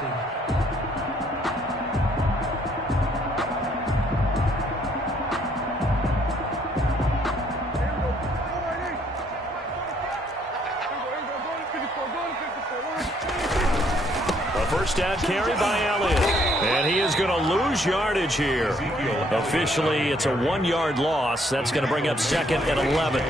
A first down carry by Elliott. And he is going to lose yardage here. Officially, it's a 1-yard loss. That's going to bring up 2nd and 11.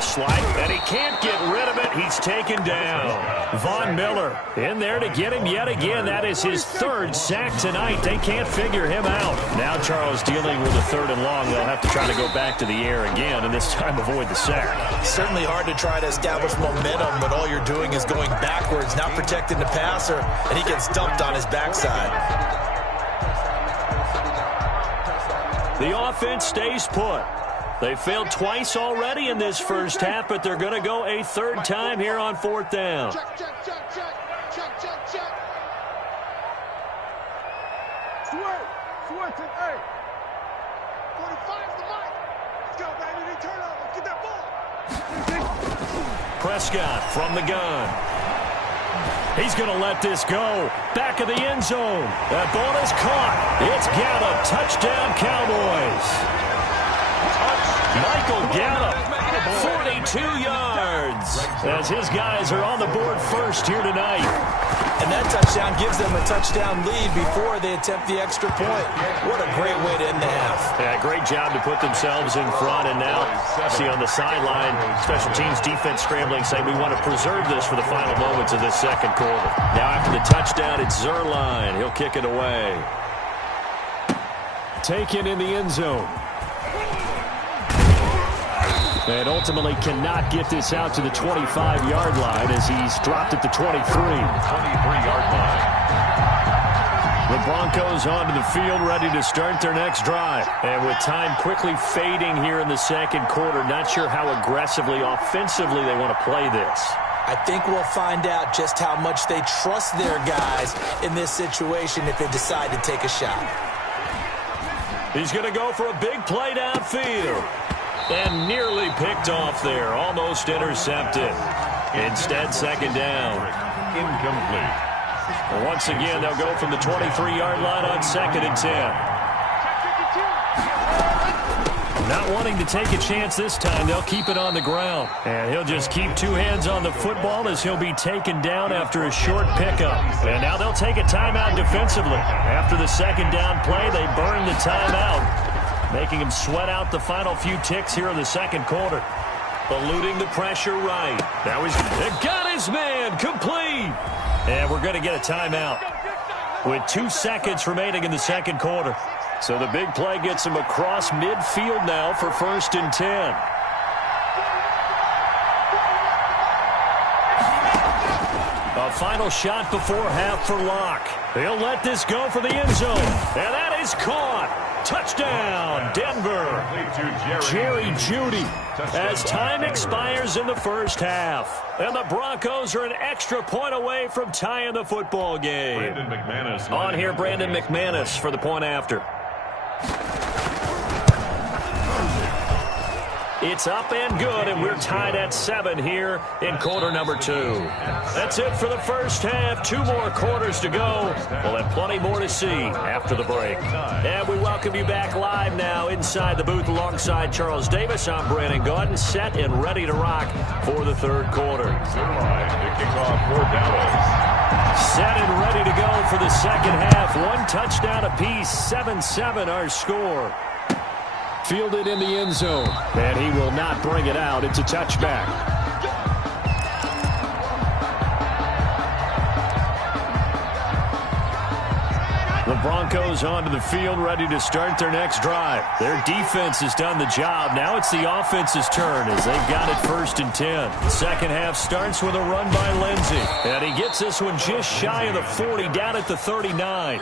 Slide, and he can't get rid of it. He's taken down. Von Miller in there to get him yet again. That is his 3rd sack tonight. They can't figure him out. Now Charles dealing with a 3rd and long. They'll have to try to go back to the air again, and this time avoid the sack. Certainly hard to try to establish momentum when all you're doing is going backwards, not protecting the passer, and he gets dumped on his backside. The offense stays put. They failed twice already in this first half, but they're going to go a 3rd time here on 4th down. Check. Switch it, hey. 45's the mic. Let's go, baby. Turnover. Get that ball. Prescott from the gun. He's going to let this go. Back of the end zone. That ball is caught. It's Gallup. Touchdown, Cowboys. Michael Gallup, 42 yards, as his guys are on the board first here tonight. And that touchdown gives them a touchdown lead before they attempt the extra point. What a great way to end the half. Yeah, great job to put themselves in front, and now see on the sideline, special teams defense scrambling, saying we want to preserve this for the final moments of this 2nd quarter. Now after the touchdown, it's Zuerlein. He'll kick it away. Taken in the end zone. And ultimately cannot get this out to the 25-yard line as he's dropped at the 23. 23-yard line. The Broncos onto the field ready to start their next drive. And with time quickly fading here in the 2nd quarter, not sure how aggressively, offensively they want to play this. I think we'll find out just how much they trust their guys in this situation if they decide to take a shot. He's going to go for a big play downfield. And nearly picked off there. Almost intercepted. Instead, 2nd down. Incomplete. Once again, they'll go from the 23-yard line on 2nd and 10. Not wanting to take a chance this time, they'll keep it on the ground. And he'll just keep 2 hands on the football as he'll be taken down after a short pickup. And now they'll take a timeout defensively. After the 2nd down play, they burn the timeout, making him sweat out the final few ticks here in the 2nd quarter. Eluding the pressure right. Now he's got his man complete. And we're going to get a timeout with 2 seconds remaining in the 2nd quarter. So the big play gets him across midfield now for 1st and 10. A final shot before half for Locke. He'll let this go for the end zone. And that is caught. Touchdown, Denver. Jerry Jeudy as time expires in the first half. And the Broncos are an extra point away from tying the football game. On here, Brandon McManus for the point after. It's up and good, and we're tied at 7 here in quarter number 2. That's it for the first half. 2 more quarters to go. We'll have plenty more to see after the break. And we welcome you back live now inside the booth alongside Charles Davis. I'm Brandon Gaudin, set and ready to rock for the 3rd quarter. Set and ready to go for the 2nd half. 1 touchdown apiece, 7-7 our score. Fielded in the end zone, and he will not bring it out. It's a touchback. The Broncos onto the field ready to start their next drive. Their defense has done the job. Now it's the offense's turn as they've got it 1st and 10. 2nd half starts with a run by Lindsey, and he gets this one just shy of the 40, down at the 39.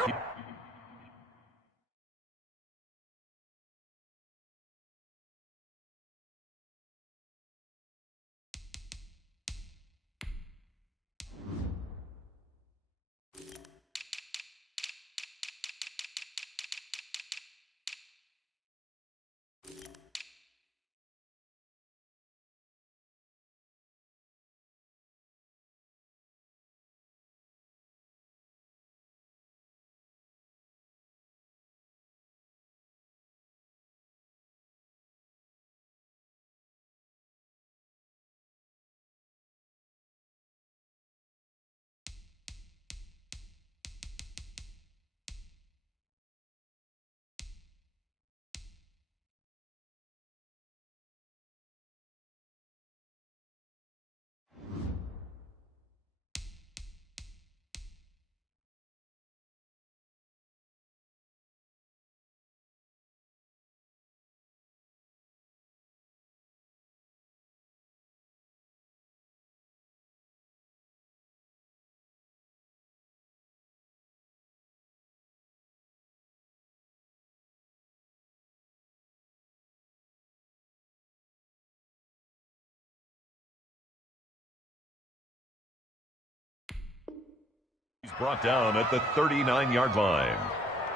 brought down at the 39-yard line.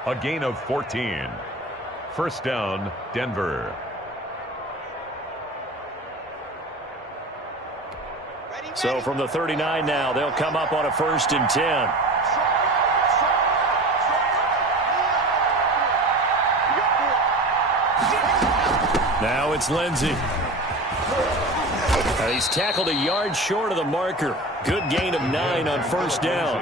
A gain of 14. First down, Denver. So from the 39 now, they'll come up on a 1st and 10. Now it's Lindsey. He's tackled a yard short of the marker. Good gain of 9 on 1st down.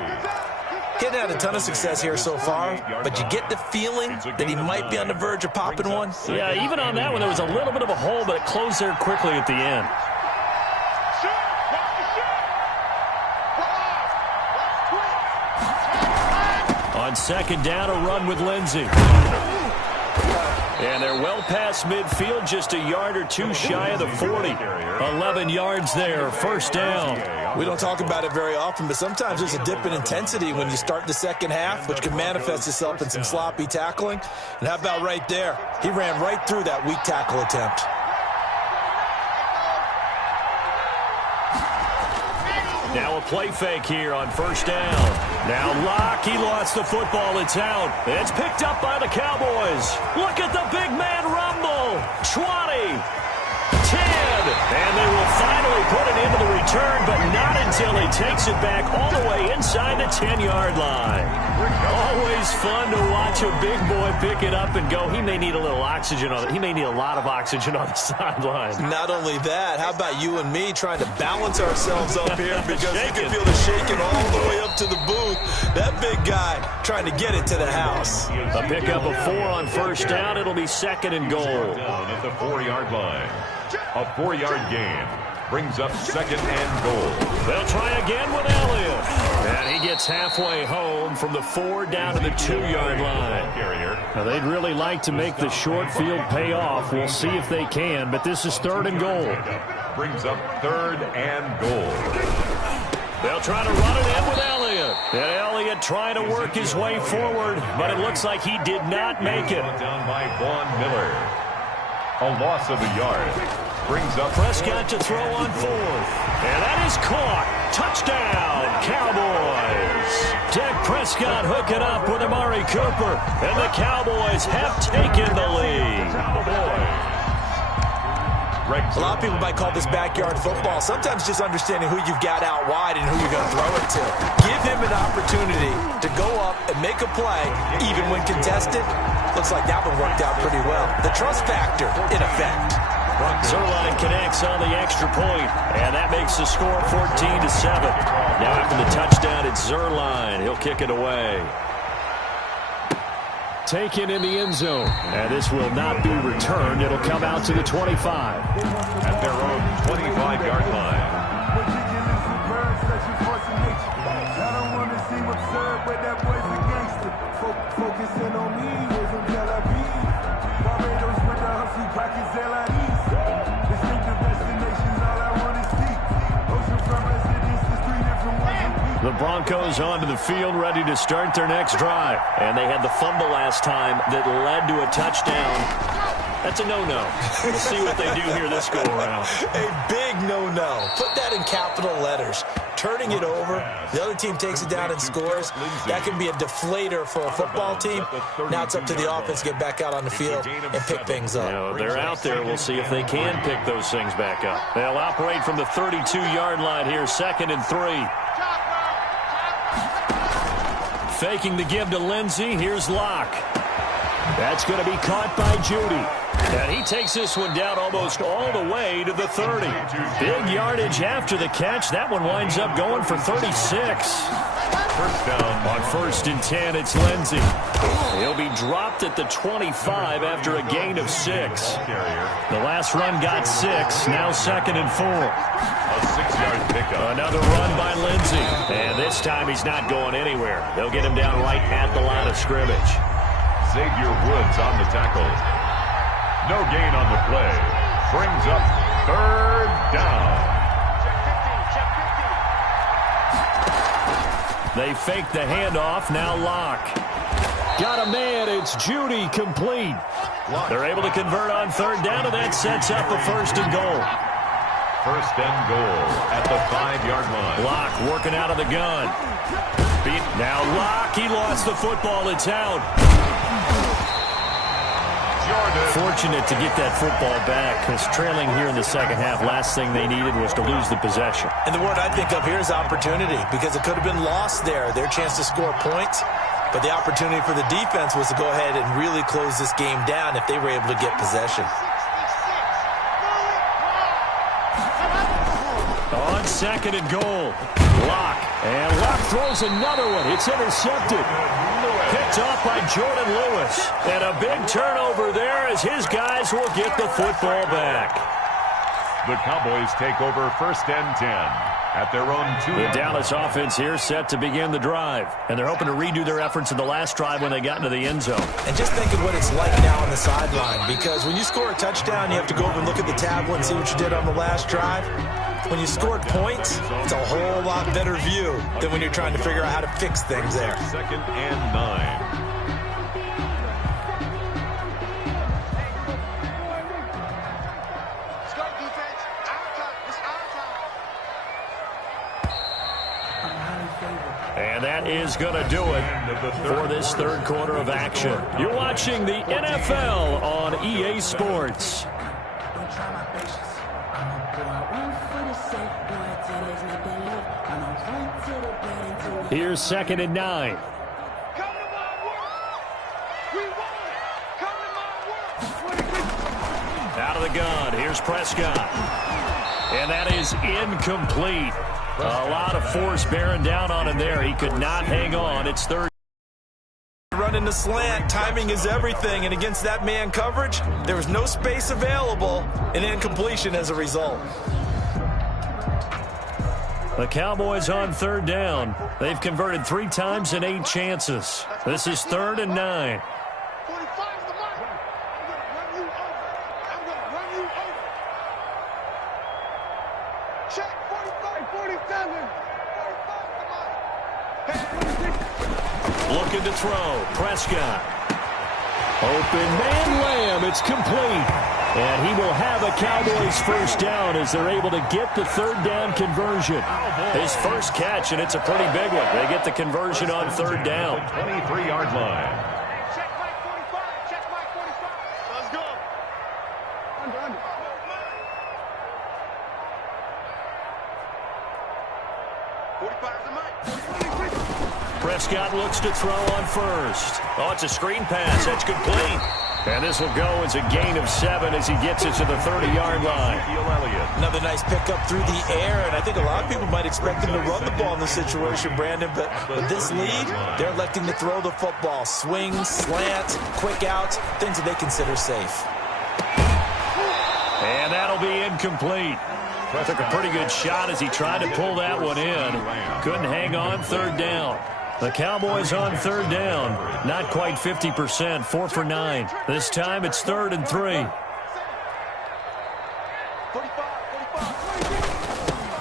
He hasn't had a ton of success here so far, but you get the feeling that he might be on the verge of popping one. Yeah, even on that one, there was a little bit of a hole, but it closed there quickly at the end. On 2nd down, a run with Lindsey. And they're well past midfield, just a yard or two shy of the 40. 11 yards there, 1st down. We don't talk about it very often, but sometimes there's a dip in intensity when you start the second half, which can manifest itself in some sloppy tackling. And how about right there? He ran right through that weak tackle attempt. Now a play fake here on 1st down. Now Locke, he lost the football. It's out. It's picked up by the Cowboys. Look at the big man rumble. 20, 10, and they will finally put it into the return, but not until he takes it back all the way inside the 10-yard line. Always fun to watch a big boy pick it up and go. He may need a little oxygen on it. He may need a lot of oxygen on the sideline. Not only that, how about you and me trying to balance ourselves up here because you can feel the shaking all the way up to the booth. That big guy trying to get it to the house. A pickup of 4 on 1st down. It'll be 2nd and goal. Down at the 4-yard line. A 4-yard gain brings up 2nd and goal. They'll try again with Elliott. And he gets halfway home from the 4 down to the 2-yard line. Now, they'd really like to make the short field pay off. We'll see if they can, but this is 3rd and goal. Brings up 3rd and goal. They'll try to run it in with Elliott. And Elliott trying to work his way forward, but it looks like he did not make it. Down by Vaughn Miller. A loss of a yard. Brings up Prescott to throw on 4th. And that is caught. Touchdown, Cowboys. Dak Prescott hooking up with Amari Cooper. And the Cowboys have taken the lead. A lot of people might call this backyard football. Sometimes just understanding who you've got out wide and who you're going to throw it to. Give him an opportunity to go up and make a play, even when contested. Looks like that one worked out pretty well. The trust factor, in effect. Zuerlein connects on the extra point, and that makes the score 14-7. Now after the touchdown, it's Zuerlein. He'll kick it away. Taken in the end zone, and this will not be returned. It'll come out to the 25. At their own 25-yard line. Focusing on me, wasn't Tel Aviv. Barbados with the hustle, pockets LIEs. Distinctive destinations, all I want to see. Oceanfront residences, 3 different ones. The Broncos onto the field, ready to start their next drive. And they had the fumble last time that led to a touchdown. That's a no-no. We'll see what they do here this go-around. A big no-no. Put that in capital letters. Turning it over, the other team takes it down and scores. That can be a deflator for a football team. Now it's up to the offense to get back out on the field and pick things up. You know, they're out there. We'll see if they can pick those things back up. They'll operate from the 32-yard line here, 2nd and 3. Faking the give to Lindsey. Here's Locke. That's going to be caught by Judy. And he takes this one down almost all the way to the 30. Big yardage after the catch. That one winds up going for 36. First down. On 1st and 10, it's Lindsey. He'll be dropped at the 25 after a gain of 6. The last run got 6. Now 2nd and 4. A 6-yard pickup. Another run by Lindsey. And this time he's not going anywhere. They'll get him down right at the line of scrimmage. Xavier Woods on the tackle. No gain on the play. Brings up 3rd down. They fake the handoff. Now Locke. Got a man. It's Judy complete. They're able to convert on 3rd down, and that sets up a 1st and goal. first and goal at the 5-yard line. Locke working out of the gun. Now Locke, he lost the football. It's out. Fortunate to get that football back, because trailing here in the second half, last thing they needed was to lose the possession. And the word I think of here is opportunity, because it could have been lost there, their chance to score points. But the opportunity for the defense was to go ahead and really close this game down if they were able to get possession. On second and goal, Locke. And Locke throws another one. It's intercepted. Picked off by Jordan Lewis. And a big turnover there as his guys will get the football back. The Cowboys take over first and 10 at their own 2. The Dallas offense here set to begin the drive. And they're hoping to redo their efforts in the last drive when they got into the end zone. And just think of what it's like now on the sideline, because when you score a touchdown, you have to go over and look at the tablet and see what you did on the last drive. When you scored points, it's a whole lot better view than when you're trying to figure out how to fix things there. Second and 9. And that is going to do it for this third quarter of action. You're watching the NFL on EA Sports. Here's second and 9. Out of the gun. Here's Prescott. And that is incomplete. A lot of force bearing down on him there. He could not hang on. It's third. Running the slant, timing is everything, and against that man coverage, there was no space available, and incompletion as a result. The Cowboys on third down. They've converted 3 times in 8 chances. This is third and 9. Looking to throw. Prescott. Open man Lamb. It's complete. And he will have a Cowboys first down as they're able to get the third down conversion. His first catch, and it's a pretty big one. They get the conversion on third down. 23-yard line. Check Mike 45. Check Mike 45. Let's go. Under. 45 to Mike. Prescott looks to throw on first. Oh, it's a screen pass. That's complete. And this will go as a gain of 7 as he gets it to the 30-yard line. Another nice pickup through the air, and I think a lot of people might expect him to run the ball in this situation, Brandon, but with this lead, they're electing to throw the football. Swing, slant, quick outs, things that they consider safe. And that'll be incomplete. Took a pretty good shot as he tried to pull that one in. Couldn't hang on, third down. The Cowboys on third down. Not quite 50%, 4 for 9. This time it's third and 3.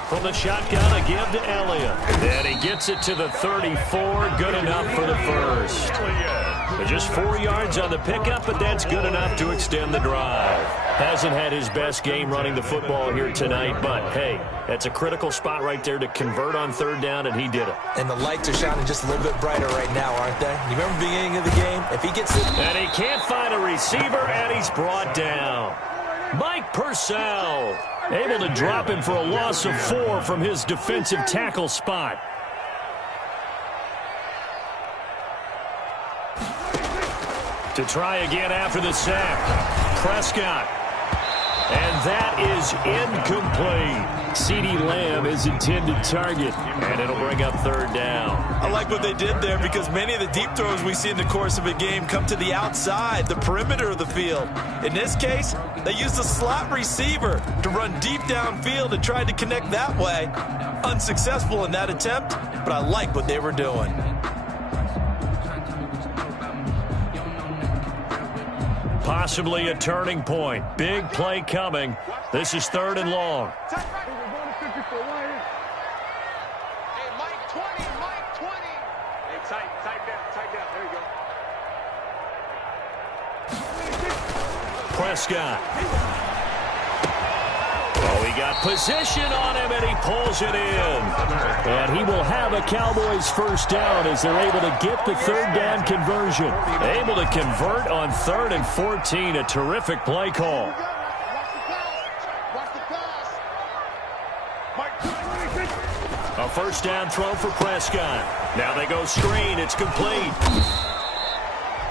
From the shotgun, a give to Elliott. And he gets it to the 34. Good enough for the first. Just 4 yards on the pickup, but that's good enough to extend the drive. Hasn't had his best game running the football here tonight, but, hey, that's a critical spot right there to convert on third down, and he did it. And the lights are shining just a little bit brighter right now, aren't they? You remember the beginning of the game? If he gets it... And he can't find a receiver, and he's brought down. Mike Purcell able to drop him for a loss of 4 from his defensive tackle spot. To try again after the sack. Prescott. And that is incomplete. CeeDee Lamb is intended target, and it'll bring up third down. I like what they did there because many of the deep throws we see in the course of a game come to the outside, the perimeter of the field. In this case, they used a slot receiver to run deep downfield and tried to connect that way. Unsuccessful in that attempt, but I like what they were doing. Possibly a turning point. Big play coming. This is third and long. Hey, Mike 20, Mike 20. Hey, tight down. There you go. Prescott. Oh, he got position on him, and he pulls it in. And he will have a Cowboys first down as they're able to get the third down conversion. Able to convert on 3rd and 14. A terrific play call. A first down throw for Prescott. Now they go screen. It's complete.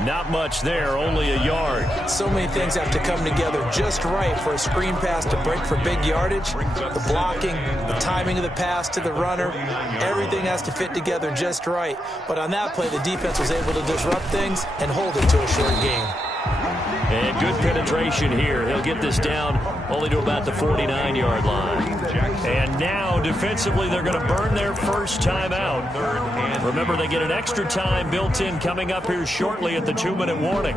Not much there, only a yard. So many things have to come together just right for a screen pass to break for big yardage. The blocking, the timing of the pass to the runner, everything has to fit together just right. But on that play, the defense was able to disrupt things and hold it to a short gain. And good penetration here. He'll get this down only to about the 49-yard line. And now, defensively, they're going to burn their first time out. Remember, they get an extra time built in coming up here shortly at the 2-minute warning.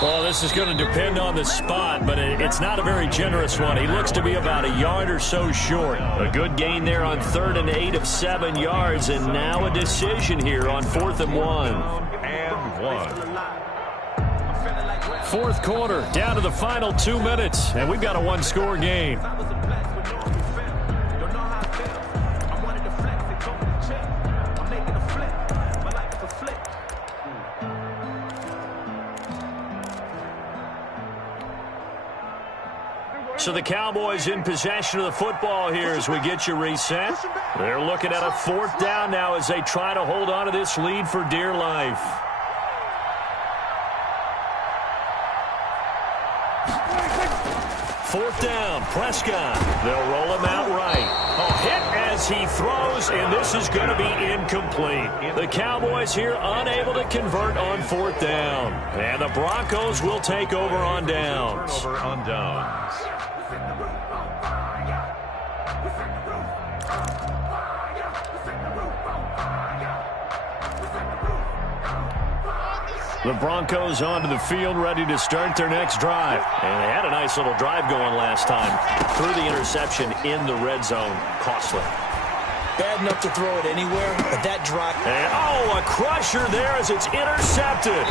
Well, this is going to depend on the spot, but it's not a very generous one. He looks to be about a yard or so short. A good gain there on 3rd and 8 of 7 yards, and now a decision here on 4th and 1. And 1. Fourth quarter, down to the final 2 minutes, and we've got a one-score game. So the Cowboys in possession of the football here as we get you reset. They're looking at a 4th down now as they try to hold on to this lead for dear life. Fourth down, Prescott. They'll roll him out right. A hit as he throws, and this is going to be incomplete. The Cowboys here unable to convert on 4th down. And the Broncos will take over on downs. Over on downs. The Broncos onto the field, ready to start their next drive. And they had a nice little drive going last time. Threw the interception in the red zone. Costly. Bad enough to throw it anywhere, but that drive... And, a crusher there as it's intercepted.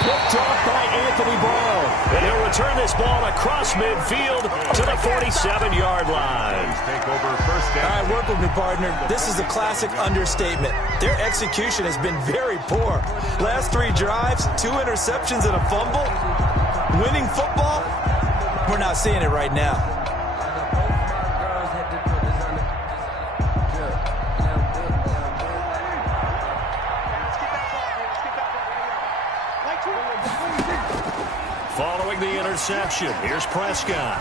Picked off by Anthony Brown. And he'll return this ball across midfield to the 47-yard line. Take over first down. All right, work with me, partner. This is a classic understatement. Their execution has been very poor. Last 3 drives, 2 interceptions and a fumble. Winning football? We're not seeing it right now. Following the interception, here's Prescott.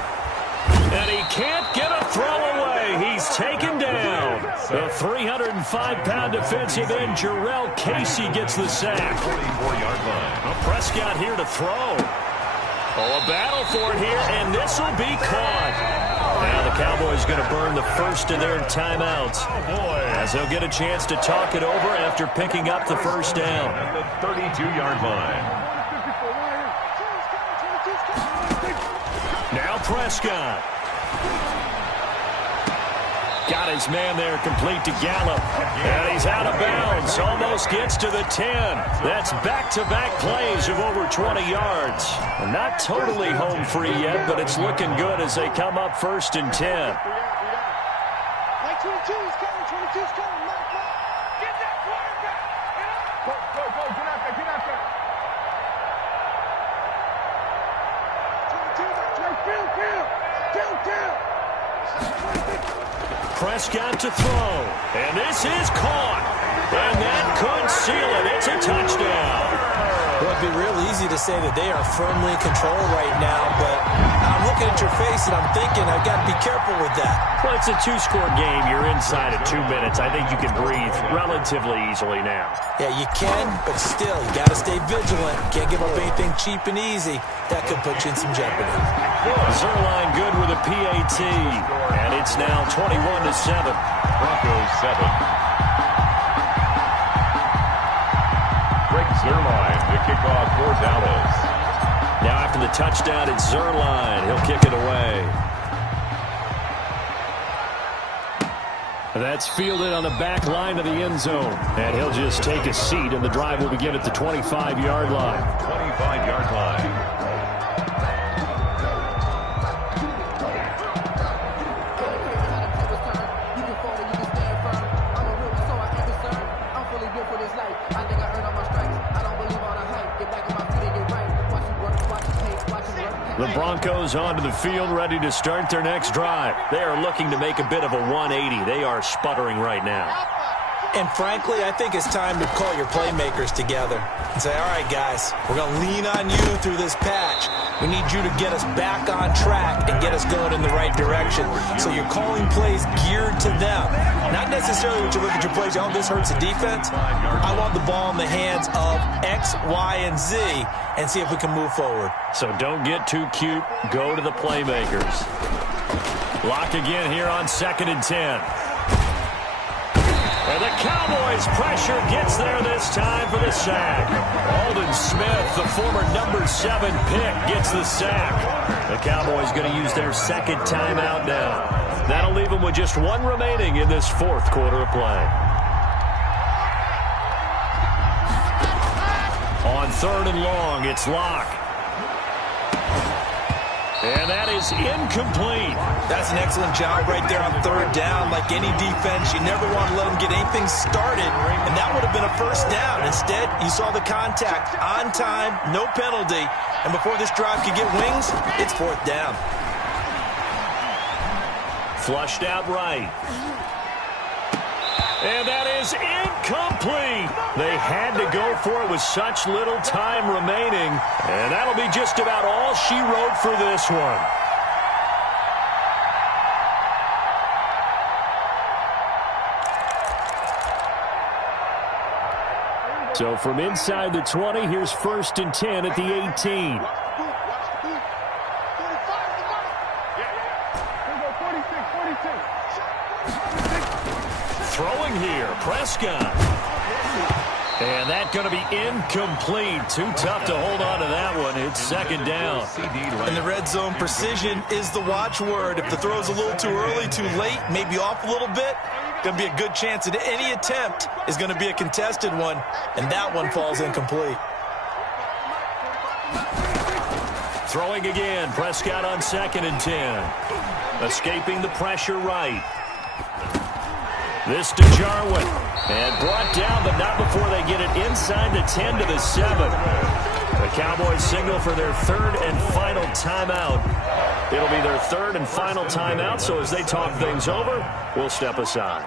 And he can't get a throw away. He's taken down. The 305-pound defensive end, Jurrell Casey, gets the sack. 44-yard line. Well, Prescott here to throw. A battle for it here, and this will be caught. Now the Cowboys going to burn the first of their timeouts. As they'll get a chance to talk it over after picking up the first down. At the 32-yard line. Now Prescott. Got his man there, complete to Gallup. And he's out of bounds. Almost gets to the 10. That's back-to-back plays of over 20 yards. Not totally home free yet, but it's looking good as they come up 1st and 10. 22's coming, 22's coming. Mark. Get that quarterback. Go, get out there, get out there. 22, Field. Prescott to throw. And this is caught. And that could seal it. It's a touchdown. Well, it'd be real easy to say that they are firmly in control right now, but I'm looking at your face and I'm thinking I've got to be careful with that. Well, it's a 2-score game. You're inside at 2 minutes. I think you can breathe relatively easily now. Yeah, you can, but still, you got to stay vigilant. Can't give up anything cheap and easy. That could put you in some jeopardy. Zuerlein good with a PAT, and it's now 21-7. Broncos 7. Zuerlein to kick off for Dallas. Now after the touchdown, it's Zuerlein. He'll kick it away. That's fielded on the back line of the end zone. And he'll just take a seat, and the drive will begin at the 25-yard line. 25-yard line. The Broncos onto the field, ready to start their next drive. They are looking to make a bit of a 180. They are sputtering right now. And frankly, I think it's time to call your playmakers together and say, all right, guys, we're going to lean on you through this patch. We need you to get us back on track and get us going in the right direction. So you're calling plays geared to them. Not necessarily when you look at your plays, oh, this hurts the defense. I want the ball in the hands of X, Y, and Z and see if we can move forward. So don't get too cute. Go to the playmakers. Lock again here on 2nd and 10. And the Cowboys' pressure gets there this time for the sack. Aldon Smith, the former number 7 pick, gets the sack. The Cowboys going to use their second timeout now. That'll leave them with just one remaining in this fourth quarter of play. On 3rd and long, it's Locke. And that is incomplete. That's an excellent job right there on 3rd down. Like any defense, you never want to let them get anything started, and that would have been a first down. Instead, you saw the contact on time, no penalty, and before this drive could get wings, it's 4th down. Flushed out right. And that is incomplete. They had to go for it with such little time remaining. And that'll be just about all she wrote for this one. So from inside the 20, here's 1st and 10 at the 18. Throwing here, Prescott. And that's going to be incomplete. Too tough to hold on to that one. It's 2nd down. In the red zone, precision is the watchword. If the throw's a little too early, too late, maybe off a little bit, going to be a good chance that any attempt is going to be a contested one, and that one falls incomplete. Throwing again, Prescott on 2nd and 10. Escaping the pressure right. This to Jarwin. And brought down, but not before they get it inside the 10 to the 7. The Cowboys signal for their 3rd and final timeout. It'll be their 3rd and final timeout, so as they talk things over, we'll step aside.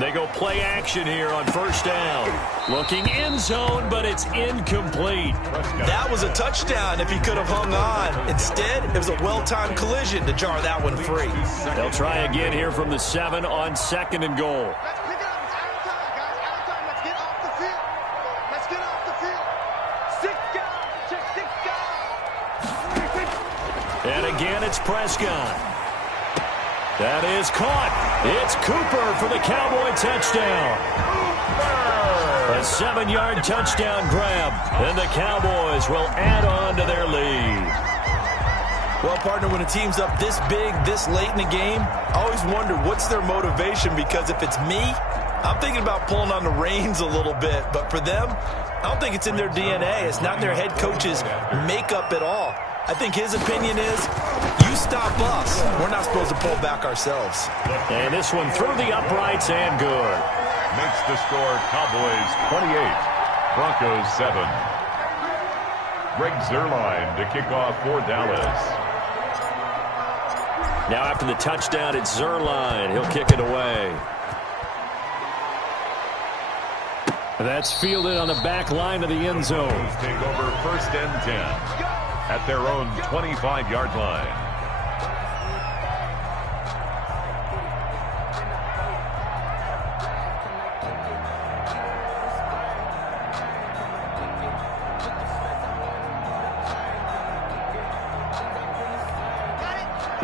They go play action here on 1st down. Looking end zone, but it's incomplete. That was a touchdown if he could have hung on. Instead, it was a well-timed collision to jar that one free. They'll try again here from the 7 on 2nd and goal. Let's pick it up. It's out of time, guys. Out of time. Let's get off the field. Let's get off the field. 6 guys. Check 6 guys. And again, it's Prescott. That is caught. It's Cooper for the Cowboy touchdown. A 7-yard touchdown grab, and the Cowboys will add on to their lead. Well, partner, when a team's up this big, this late in the game, I always wonder what's their motivation, because if it's me, I'm thinking about pulling on the reins a little bit. But for them, I don't think it's in their DNA. It's not in their head coach's makeup at all. I think his opinion is, you stop us, we're not supposed to pull back ourselves. And this one through the uprights and good. Makes the score Cowboys 28, Broncos 7. Greg Zuerlein to kick off for Dallas. Now after the touchdown, it's Zuerlein. He'll kick it away. That's fielded on the back line of the end zone. Take over 1st and 10 at their own 25-yard line.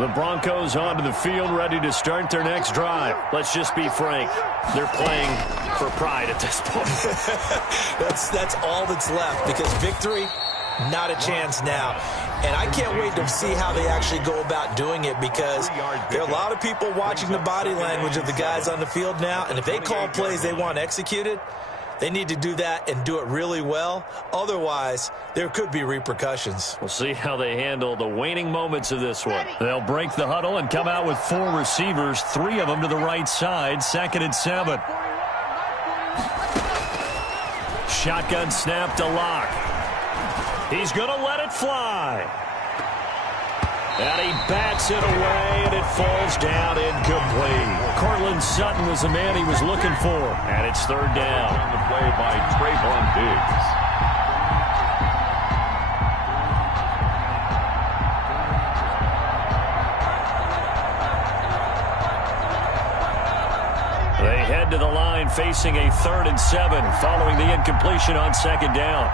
The Broncos onto the field, ready to start their next drive. Let's just be frank. They're playing for pride at this point. That's all that's left, because victory, not a chance now. And I can't wait to see how they actually go about doing it, because there are a lot of people watching the body language of the guys on the field now, and if they call plays they want executed, they need to do that and do it really well. Otherwise, there could be repercussions. We'll see how they handle the waning moments of this one. They'll break the huddle and come out with 4 receivers, 3 of them to the right side, 2nd and 7. Shotgun snap to Locke. He's going to let it fly. And he bats it away, and it falls down incomplete. Cortland Sutton was the man he was looking for, and it's 3rd down. On the play by Trayvon Diggs. They head to the line facing a 3rd and 7 following the incompletion on 2nd down.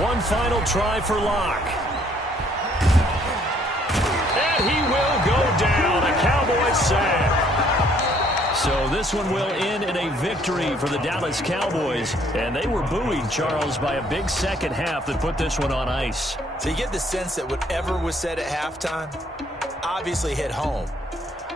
One final try for Locke. And he will go down. A Cowboy sack. So this one will end in a victory for the Dallas Cowboys. And they were buoyed, Charles, by a big second half that put this one on ice. So you get the sense that whatever was said at halftime obviously hit home.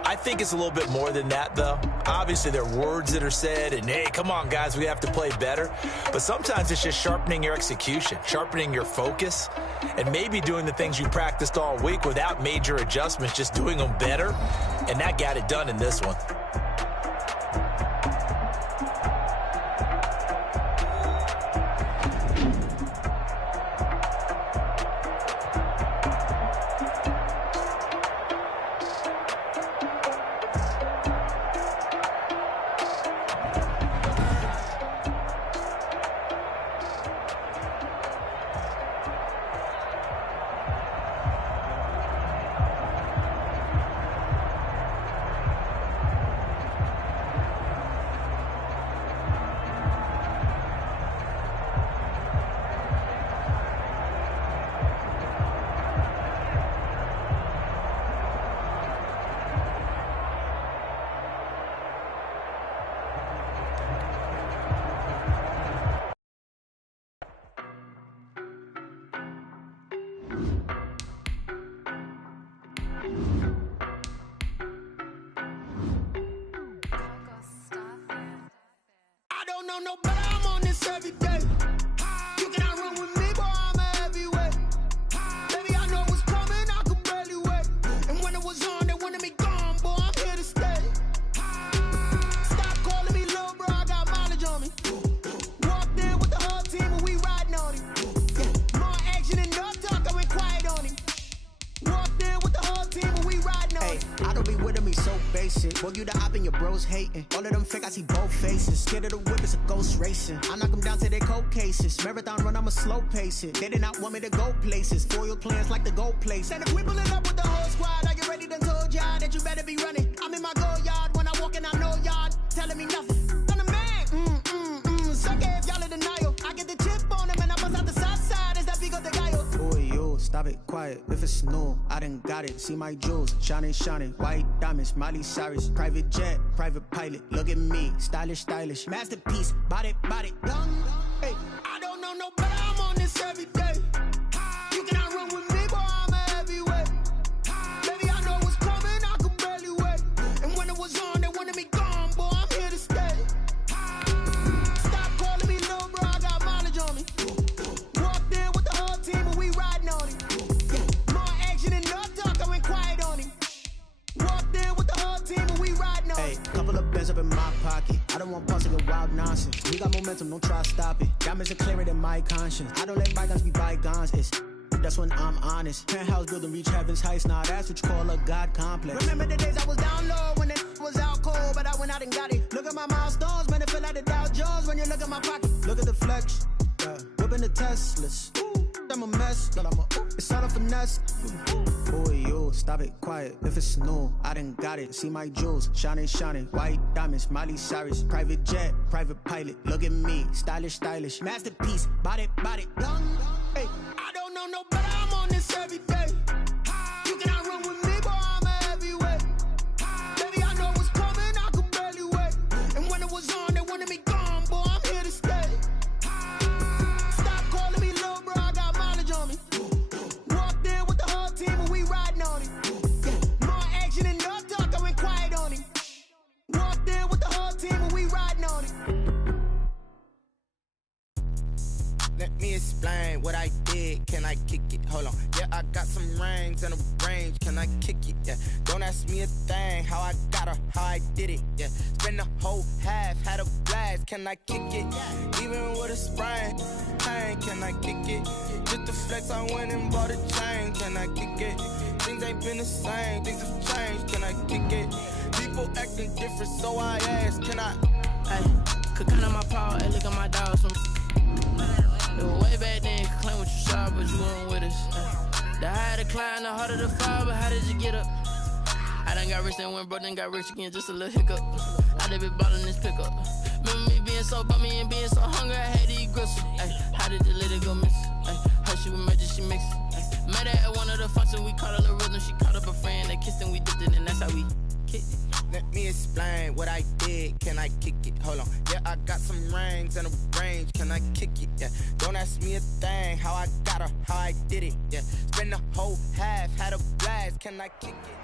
I think it's a little bit more than that, though. Obviously, there are words that are said, and, hey, come on, guys, we have to play better. But sometimes it's just sharpening your execution, sharpening your focus, and maybe doing the things you practiced all week without major adjustments, just doing them better. And that got it done in this one. No, but I'm on this every day. You cannot run with me, boy, I'm a heavyweight. Baby, I know what's coming, I could barely wait. And when it was on, they wanted me gone, boy, I'm here to stay. Stop calling me little bro, I got mileage on me. Walked in with the whole team and we riding on him. More action and no talk, I went quiet on him. Walked in with the whole team and we riding on him. I don't be with me so basic. Boy, you the op and your bros hating. All of them fake, I see both faces. Scared of the whip, it's a ghost racing. I knock them down to their cold cases. Marathon run, I'ma slow pace it. They did not want me to go places. Foil plans like the go place. And if we pulling up with the whole squad, are you ready? Done told y'all that you better be running. I'm in my go yard. When I walk in, I know y'all telling me nothing. I'm the man. Suck it if y'all in denial. I get the chip on them and I bust out the south side. Is that Vigo de Gallo? Boy, yo, stop it, quiet. If it's new, I done got it. See my jewels, shining, shining. White diamonds, Miley Cyrus. Private jet, private pilot. Look at me, stylish, stylish. Masterpiece, body, done. Hey, I don't know no better, I'm on this every day. You cannot run with me, boy, I'm a heavyweight. Baby, I know what's coming, I could barely wait. And when it was on, they wanted me gone, boy, I'm here to stay. Stop calling me little bro, I got mileage on me. Walked in with the whole team and we riding on him. More action and no talk, I went quiet on him. Walked in with the whole team and we riding on him. hey, couple of bands up in my pocket. I don't want pulse to get wild nonsense. We got momentum, don't try to stop it. Diamonds are clearer than my conscience. I don't let bygones be bygones. It's that's when I'm honest. Penthouse building reach heaven's heights. Now that's what you call a God complex. Remember the days I was down low when it was out cold, but I went out and got it. Look at my milestones, man, it feel like the Dow Jones when you look at my pocket. Look at the flex, whipping the Teslas. I'm a mess, but it's all a finesse. Boy, yo, stop it, quiet. If it's new, I done got it. See my jewels, shining, shining. White diamonds, Miley Cyrus. Private jet, private pilot. Look at me, stylish, stylish. Masterpiece, body, done. Hey, I don't know no better, I'm on this every day. kick it? Hold on. Yeah, I got some rings and a range. Can I kick it? Yeah. Don't ask me a thing. How I got her, how I did it. Yeah. Spend the whole half, had a blast. Can I kick it? Even with a sprain. Hey, can I kick it? Just the flex, I went and bought a chain. Can I kick it? Things ain't been the same. Things have changed. Can I kick it? People acting different, so I ask, can I? Hey, could count on my power, hey, look at my dogs. It was way back then, could claim what you saw, but you weren't with us. The higher the climb, the harder the fall, but how did you get up? I done got rich and went broke, then got rich again, just a little hiccup. I done been ballin' this pickup. Remember me being so bummy and being so hungry, I had to eat gristle. Ay, how did you let it go miss? Ay, how she was magic, she mixed. Met her at one of the functions, we caught a little rhythm, she caught up a friend, they kissed and we dipped it, and that's how we kicked it. Let me explain what I did. Can I kick it? Hold on. Yeah, I got some rings and a range. Can I kick it? Yeah. Don't ask me a thing. How I got her, how I did it. Yeah. Spend the whole half, had a blast. Can I kick it?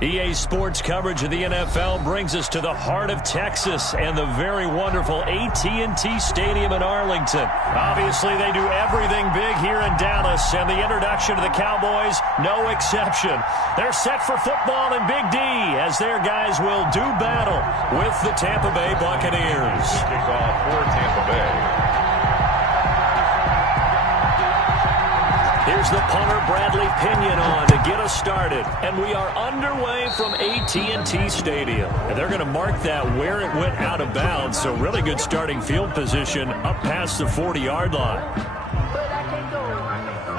EA Sports coverage of the NFL brings us to the heart of Texas and the very wonderful AT&T Stadium in Arlington. Obviously, they do everything big here in Dallas, and the introduction to the Cowboys, no exception. They're set for football in Big D as their guys will do battle with the Tampa Bay Buccaneers. Kickoff for Tampa Bay. Here's the punter, Bradley Pinion, on to get us started. And we are underway from AT&T Stadium. And they're going to mark that where it went out of bounds. So really good starting field position up past the 40-yard line. But I can't go.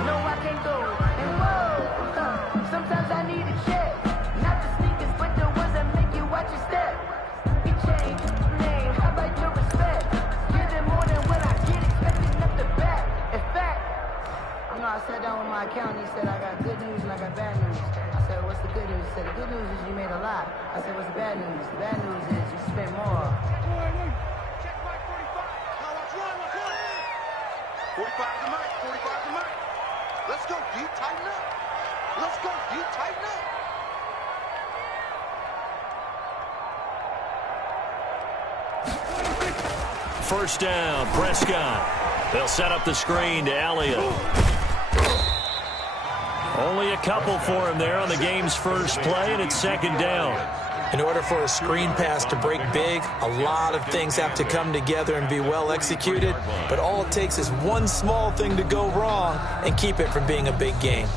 No, I can't go. And whoa, sometimes I need a check. Not the sneakers, but the ones that make you watch your step. You change your name. How about your respect? Give them more than what I get, expecting up the back. In fact, I sat down with my accountant. He said, I got good news and I got bad news. I said, what's the good news? He said, the good news is you made a lot. I said, what's the bad news? The bad news is you spent more. Check my 45. Now what's wrong with him? 45 to Mike. 45 to Mike. Let's go, D. Tighten up. Let's go, D. Tighten up. First down, Prescott. They'll set up the screen to Elliott. Only a couple for him there on the game's first play, and it's second down. In order for a screen pass to break big, a lot of things have to come together and be well executed, but all it takes is one small thing to go wrong and keep it from being a big game.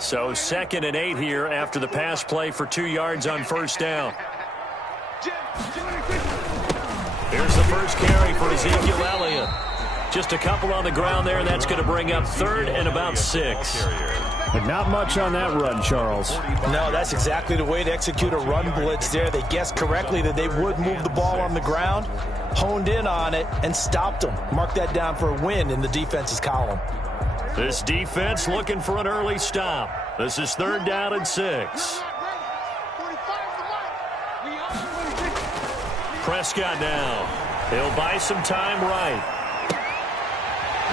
So 2nd and 8 here after the pass play for 2 yards on first down. Here's the first carry for Ezekiel Elliott. Just a couple on the ground there, and that's going to bring up 3rd and about 6. But not much on that run, Charles. No, that's exactly the way to execute a run blitz there. They guessed correctly that they would move the ball on the ground, honed in on it, and stopped them. Mark that down for a win in the defense's column. This defense looking for an early stop. This is 3rd down and 6. Prescott now. He'll buy some time right.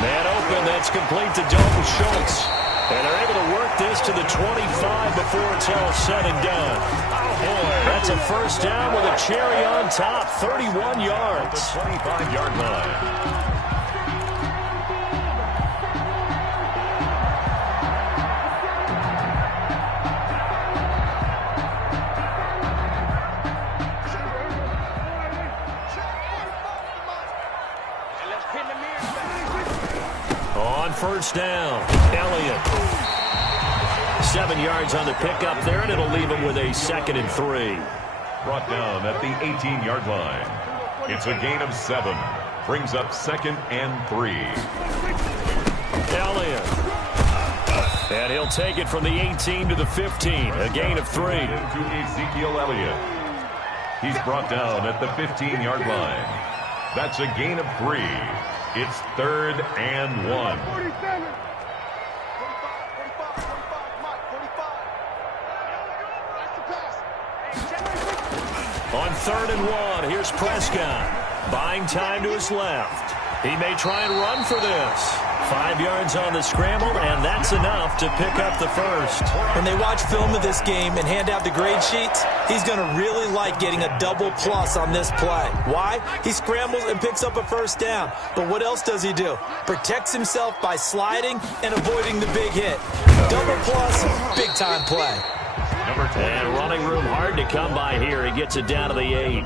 Man open, that's complete to Dalton Schultz. And they're able to work this to the 25 before it's all said and done. Boy, that's a first down with a cherry on top, 31 yards. 25-yard line. First down, Elliott. 7 yards on the pickup there, and it'll leave him with a 2nd and 3. Brought down at the 18-yard line. It's a gain of 7. Brings up 2nd and 3. Elliott. And he'll take it from the 18 to the 15. A gain of 3. Into Ezekiel Elliott. He's brought down at the 15-yard line. That's a gain of 3. It's 3rd and 1. 47. 45, 45, 45, Mike, 45. That's the pass. On 3rd and 1, here's Prescott. Buying time to his left. He may try and run for this. 5 yards on the scramble, and that's enough to pick up the first. When they watch film of this game and hand out the grade sheets, he's going to really like getting a double plus on this play. Why? He scrambles and picks up a first down. But what else does he do? Protects himself by sliding and avoiding the big hit. Double plus, big-time play. And running room hard to come by here. He gets it down to the 8.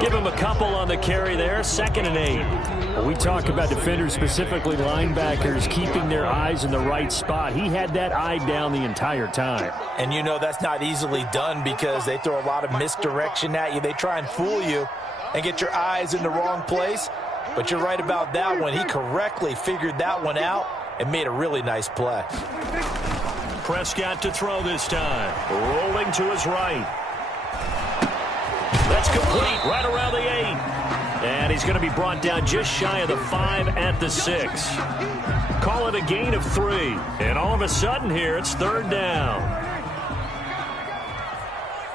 Give him a couple on the carry there. 2nd and 8. Well, we talk about defenders, specifically linebackers, keeping their eyes in the right spot. He had that eye down the entire time. And you know that's not easily done because they throw a lot of misdirection at you. They try and fool you and get your eyes in the wrong place. But you're right about that one. He correctly figured that one out and made a really nice play. Prescott to throw this time. Rolling to his right. That's complete right around the 8. And he's going to be brought down just shy of the 5 at the 6. Call it a gain of 3. And all of a sudden here, it's 3rd down.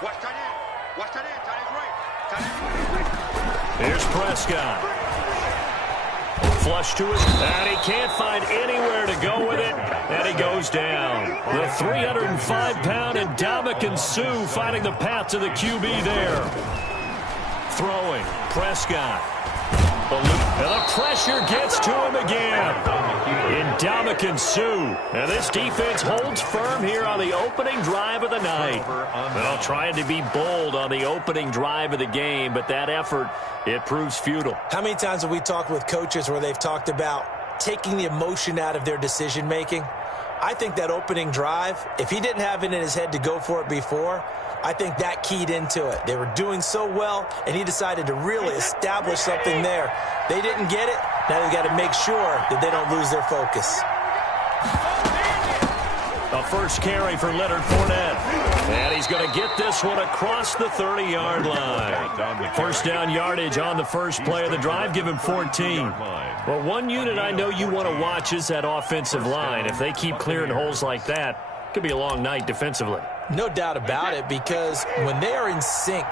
Watch tight end. Watch tight end. Tight end's right. Here's Prescott. Flush to his, and he can't find anywhere to go with it, and he goes down. The 305-pound Ndamukong Suh finding the path to the QB there. Throwing, Prescott. And the pressure gets to him again. Ndamukong Suh. And this defense holds firm here on the opening drive of the night. Well, trying to be bold on the opening drive of the game, but that effort, it proves futile. How many times have we talked with coaches where they've talked about taking the emotion out of their decision-making? I think that opening drive, if he didn't have it in his head to go for it before, I think that keyed into it. They were doing so well, and he decided to really establish something there. They didn't get it. Now they've got to make sure that they don't lose their focus. A first carry for Leonard Fournette. And he's going to get this one across the 30-yard line. First down yardage on the first play of the drive. Give him 14. Well, one unit I know you want to watch is that offensive line. If they keep clearing holes like that, it could be a long night defensively. No doubt about it, because when they are in sync,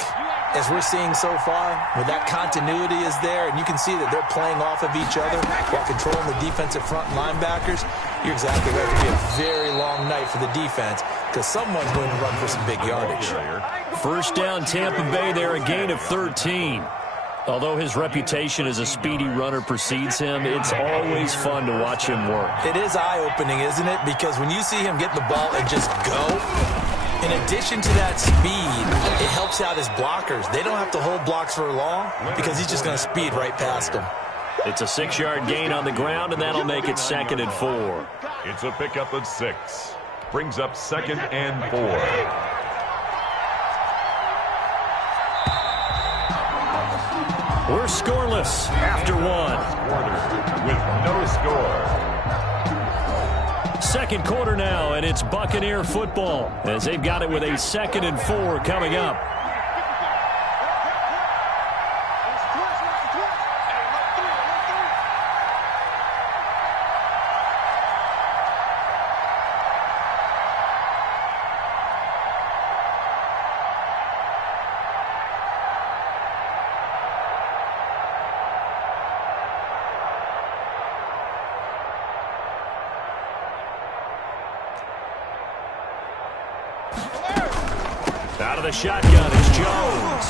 as we're seeing so far, when that continuity is there, and you can see that they're playing off of each other while controlling the defensive front linebackers, you're exactly right. It could be a very long night for the defense because someone's going to run for some big yardage. First down, Tampa Bay there, a gain of 13. Although his reputation as a speedy runner precedes him, it's always fun to watch him work. It is eye-opening, isn't it? Because when you see him get the ball and just go, in addition to that speed, it helps out his blockers. They don't have to hold blocks for long because he's just going to speed right past them. It's a 6-yard gain on the ground, and that'll make it 2nd and 4. It's a pickup of 6. Brings up 2nd and 4. We're scoreless after 1. With no score. Second quarter now, and it's Buccaneer football as they've got it with a 2nd and 4 coming up. Out of the shotgun is Jones.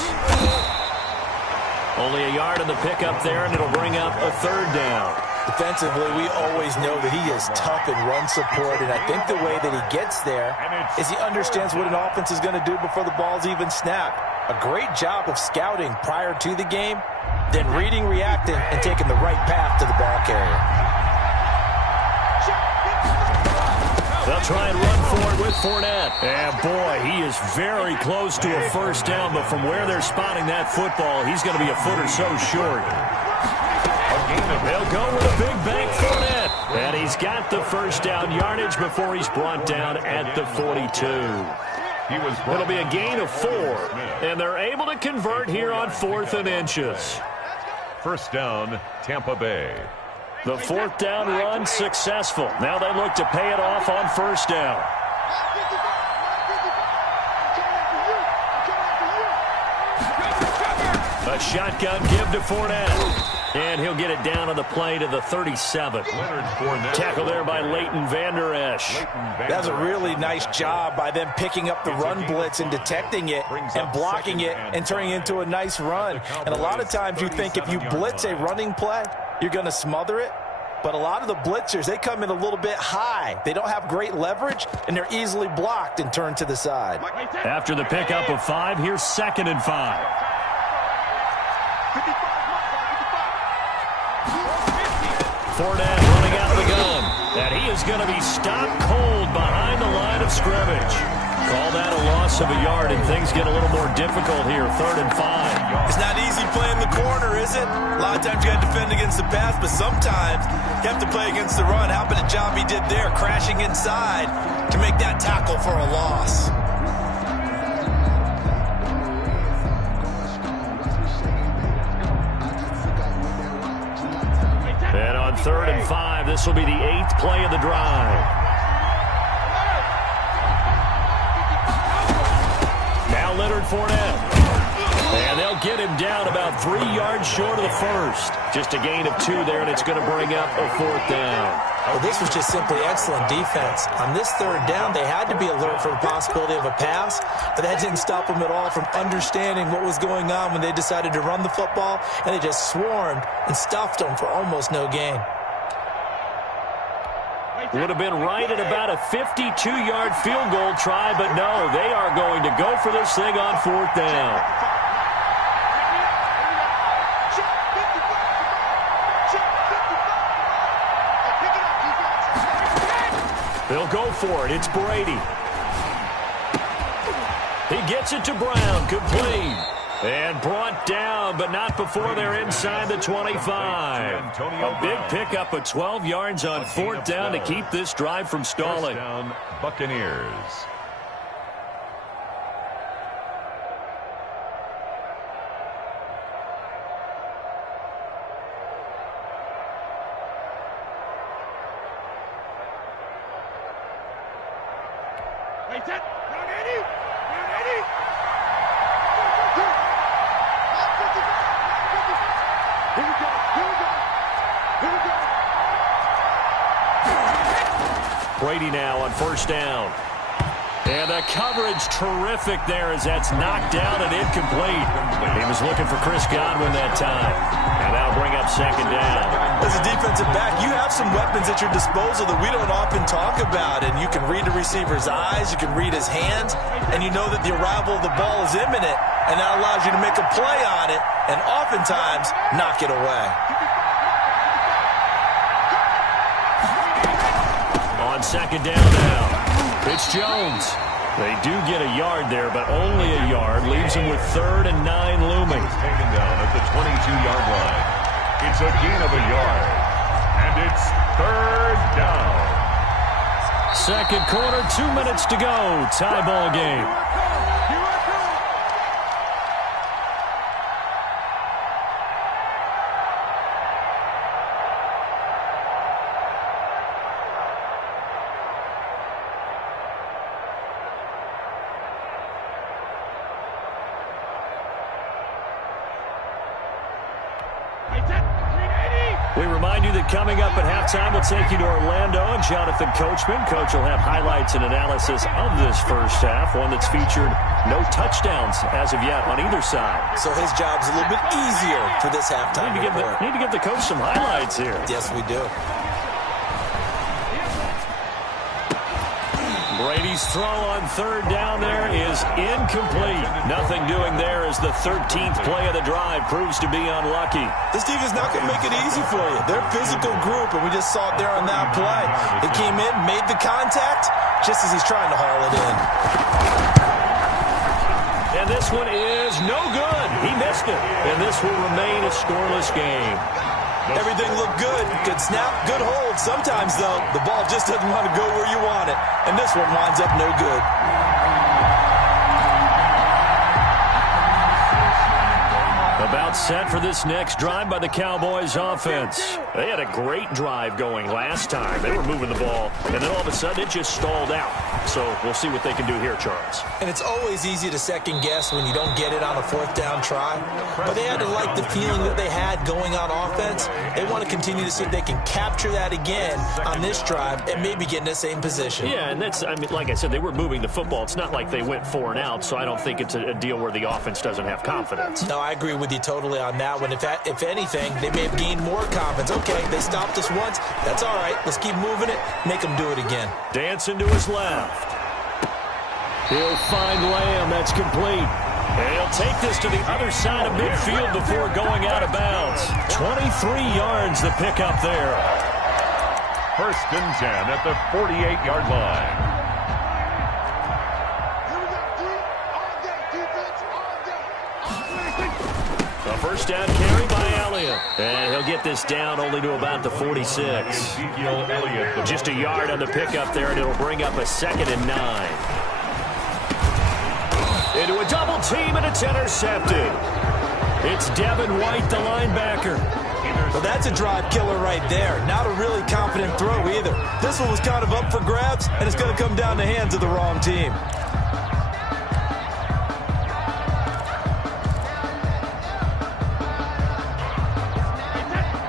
Only a yard in the pickup there, and it'll bring up a 3rd down. Defensively, we always know that he is tough in run support, and I think the way that he gets there is he understands what an offense is going to do before the ball's even snapped. A great job of scouting prior to the game, then reading, reacting, and taking the right path to the ball carrier. They'll try and run for it with Fournette. And boy, he is very close to a first down, but from where they're spotting that football, he's going to be a foot or so short. They'll go with a big bank Fournette. And he's got the first down yardage before he's brought down at the 42. It'll be a gain of 4. And they're able to convert here on 4th and inches. First down, Tampa Bay. The 4th down run successful. Now they look to pay it off on first down. A shotgun give to Fournette. And he'll get it down on the play to the 37. Tackle there by Leighton Vander Esch. That's a really nice job by them picking up the run blitz and detecting it and blocking it and turning it into a nice run. And a lot of times you think if you blitz a running play, you're going to smother it. But a lot of the blitzers, they come in a little bit high. They don't have great leverage, and they're easily blocked and turned to the side. After the pickup of 5, here's 2nd and 5. Fournette running out of the gun. And he is going to be stopped cold behind the line of scrimmage. Call that a loss of a yard, and things get a little more difficult here. 3rd and 5. It's not easy playing the corner, is it? A lot of times you got to defend against the pass, but sometimes you have to play against the run. How about the job he did there, crashing inside to make that tackle for a loss? And on 3rd and 5, this will be the 8th play of the drive. Now Leonard Fournette. And they'll get him down about 3 yards short of the first. Just a gain of 2 there, and it's going to bring up a 4th down. Well, this was just simply excellent defense. On this 3rd down, they had to be alert for the possibility of a pass, but that didn't stop them at all from understanding what was going on when they decided to run the football, and they just swarmed and stuffed them for almost no gain. Would have been right at about a 52-yard field goal try, but no, they are going to go for this thing on 4th down. They'll go for it. It's Brady. He gets it to Brown. Complete. And brought down, but not before they're inside the 25. A big pickup of 12 yards on 4th down to keep this drive from stalling. Down, Buccaneers. Brady now on 1st down. And the coverage terrific there as that's knocked down and incomplete. He was looking for Chris Godwin that time. And that'll bring up 2nd down. As a defensive back, you have some weapons at your disposal that we don't often talk about. And you can read the receiver's eyes, you can read his hands, and you know that the arrival of the ball is imminent. And that allows you to make a play on it and oftentimes knock it away. On 2nd down now, it's Jones. They do get a yard there, but only a yard. Leaves him with 3rd and 9 looming. Taken down at the 22-yard line. It's a gain of a yard. And it's 3rd down. 2nd quarter, 2 minutes to go. Tie ball game. We remind you that coming up at halftime, we'll take you to Orlando and Jonathan Coachman. Coach will have highlights and analysis of this first half, one that's featured no touchdowns as of yet on either side. So his job's a little bit easier for this halftime. Need to give the coach some highlights here. Yes, we do. Brady's throw on 3rd down there is incomplete. Nothing doing there as the 13th play of the drive proves to be unlucky. This defense not going to make it easy for you. They're a physical group, and we just saw it there on that play. They came in, made the contact, just as he's trying to haul it in. And this one is no good. He missed it. And this will remain a scoreless game. Everything looked good. Good snap, good hold. Sometimes, though, the ball just doesn't want to go where you want it. And this one winds up no good. The About set for this next drive by the Cowboys offense. They had a great drive going last time. They were moving the ball, and then all of a sudden it just stalled out. So we'll see what they can do here, Charles. And it's always easy to second guess when you don't get it on a fourth down try. But they had to like the feeling that they had going on offense. They want to continue to see if they can capture that again on this drive and maybe get in the same position. Yeah, and that's, I mean, like I said, they were moving the football. It's not like they went 4 and out, so I don't think it's a deal where the offense doesn't have confidence. No, I agree with you totally on that one. If anything, they may have gained more confidence. Okay, they stopped us once. That's all right. Let's keep moving it. Make them do it again. Dancing to his left. He'll find Lamb. That's complete. And he'll take this to the other side of midfield before going out of bounds. 23 yards the pickup there. 1st and 10 at the 48-yard line. A first down carry by Elliott. And he'll get this down only to about the 46. Ezekiel Elliott. Just a yard on the pickup there, and it'll bring up a 2nd and 9. Into a double team, and it's intercepted. It's Devin White, the linebacker. Well, that's a drive killer right there. Not a really confident throw either. This one was kind of up for grabs, and it's going to come down the hands of the wrong team.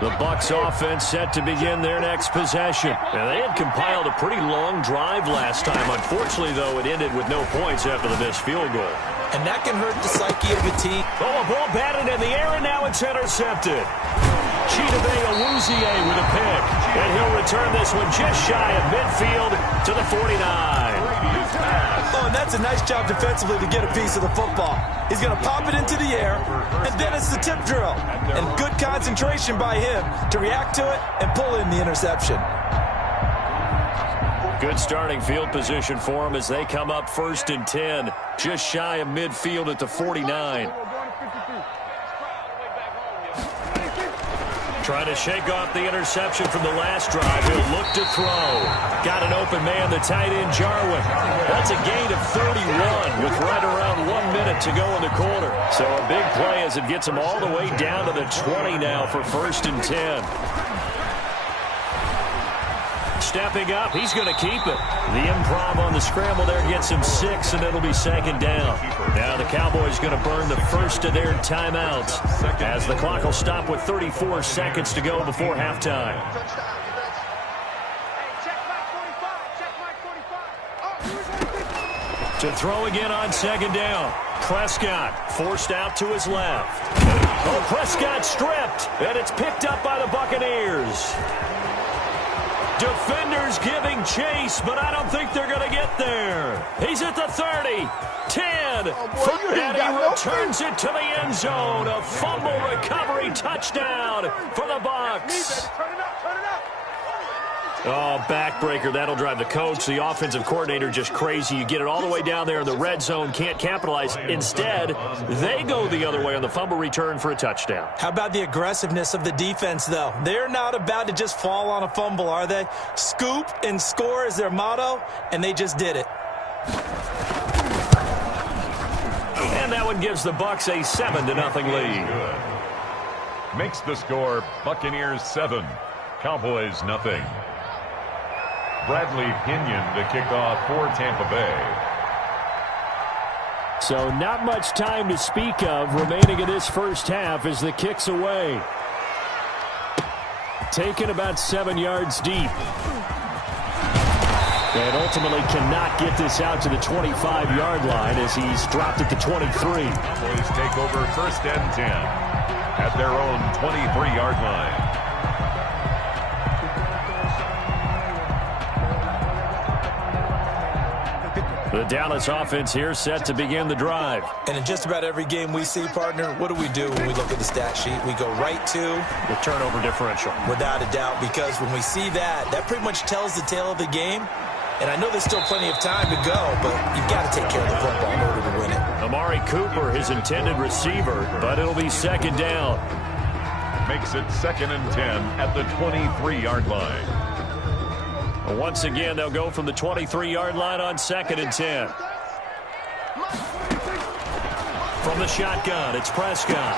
The Bucs offense set to begin their next possession. And they had compiled a pretty long drive last time. Unfortunately, though, it ended with no points after the missed field goal. And that can hurt the psyche of the team. Oh, a ball batted in the air, and now it's intercepted. Chidobe Awuzie with a pick. And he'll return this one just shy of midfield to the 49. Oh, and that's a nice job defensively to get a piece of the football. He's going to pop it into the air, and then it's the tip drill. And good concentration by him to react to it and pull in the interception. Good starting field position for them as they come up 1st and 10, just shy of midfield at the 49. Trying to shake off the interception from the last drive. He'll look to throw. Got an open man, the tight end, Jarwin. That's a gain of 31 with right around 1 minute to go in the quarter. So a big play as it gets him all the way down to the 20 now for 1st and 10. Stepping up, he's going to keep it. The improv on the scramble there gets him 6, and it'll be 2nd down. Now the Cowboys going to burn the first of their timeouts as the clock will stop with 34 seconds to go before halftime. To throw again on 2nd down. Prescott forced out to his left. Oh, Prescott stripped, and it's picked up by the Buccaneers. Defenders giving chase, but I don't think they're going to get there. He's at the 30, 10, and he returns it to the end zone. A fumble recovery touchdown for the Bucs. Oh, backbreaker. That'll drive the coach, the offensive coordinator, just crazy. You get it all the way down there in the red zone, can't capitalize. Instead, they go the other way on the fumble return for a touchdown. How about the aggressiveness of the defense, though? They're not about to just fall on a fumble, are they? Scoop and score is their motto, and they just did it. And that one gives the Bucs a 7-0 lead. Makes the score Buccaneers 7, Cowboys nothing. Bradley Pinion to kick off for Tampa Bay. So not much time to speak of remaining in this first half as the kick's away. Taken about 7 yards deep. And ultimately cannot get this out to the 25-yard line as he's dropped at the 23. Cowboys take over 1st and 10 at their own 23-yard line. The Dallas offense here set to begin the drive. And in just about every game we see, partner, what do we do when we look at the stat sheet? We go right to the turnover differential. Without a doubt, because when we see that, that pretty much tells the tale of the game. And I know there's still plenty of time to go, but you've got to take care of the football in order to win it. Amari Cooper, his intended receiver, but it'll be 2nd down. Makes it 2nd and 10 at the 23-yard line. Once again, they'll go from the 23-yard line on 2nd and 10. From the shotgun, it's Prescott.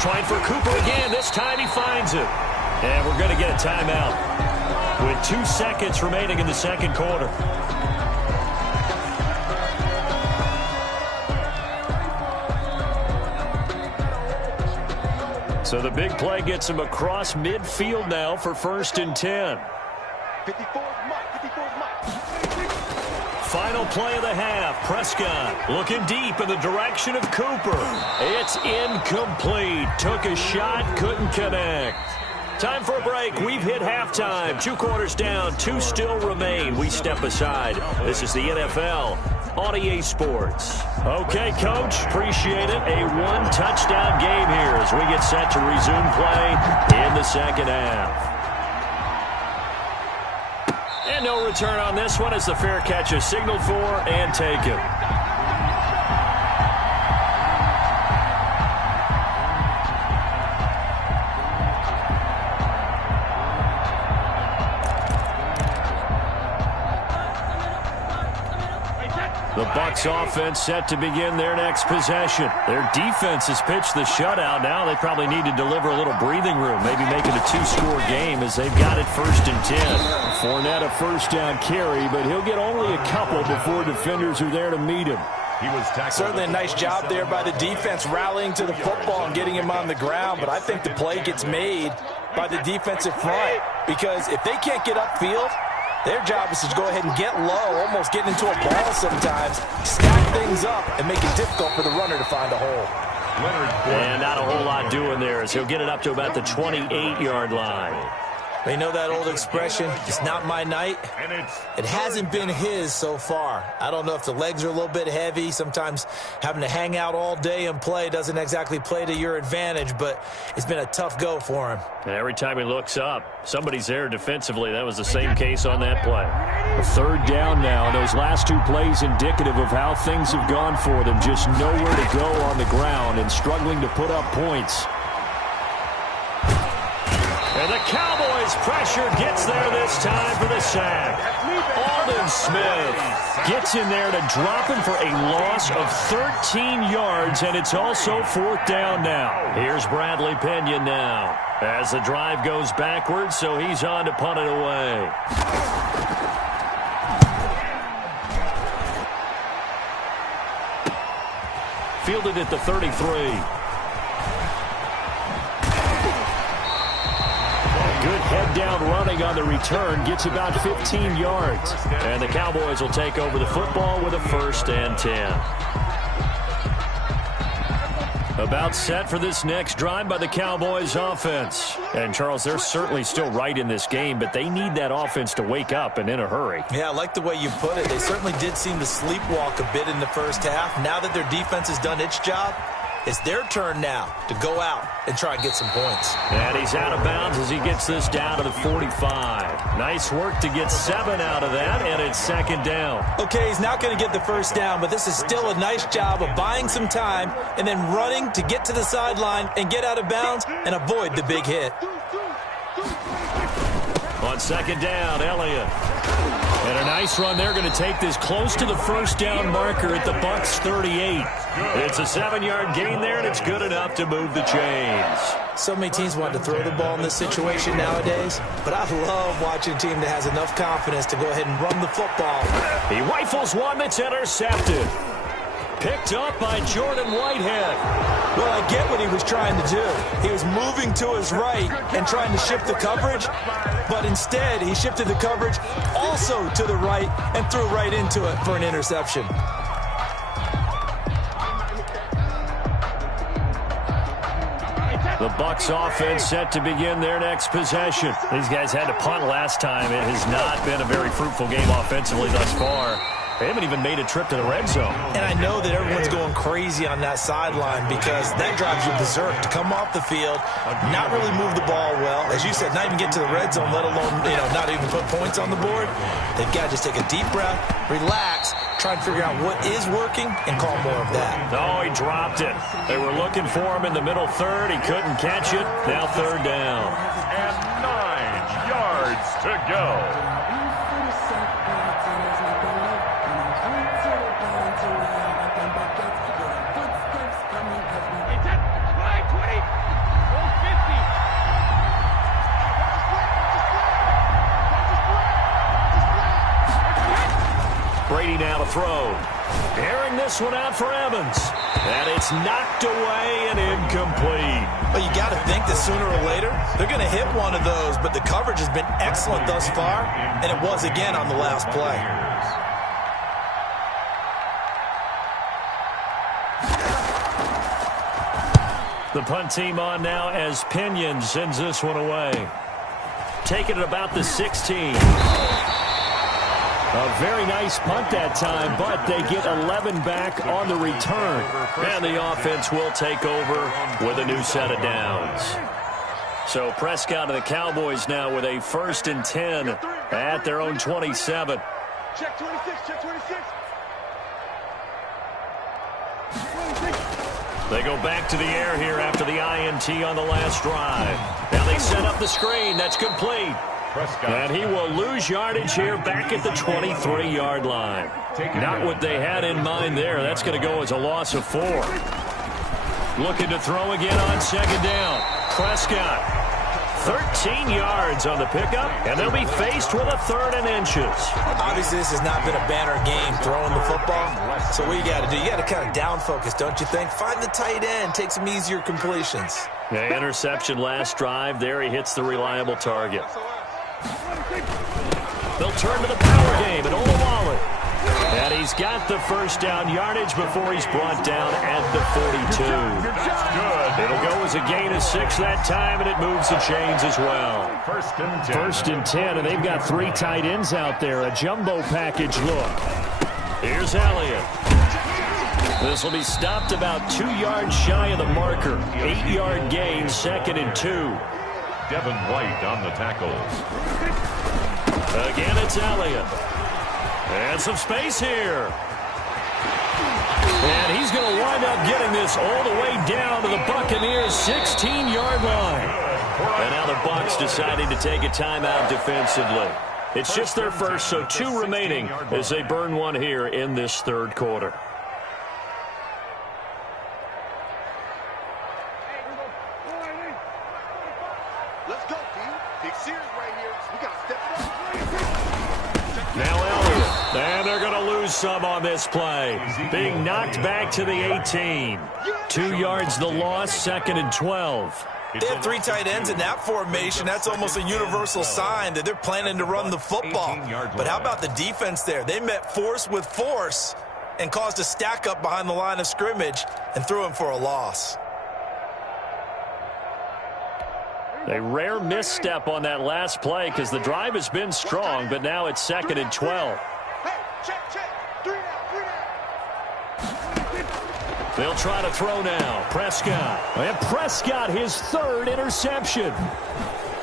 Trying for Cooper again. This time he finds it. And we're going to get a timeout with 2 seconds remaining in the second quarter. So the big play gets him across midfield now for 1st and 10. 54's Mike. 54's Mike. Final play of the half. Prescott looking deep in the direction of Cooper. It's incomplete. Took a shot, couldn't connect. Time for a break. We've hit halftime. 2 quarters down, 2 still remain. We step aside. This is the NFL on EA Sports. Okay, Coach, appreciate it. A 1-touchdown game here as we get set to resume play in the second half. And no return on this one as the fair catch is signaled for and taken. The Bucs offense set to begin their next possession. Their defense has pitched the shutout. Now they probably need to deliver a little breathing room, maybe make it a 2-score game as they've got it 1st and 10. Fournette a 1st down carry, but he'll get only a couple before defenders are there to meet him. He was certainly a nice job there by the defense rallying to the football and getting him on the ground, but I think the play gets made by the defensive front because if they can't get upfield, their job is to go ahead and get low, almost get into a ball sometimes, stack things up, and make it difficult for the runner to find a hole. And not a whole lot doing there as he'll get it up to about the 28-yard line. They know that old expression, it's not my night. It hasn't been his so far. I don't know if the legs are a little bit heavy. Sometimes having to hang out all day and play doesn't exactly play to your advantage, but it's been a tough go for him. And every time he looks up, somebody's there defensively. That was the same case on that play. A 3rd down now, and those last 2 plays indicative of how things have gone for them. Just nowhere to go on the ground and struggling to put up points. And the Cowboys pressure gets there this time for the sack. Aldon Smith gets in there to drop him for a loss of 13 yards, and it's also 4th down now. Here's Bradley Pinion now as the drive goes backwards, so he's on to punt it away. Fielded at the 33. Good head-down running on the return. Gets about 15 yards. And the Cowboys will take over the football with a 1st and 10. About set for this next drive by the Cowboys offense. And, Charles, they're certainly still right in this game, but they need that offense to wake up and in a hurry. Yeah, I like the way you put it. They certainly did seem to sleepwalk a bit in the first half. Now that their defense has done its job, it's their turn now to go out and try and get some points. And he's out of bounds as he gets this down to the 45. Nice work to get 7 out of that, and it's 2nd down. Okay, he's not going to get the 1st down, but this is still a nice job of buying some time and then running to get to the sideline and get out of bounds and avoid the big hit. On 2nd down, Elliott. And a nice run there, going to take this close to the 1st down marker at the Bucs 38. It's a 7-yard gain there, and it's good enough to move the chains. So many teams want to throw the ball in this situation nowadays, but I love watching a team that has enough confidence to go ahead and run the football. He rifles one that's intercepted. Picked up by Jordan Whitehead. Well, I get what he was trying to do. He was moving to his right and trying to shift the coverage, but instead he shifted the coverage also to the right and threw right into it for an interception. The Bucs offense set to begin their next possession. These guys had to punt last time. It has not been a very fruitful game offensively thus far. They haven't even made a trip to the red zone. And I know that everyone's going crazy on that sideline because that drives you berserk to come off the field, not really move the ball well. As you said, not even get to the red zone, let alone, not even put points on the board. They've got to just take a deep breath, relax, try and figure out what is working, and call more of that. Oh, he dropped it. They were looking for him in the middle third. He couldn't catch it. Now 3rd down. And 9 yards to go. now to throw. Airing this one out for Evans. And it's knocked away and incomplete. Well, you got to think that sooner or later, they're going to hit one of those, but the coverage has been excellent thus far, and it was again on the last play. The punt team on now as Pinion sends this one away. Taking it about the 16. A very nice punt that time, but they get 11 back on the return. And the offense will take over with a new set of downs. So Prescott and the Cowboys now with a 1st and 10 at their own 27. Check 26, check 26. They go back to the air here after the INT on the last drive. Now they set up the screen. That's complete. And he will lose yardage here back at the 23-yard line. Not what they had in mind there. That's going to go as a loss of 4. Looking to throw again on 2nd down. Prescott, 13 yards on the pickup, and they'll be faced with a 3rd and inches. Obviously, this has not been a banner game throwing the football. So what you got to do, you got to kind of down focus, don't you think? Find the tight end, take some easier completions. The interception last drive. There he hits the reliable target. They'll turn to the power game and Olawale. And he's got the 1st down yardage before he's brought down at the 42. It'll go as a gain of 6 that time, and it moves the chains as well. 1st and 10, and they've got 3 tight ends out there. A jumbo package look. Here's Elliott. This will be stopped about 2 yards shy of the marker. 8-yard gain, 2nd and 2. Devin White on the tackle. Again, it's Elliott. And some space here. And he's going to wind up getting this all the way down to the Buccaneers' 16-yard line. And now the Bucs deciding to take a timeout defensively. It's just their first, so 2 remaining as they burn one here in this 3rd quarter. Let's go, D. Big series right here. We got to step it up. Now Elliott. And they're going to lose some on this play. Being knocked back to the 18. 2 yards the loss, 2nd and 12. They have 3 tight ends in that formation. That's almost a universal sign that they're planning to run the football. But how about the defense there? They met force with force and caused a stack up behind the line of scrimmage and threw him for a loss. A rare misstep on that last play because the drive has been strong, but now it's 2nd and 12. Hey, check. 3 down. They'll try to throw now. Prescott. And Prescott, his 3rd interception.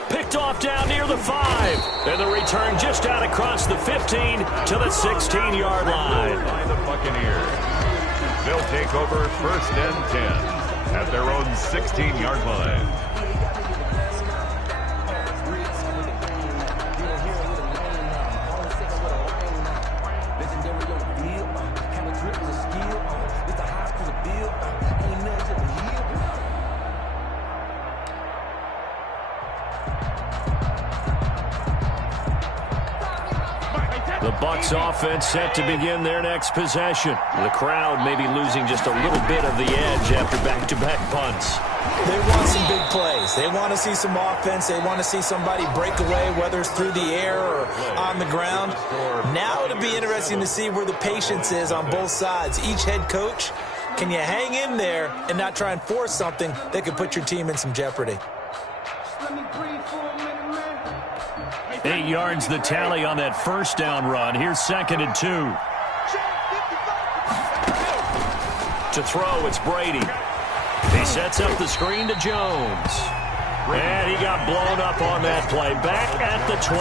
Picked off down near the 5. And the return just out across the 15 to the 16-yard line. By the Buccaneers. They'll take over 1st and 10 at their own 16-yard line. The Bucs offense set to begin their next possession. The crowd may be losing just a little bit of the edge after back-to-back punts. They want some big plays. They want to see some offense. They want to see somebody break away, whether it's through the air or on the ground. Now it'll be interesting to see where the patience is on both sides. Each head coach, can you hang in there and not try and force something that could put your team in some jeopardy? 8 yards the tally on that 1st down run. Here's 2nd and 2. To throw, it's Brady. He sets up the screen to Jones. And he got blown up on that play. Back at the 20.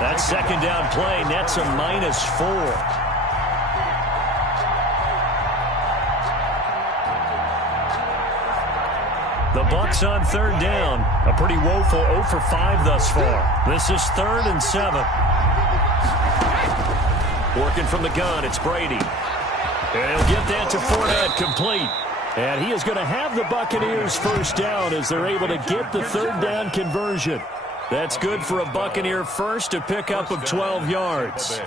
That 2nd down play nets a -4. The Bucs on 3rd down. A pretty woeful 0 for 5 thus far. This is 3rd and 7. Working from the gun, it's Brady. And he'll get that to Fournette, complete. And he is going to have the Buccaneers 1st down as they're able to get the 3rd down conversion. That's good for a Buccaneer 1st, a pickup of 12 yards.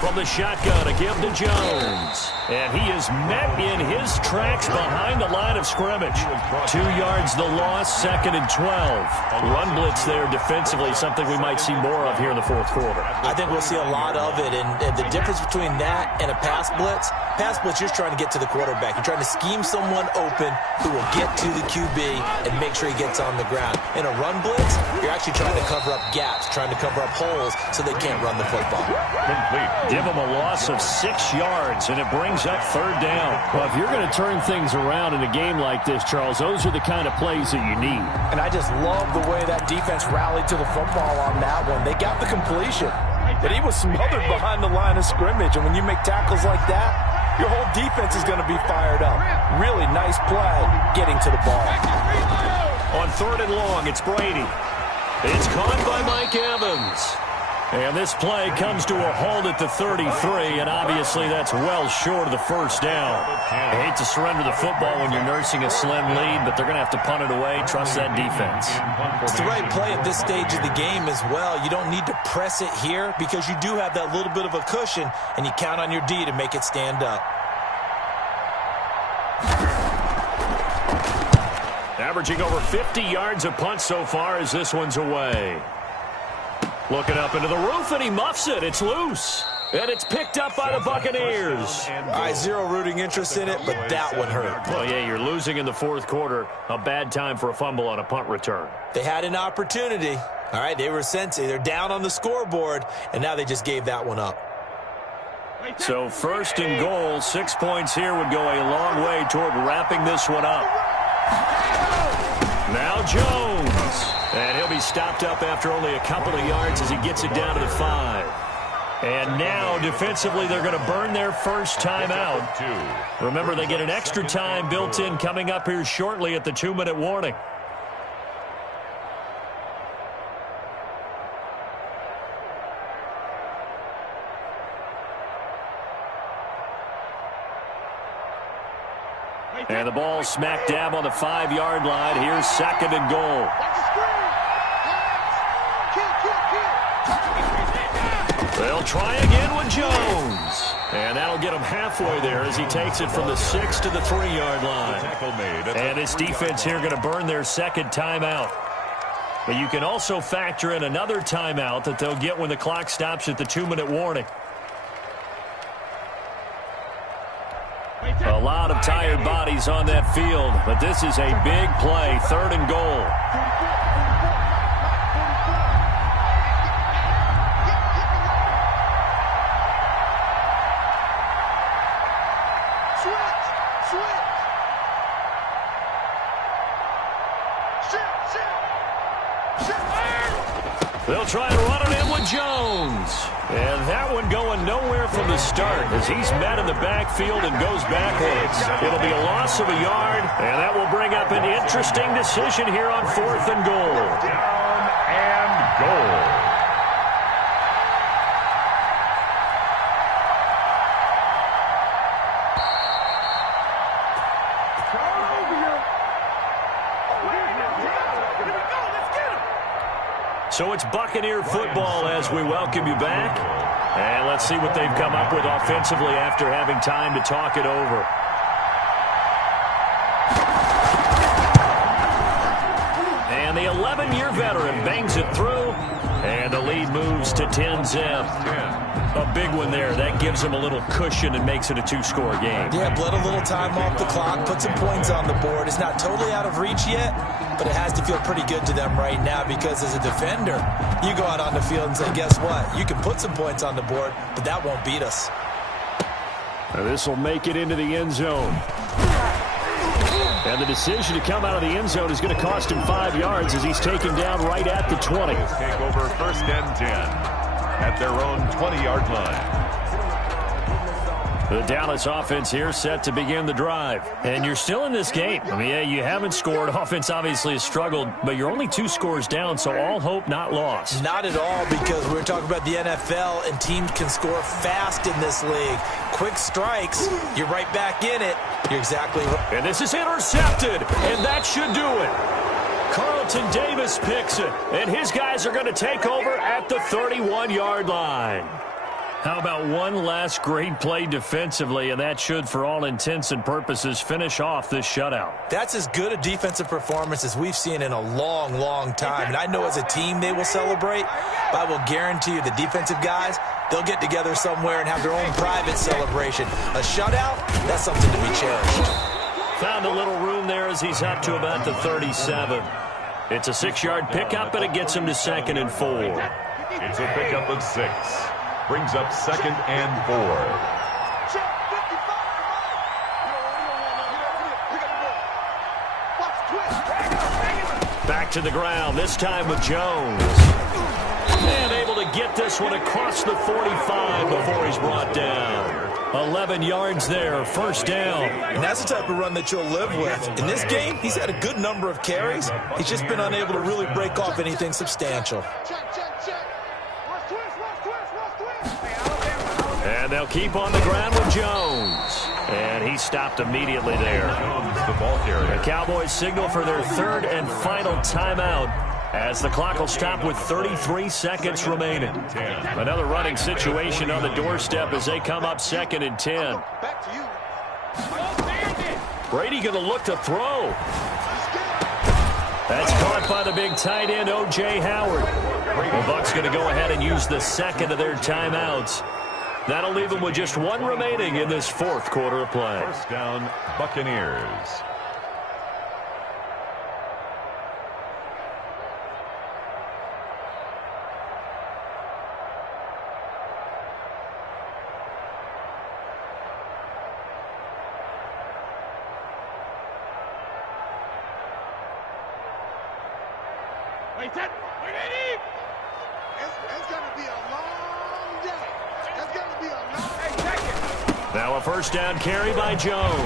From the shotgun, a give to Jones. And he is met in his tracks behind the line of scrimmage. 2 yards the loss, 2nd and 12. Run blitz there defensively, something we might see more of here in the fourth quarter. I think we'll see a lot of it, and the difference between that and a pass blitz, you're trying to get to the quarterback. You're trying to scheme someone open who will get to the QB and make sure he gets on the ground. In a run blitz, you're actually trying to cover up gaps, trying to cover up holes so they can't run the football. Complete. Give them a loss of 6 yards, and it brings up 3rd down. Well, if you're going to turn things around in a game like this, Charles, those are the kind of plays that you need. And I just love the way that defense rallied to the football on that one. They got the completion, but he was smothered behind the line of scrimmage. And when you make tackles like that, your whole defense is going to be fired up. Really nice play getting to the ball. On 3rd and long, it's Brady. It's caught by Mike Evans. And this play comes to a halt at the 33, and obviously that's well short of the 1st down. I hate to surrender the football when you're nursing a slim lead, but they're going to have to punt it away. Trust that defense. It's the right play at this stage of the game as well. You don't need to press it here because you do have that little bit of a cushion, and you count on your D to make it stand up. Averaging over 50 yards a punt so far as this one's away. Looking up into the roof, and he muffs it. It's loose. And it's picked up by the Buccaneers. All right, zero rooting interest in it, but that one hurt. Well, yeah, you're losing in the 4th quarter. A bad time for a fumble on a punt return. They had an opportunity. All right, they were sensing. They're down on the scoreboard, and now they just gave that one up. So 1st and goal, 6 points here would go a long way toward wrapping this one up. Now Jones. And he'll be stopped up after only a couple of yards as he gets it down to the 5. And now, defensively, they're going to burn their first timeout. Remember, they get an extra time built in coming up here shortly at the 2-minute warning. And the ball smack dab on the 5-yard line. Here's 2nd and goal. They'll try again with Jones. And that'll get him halfway there as he takes it from the 6 to the 3-yard line. And this defense here going to burn their 2nd timeout. But you can also factor in another timeout that they'll get when the clock stops at the 2-minute warning. A lot of tired bodies on that field, but this is a big play, 3rd and goal. They'll try and run it in with Jones. And that one going nowhere from the start as he's met in the backfield and goes backwards. It'll be a loss of a yard, and that will bring up an interesting decision here on 4th and goal. Down and goal. So it's Buccaneer football as we welcome you back. And let's see what they've come up with offensively after having time to talk it over. And the 11-year veteran bangs it through. And the lead moves to 10-zip. A big one there. That gives them a little cushion and makes it a 2-score game. Yeah, bled a little time off the clock, put some points on the board. It's not totally out of reach yet, but it has to feel pretty good to them right now because as a defender, you go out on the field and say, guess what? You can put some points on the board, but that won't beat us. Now this will make it into the end zone. And the decision to come out of the end zone is going to cost him 5 yards as he's taken down right at the 20. Take over 1st and 10 at their own 20-yard line. The Dallas offense here set to begin the drive. And you're still in this game. I mean, yeah, you haven't scored. Offense obviously has struggled, but you're only 2 scores down, so all hope not lost. Not at all, because we're talking about the NFL, and teams can score fast in this league. Quick strikes, you're right back in it. You're exactly right. And this is intercepted, and that should do it. Carlton Davis picks it, and his guys are going to take over at at the 31-yard line. How about one last great play defensively, and that should, for all intents and purposes, finish off this shutout. That's as good a defensive performance as we've seen in a long, long time. And I know as a team they will celebrate, but I will guarantee you the defensive guys, they'll get together somewhere and have their own private celebration. A shutout, that's something to be cherished. Found a little room there as he's up to about the 37. It's a 6-yard pickup, and it gets him to 2nd and 4. It's a pickup of 6. Brings up 2nd and 4. Back to the ground, this time with Jones. And able to get this one across the 45 before he's brought down. 11 yards there, first down. And that's the type of run that you'll live with. In this game, he's had a good number of carries. He's just been unable to really break off anything substantial. And they'll keep on the ground with Jones. And he stopped immediately there. The ball carrier. The Cowboys signal for their 3rd and final timeout as the clock will stop with 33 seconds remaining. Another running situation on the doorstep as they come up 2nd and 10. Brady going to look to throw. That's caught by the big tight end, O.J. Howard. The Bucs going to go ahead and use the second of their timeouts. That'll leave them with just one remaining in this 4th quarter of play. First down, Buccaneers. It's going to be a long day. It's going to be a long day. Now a first down carry by Jones.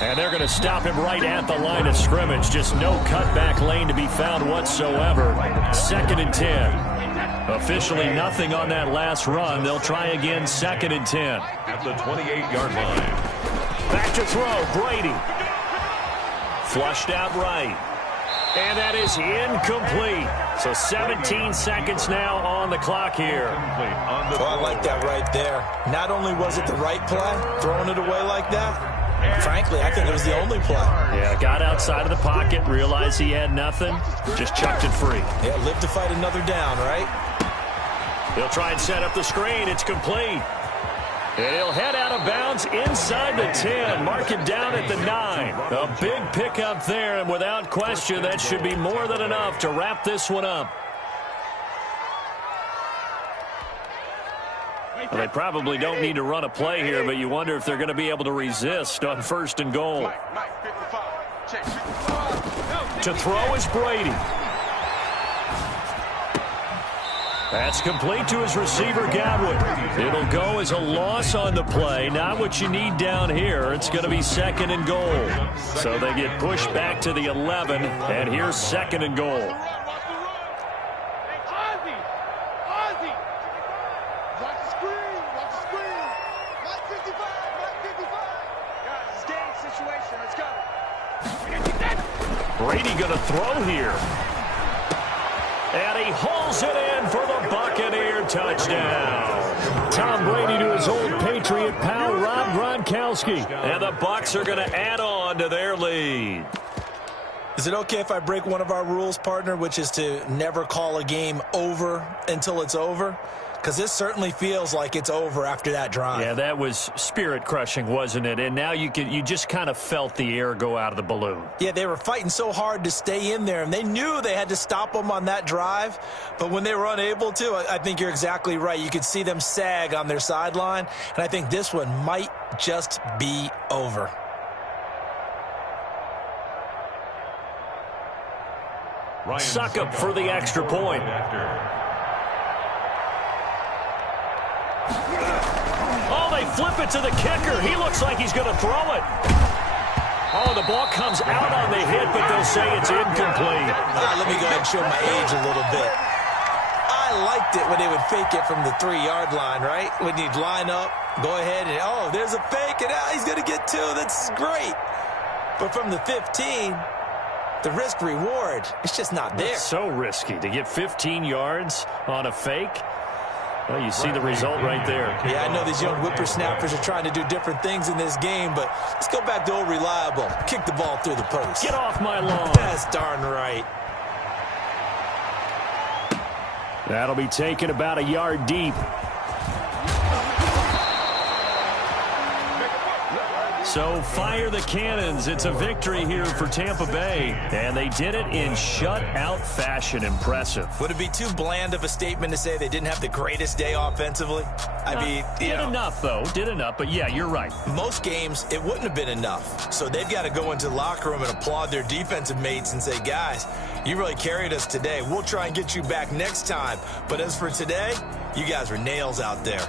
And they're going to stop him right at the line of scrimmage. Just no cutback lane to be found whatsoever. 2nd and 10. Officially nothing on that last run. They'll try again, 2nd and 10. At the 28-yard line. Back to throw, Brady. Flushed out right. And that is incomplete. So 17 seconds now on the clock here. Well, I like that right there. Not only was it the right play, throwing it away like that, frankly, I think it was the only play. Yeah, got outside of the pocket, realized he had nothing, just chucked it free. Yeah, live to fight another down, right? He'll try and set up the screen. It's complete. And he'll head out of bounds inside the 10. Mark him down at the 9. A big pickup there, and without question, that should be more than enough to wrap this one up. Well, they probably don't need to run a play here, but you wonder if they're going to be able to resist on 1st and goal. To throw is Brady. That's complete to his receiver, Godwin. It'll go as a loss on the play. Not what you need down here. It's going to be 2nd and goal. So they get pushed back to the 11, and here's 2nd and goal. Brady going to throw here. And he hauls it in for the Buccaneer touchdown. Tom Brady to his old Patriot pal, Rob Gronkowski. And the Bucs are going to add on to their lead. Is it okay if I break one of our rules, partner, which is to never call a game over until it's over? Because this certainly feels like it's over after that drive. Yeah, that was spirit-crushing, wasn't it? And now you just kind of felt the air go out of the balloon. Yeah, they were fighting so hard to stay in there, and they knew they had to stop them on that drive. But when they were unable to, I think you're exactly right. You could see them sag on their sideline, and I think this one might just be over. Succop for the extra point. Oh, they flip it to the kicker. He looks like he's going to throw it. Oh, the ball comes out on the hit, but they'll say it's incomplete. Let me go ahead and show my age a little bit. I liked it when they would fake it from the 3-yard line, right? When you'd line up, go ahead and, oh, there's a fake, and he's going to get 2. That's great. But from the 15, the risk-reward is just not there. It's so risky to get 15 yards on a fake. Well, you see the result right there. Yeah, I know these young whippersnappers are trying to do different things in this game, but let's go back to old reliable. Kick the ball through the post. Get off my lawn. That's darn right. That'll be taken about a yard deep. So fire the cannons. It's a victory here for Tampa Bay. And they did it in shutout fashion. Impressive. Would it be too bland of a statement to say they didn't have the greatest day offensively? I mean, did enough, though. Did enough. But, yeah, you're right. Most games, it wouldn't have been enough. So they've got to go into the locker room and applaud their defensive mates and say, guys, you really carried us today. We'll try and get you back next time. But as for today, you guys were nails out there.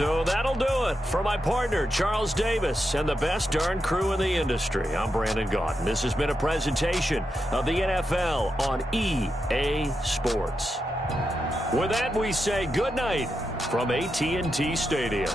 So that'll do it for my partner, Charles Davis, and the best darn crew in the industry. I'm Brandon Gaudin. This has been a presentation of the NFL on EA Sports. With that, we say good night from AT&T Stadium.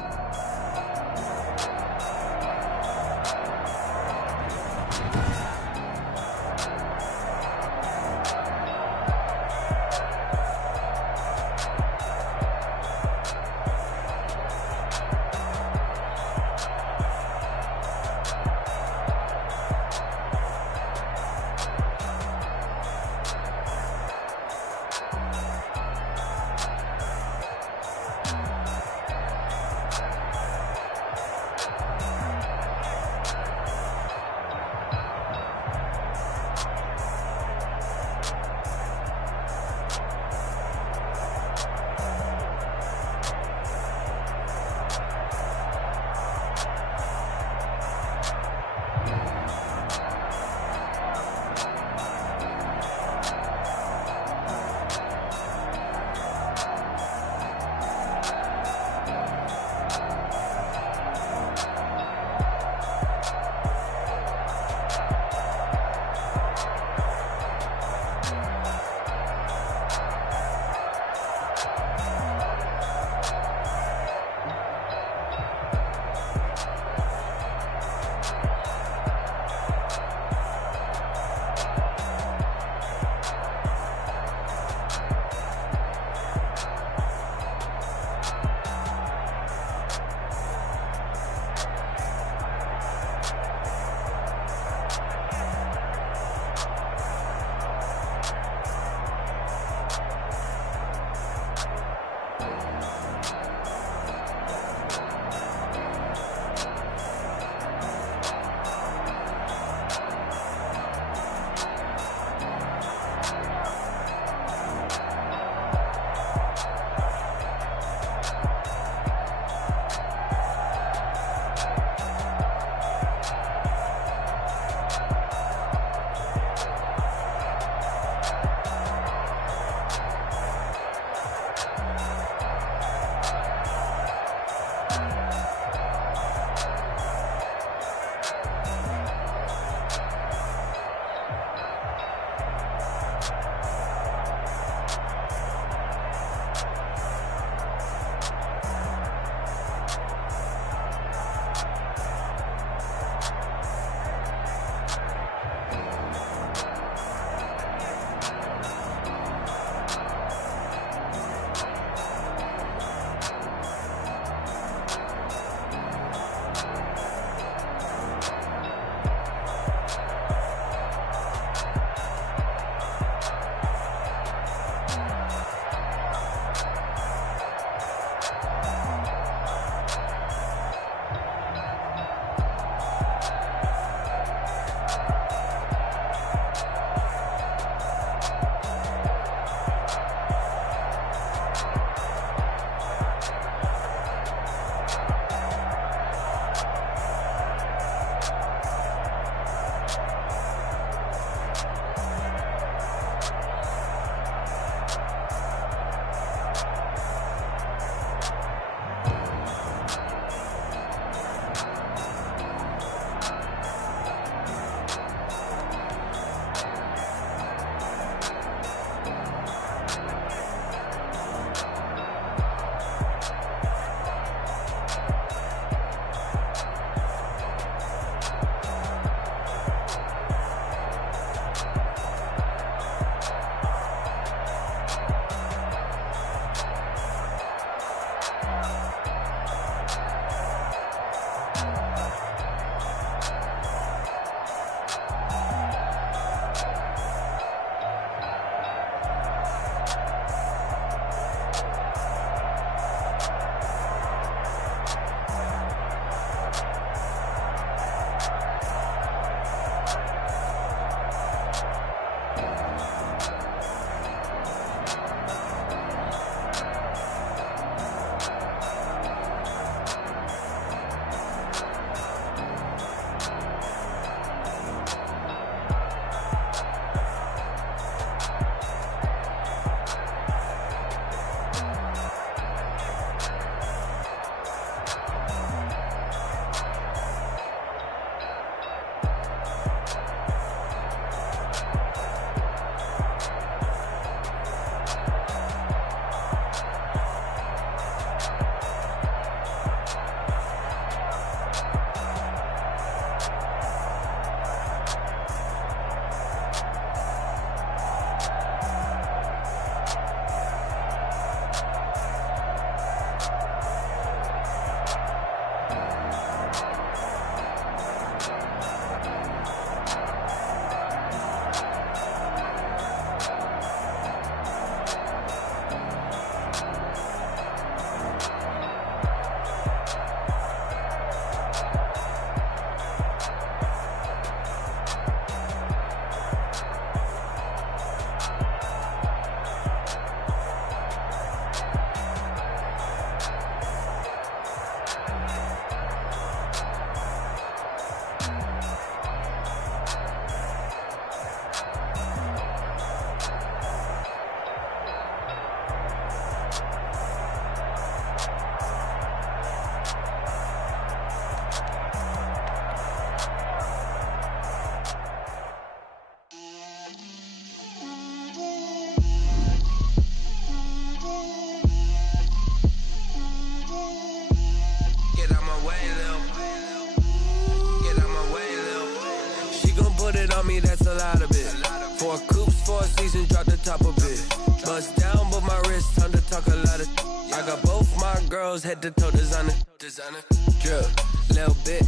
me, that's a lot of it. 4 coops, 4 seasons, drop the top of it. Bust down, but my wrist, time to talk a lot of. I got both my girls, head to toe designer. Drip, little bit.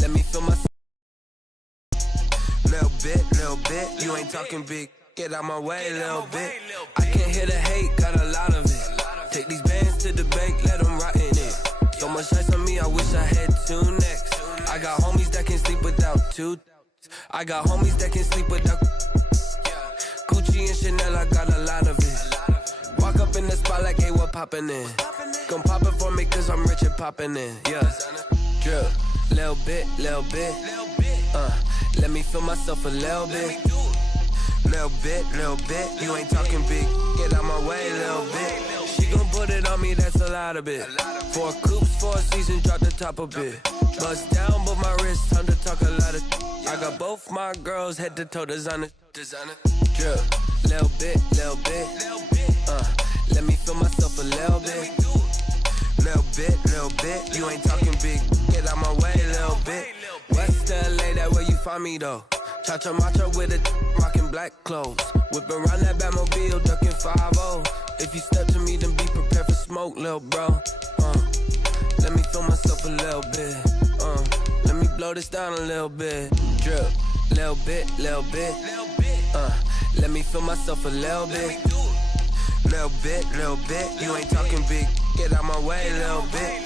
Let me feel my. Little bit. You ain't talking big. Get out my way, little bit. I can't hear the hate, got a lot of it. Take these bands to the bank, let them rot in it. So much ice on me, I wish I had 2 necks. I got homies that can sleep without 2. I got homies that can sleep without. Gucci and Chanel, I got a lot of it. Walk up in the spot like, hey, what poppin' in? Gon' pop it for me, cause I'm rich and poppin' in. Yeah, drip, little bit. Let me feel myself a little bit. Little bit. You ain't talking big. Get out my way, little bit. She gon' put it on me, that's a lot of it. 4 coops, 4 seasons, drop the top a bit. Bust down, but my wrist, time to talk a lot of. I got both my girls, head to toe designer. Drip, little bit. Let me feel myself a little bit. Little bit. You ain't talking big. Get out my way, little bit. West LA, that where you find me though. Cha-cha matcha with a rockin' black clothes. Whip around that Batmobile, ducking 5-0. If you step to me, then be prepared for smoke, lil' bro. Let me feel myself a little bit. Let me blow this down a little bit. Drip, little bit. Let me feel myself a little bit. Little bit. You ain't talking big. Get out my way, little bit.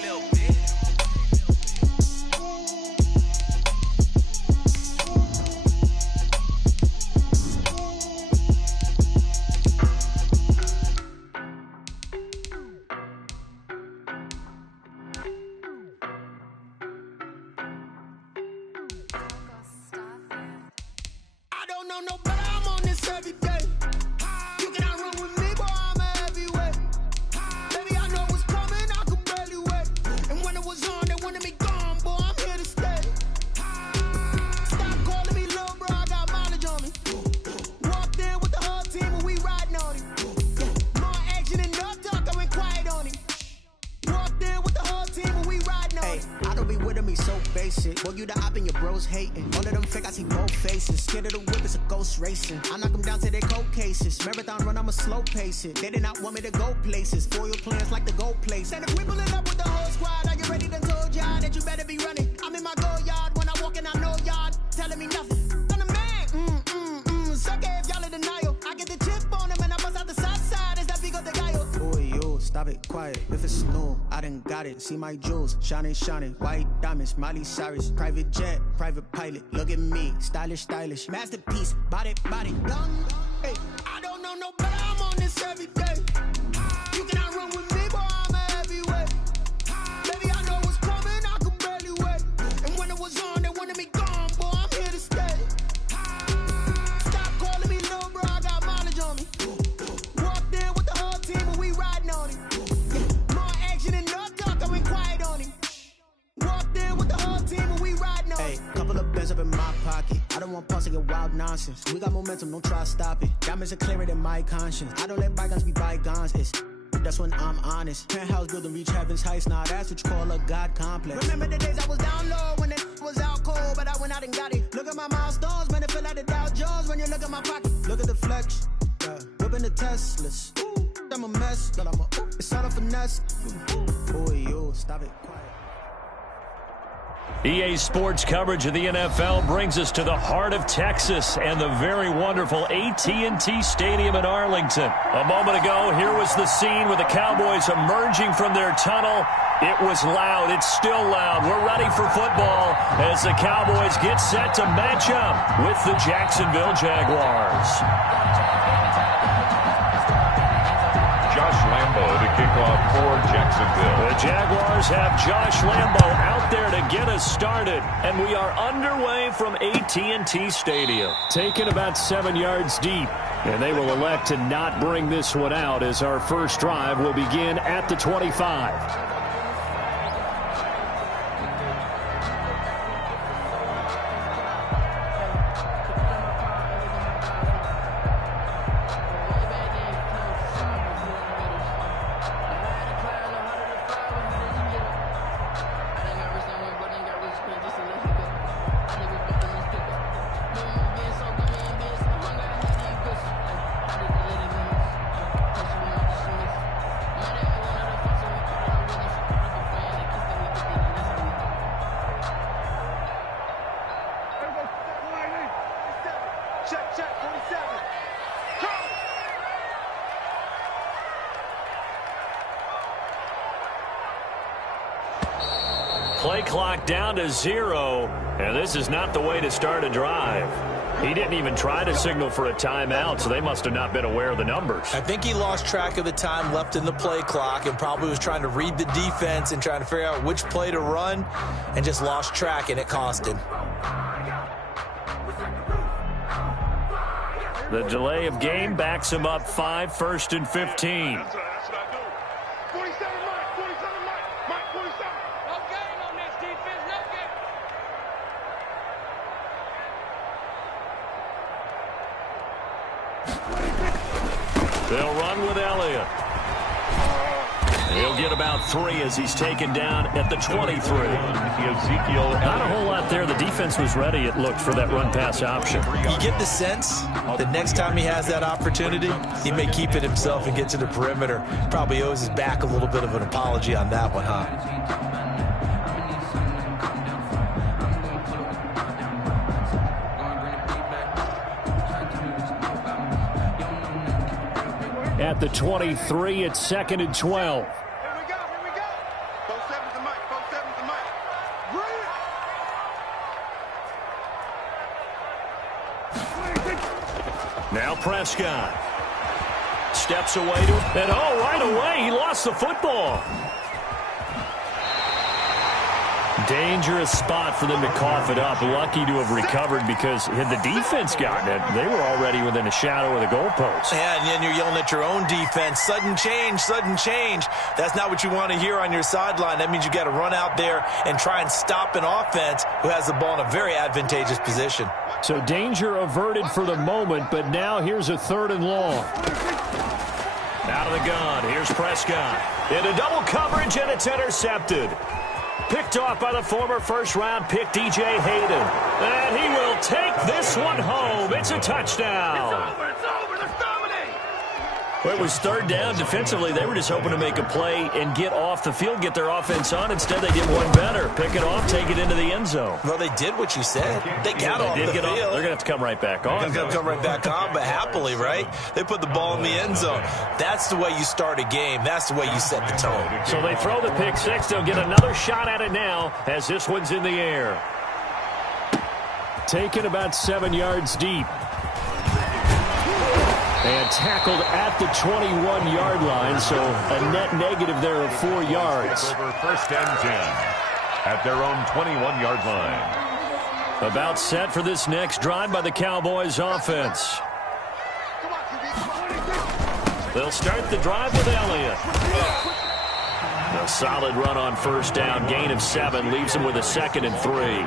Boy, you the op and your bros hating. All of them fake, I see both faces. Scared of the whip, it's a ghost racing. I knock them down to their cold cases. Marathon run, I'ma slow pace it. They did not want me to go places. Foil plans like the go place. And if we pulling up with the whole squad, are you ready to told y'all that you better be running? I'm in my go yard when I walk in, I know y'all telling me nothing. I'm the man, suck it if y'all in denial. I get the chip on them and I bust out the south side. Is that Vigo de Gallo? Boy, yo, stop it, quiet. If it's new, I done got it. See my jewels, shining. White diamonds, Miley Cyrus. Private jet, private pilot. Look at me, stylish. Masterpiece, body, young. Hey, I don't know no better, I'm on this every day. You cannot run with me, boy, I'm a heavyweight. Baby, I know what's coming, I could barely wait. And when it was on, they wanted me gone, boy, I'm here to stay. Stop calling me little bro, I got mileage on me. Walked in with the whole team and we riding on it. More action and no talk, I went quiet on him. Walked in with the whole team and we riding on it. Hey, couple of bands up in my pocket. I don't want pause to get wild nonsense. We got momentum, don't try to stop it. Diamonds are clearer than my conscience. I don't let bygones be bygones. That's when I'm honest. Penthouse building, reach heaven's heights. Nah, that's what you call a God complex. Remember the days I was down low when it was out cold, but I went out and got it. Look at my milestones, man, it feel like the Dow Jones when you look at my pocket. Look at the flex, whipping the Teslas. I'm a mess, but it's all a finesse. Boy, yo, stop it, quiet. EA Sports coverage of the NFL brings us to the heart of Texas and the very wonderful AT&T Stadium in Arlington. A moment ago, here was the scene with the Cowboys emerging from their tunnel. It was loud. It's still loud. We're ready for football as the Cowboys get set to match up with the Jacksonville Jaguars. Josh Lambo to kick off for Jacksonville. The Jaguars have Josh Lambo out there to get us started, and we are underway from AT&T Stadium. Taken about 7 yards deep, and they will elect to not bring this one out as our first drive will begin at the 25. Play clock down to 0, and this is not the way to start a drive. He didn't even try to signal for a timeout, so they must have not been aware of the numbers. I think he lost track of the time left in the play clock and probably was trying to read the defense and trying to figure out which play to run and just lost track, and it cost him. The delay of game backs him up 5, 1st and 15. That's what I do. 47 Mike, 47 Mike, 47. No gain on this defense, no gain. They'll run with Elliott. He'll get about 3 as he's taken down at the 23. Ezekiel. Not a whole lot there. The defense was ready, it looked, for that run-pass option. You get the sense that next time he has that opportunity, he may keep it himself and get to the perimeter. Probably owes his back a little bit of an apology on that one, huh? At the 23, it's 2nd and 12. Here we go, here we go. 47's the Mike, 47's the Mike. Now Prescott steps away to it, and right away he lost the football. Dangerous spot for them to cough it up. Lucky to have recovered, because had the defense gotten it, they were already within a shadow of the goalpost. Yeah, and then you're yelling at your own defense. Sudden change, sudden change. That's not what you want to hear on your sideline. That means you got to run out there and try and stop an offense who has the ball in a very advantageous position. So danger averted for the moment, but now here's a 3rd and long. Out of the gun, here's Prescott. Into double coverage, and it's intercepted. Picked off by the former first-round pick, D.J. Hayden. And he will take this one home. It's a touchdown. It's over, let's dominate. Well, it was 3rd down. Defensively, they were just hoping to make a play and get off the field, get their offense on. Instead, they did one better. Pick it off, take it into the end zone. Well, they did what you said. They got off the field. They're going to have to come right back on. They're going to come right back on, but happily, right? They put the ball in the end zone. That's the way you start a game. That's the way you set the tone. So they throw the pick 6. They'll get another shot at it now as this one's in the air. Taken about 7 yards deep. And tackled at the 21-yard line, so a net negative there of 4 yards. Over 1st and 10 at their own 21-yard line. About set for this next drive by the Cowboys offense. They'll start the drive with Elliott. A solid run on 1st down, gain of 7, leaves him with a 2nd and 3.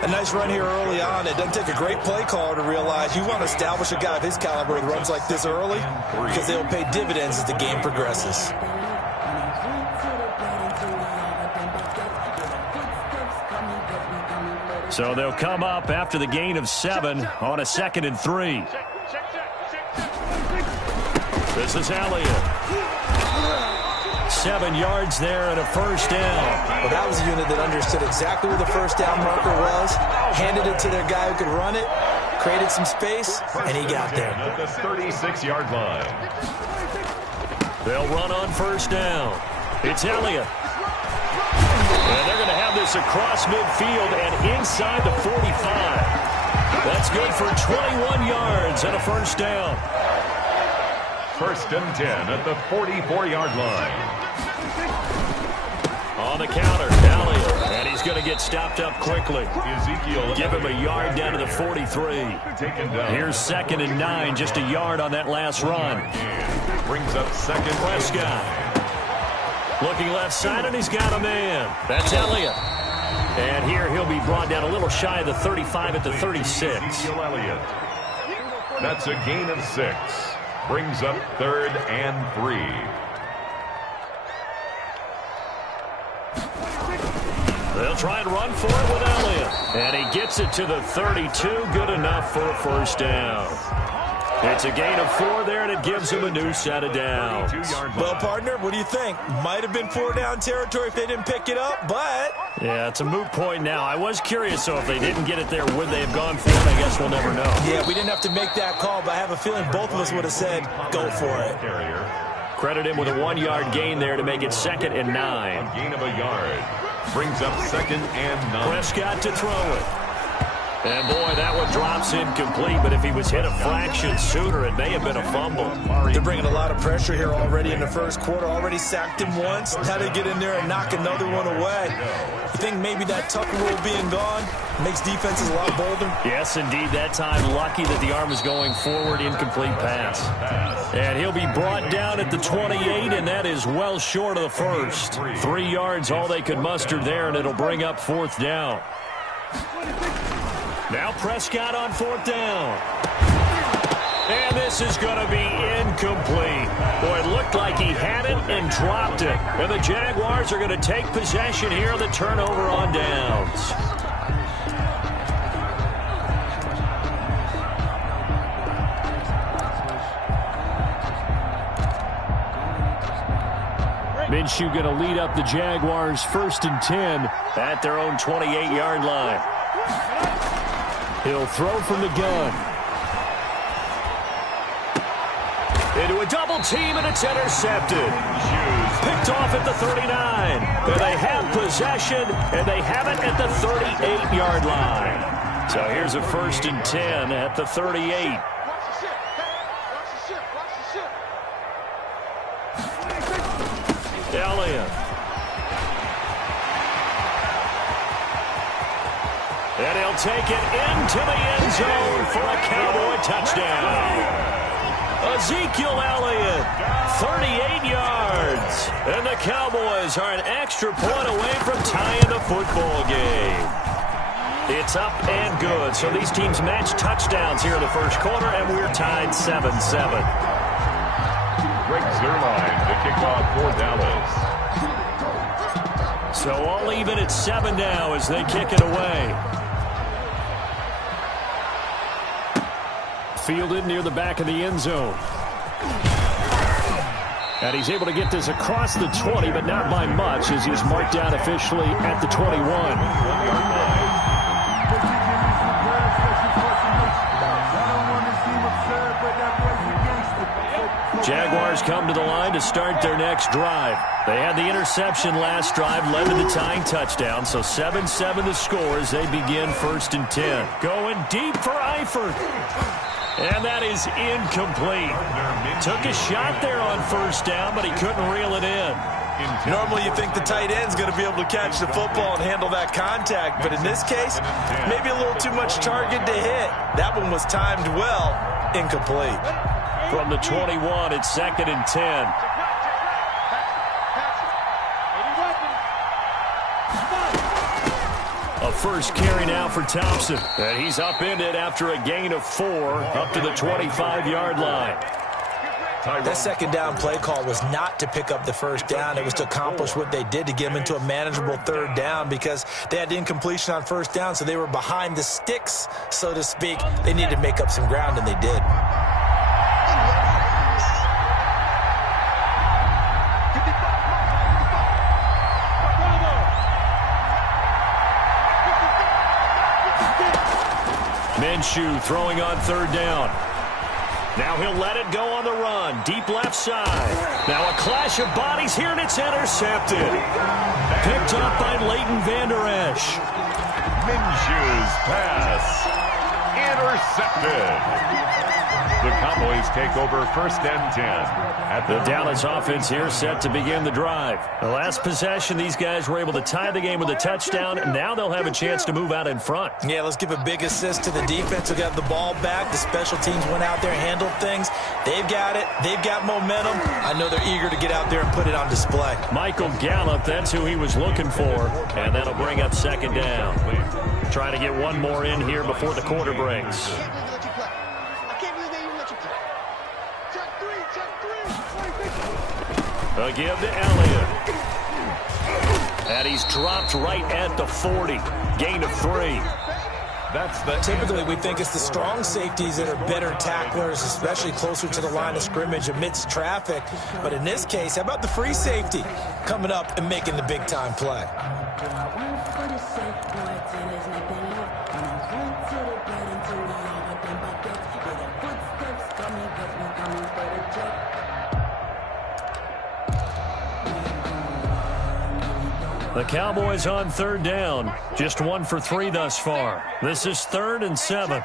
A nice run here early on. It doesn't take a great play caller to realize you want to establish a guy of his caliber with runs like this early, because they'll pay dividends as the game progresses. So they'll come up after the gain of 7 on a 2nd and 3. This is Elliott. 7 yards there and a 1st down. Well, that was a unit that understood exactly where the 1st down marker was, handed it to their guy who could run it, created some space, and he got there. At the 36-yard line. They'll run on 1st down. It's Elliott. And they're going to have this across midfield and inside the 45. That's good for 21 yards and a 1st down. 1st and 10 at the 44-yard line. On the counter, Elliott, and he's going to get stopped up quickly. Ezekiel. Give him a yard down to the 43. Here's 2nd and 9, just a yard on that last run. Brings up 2nd. Prescott. Looking left side, and he's got a man. That's Elliott. And here he'll be brought down a little shy of the 35 at the 36. Ezekiel Elliott. That's a gain of 6. Brings up 3rd and 3. They'll try and run for it with Elliott. And he gets it to the 32. Good enough for a 1st down. It's a gain of 4 there, and it gives him a new set of downs. Well, partner, what do you think? Might have been 4-down territory if they didn't pick it up, but... Yeah, it's a moot point now. I was curious, so if they didn't get it there, would they have gone for it? I guess we'll never know. Yeah, we didn't have to make that call, but I have a feeling both of us would have said, go for it. Credit him with a 1-yard gain there to make it 2nd and 9. A gain of a yard. Brings up 2nd and 9. Prescott to throw it. And, boy, that one drops incomplete, but if he was hit a fraction sooner, it may have been a fumble. They're bringing a lot of pressure here already in the first quarter. Already sacked him once. Now they get in there and knock another one away. You think maybe that Tucker rule being gone makes defenses a lot bolder? Yes, indeed. That time, lucky that the arm was going forward, incomplete pass. And he'll be brought down at the 28, and that is well short of the first. 3 yards, all they could muster there, and it'll bring up 4th down. Now Prescott on 4th down. And this is going to be incomplete. Boy, it looked like he had it and dropped it. And the Jaguars are going to take possession here on the turnover on downs. Minshew going to lead up the Jaguars 1st and 10 at their own 28-yard line. He'll throw from the gun. Into a double team, and it's intercepted. Picked off at the 39. And they have possession, and they have it at the 38-yard line. So here's a 1st and 10 at the 38. Elliott. And he'll take it into the end zone for a Cowboy touchdown. Ezekiel Elliott, 38 yards. And the Cowboys are an extra point away from tying the football game. It's up and good. So these teams match touchdowns here in the first quarter, and we're tied 7-7. Greg Zuerlein, the kickoff for Dallas. So all even at 7 now as they kick it away. Fielded near the back of the end zone. And he's able to get this across the 20, but not by much, as he's marked down officially at the 21. Jaguars come to the line to start their next drive. They had the interception last drive, led to the tying touchdown, so 7-7 the score as they begin 1st and 10. Going deep for Eifert. And that is incomplete. Took a shot there on 1st down, but he couldn't reel it in. Normally you think the tight end's going to be able to catch the football and handle that contact, but in this case, maybe a little too much target to hit. That one was timed well, incomplete. From the 21, it's 2nd and 10. A first carry now for Thompson. And he's upended after a gain of 4 up to the 25-yard line. That 2nd down play call was not to pick up the 1st down. It was to accomplish what they did to get them into a manageable 3rd down because they had incompletion on 1st down, so they were behind the sticks, so to speak. They needed to make up some ground, and they did. Minshew throwing on 3rd down. Now he'll let it go on the run. Deep left side. Now a clash of bodies here, and it's intercepted. Picked up by Leighton Vander Esch. Minshew's pass. Intercepted. The Cowboys take over 1st and 10. At the Dallas offense here set to begin the drive. The last possession, these guys were able to tie the game with a touchdown, and now they'll have a chance to move out in front. Yeah, let's give a big assist to the defense who got the ball back. The special teams went out there and handled things. They've got it. They've got momentum. I know they're eager to get out there and put it on display. Michael Gallup, that's who he was looking for, and that'll bring up 2nd down. Trying to get one more in here before the quarter breaks. A give to Elliott. And he's dropped right at the 40. Gain of 3. Typically, we think it's the strong safeties that are better tacklers, especially closer to the line of scrimmage amidst traffic. But in this case, how about the free safety coming up and making the big-time play? The Cowboys on third down. Just 1 for 3 thus far. This is 3rd and 7.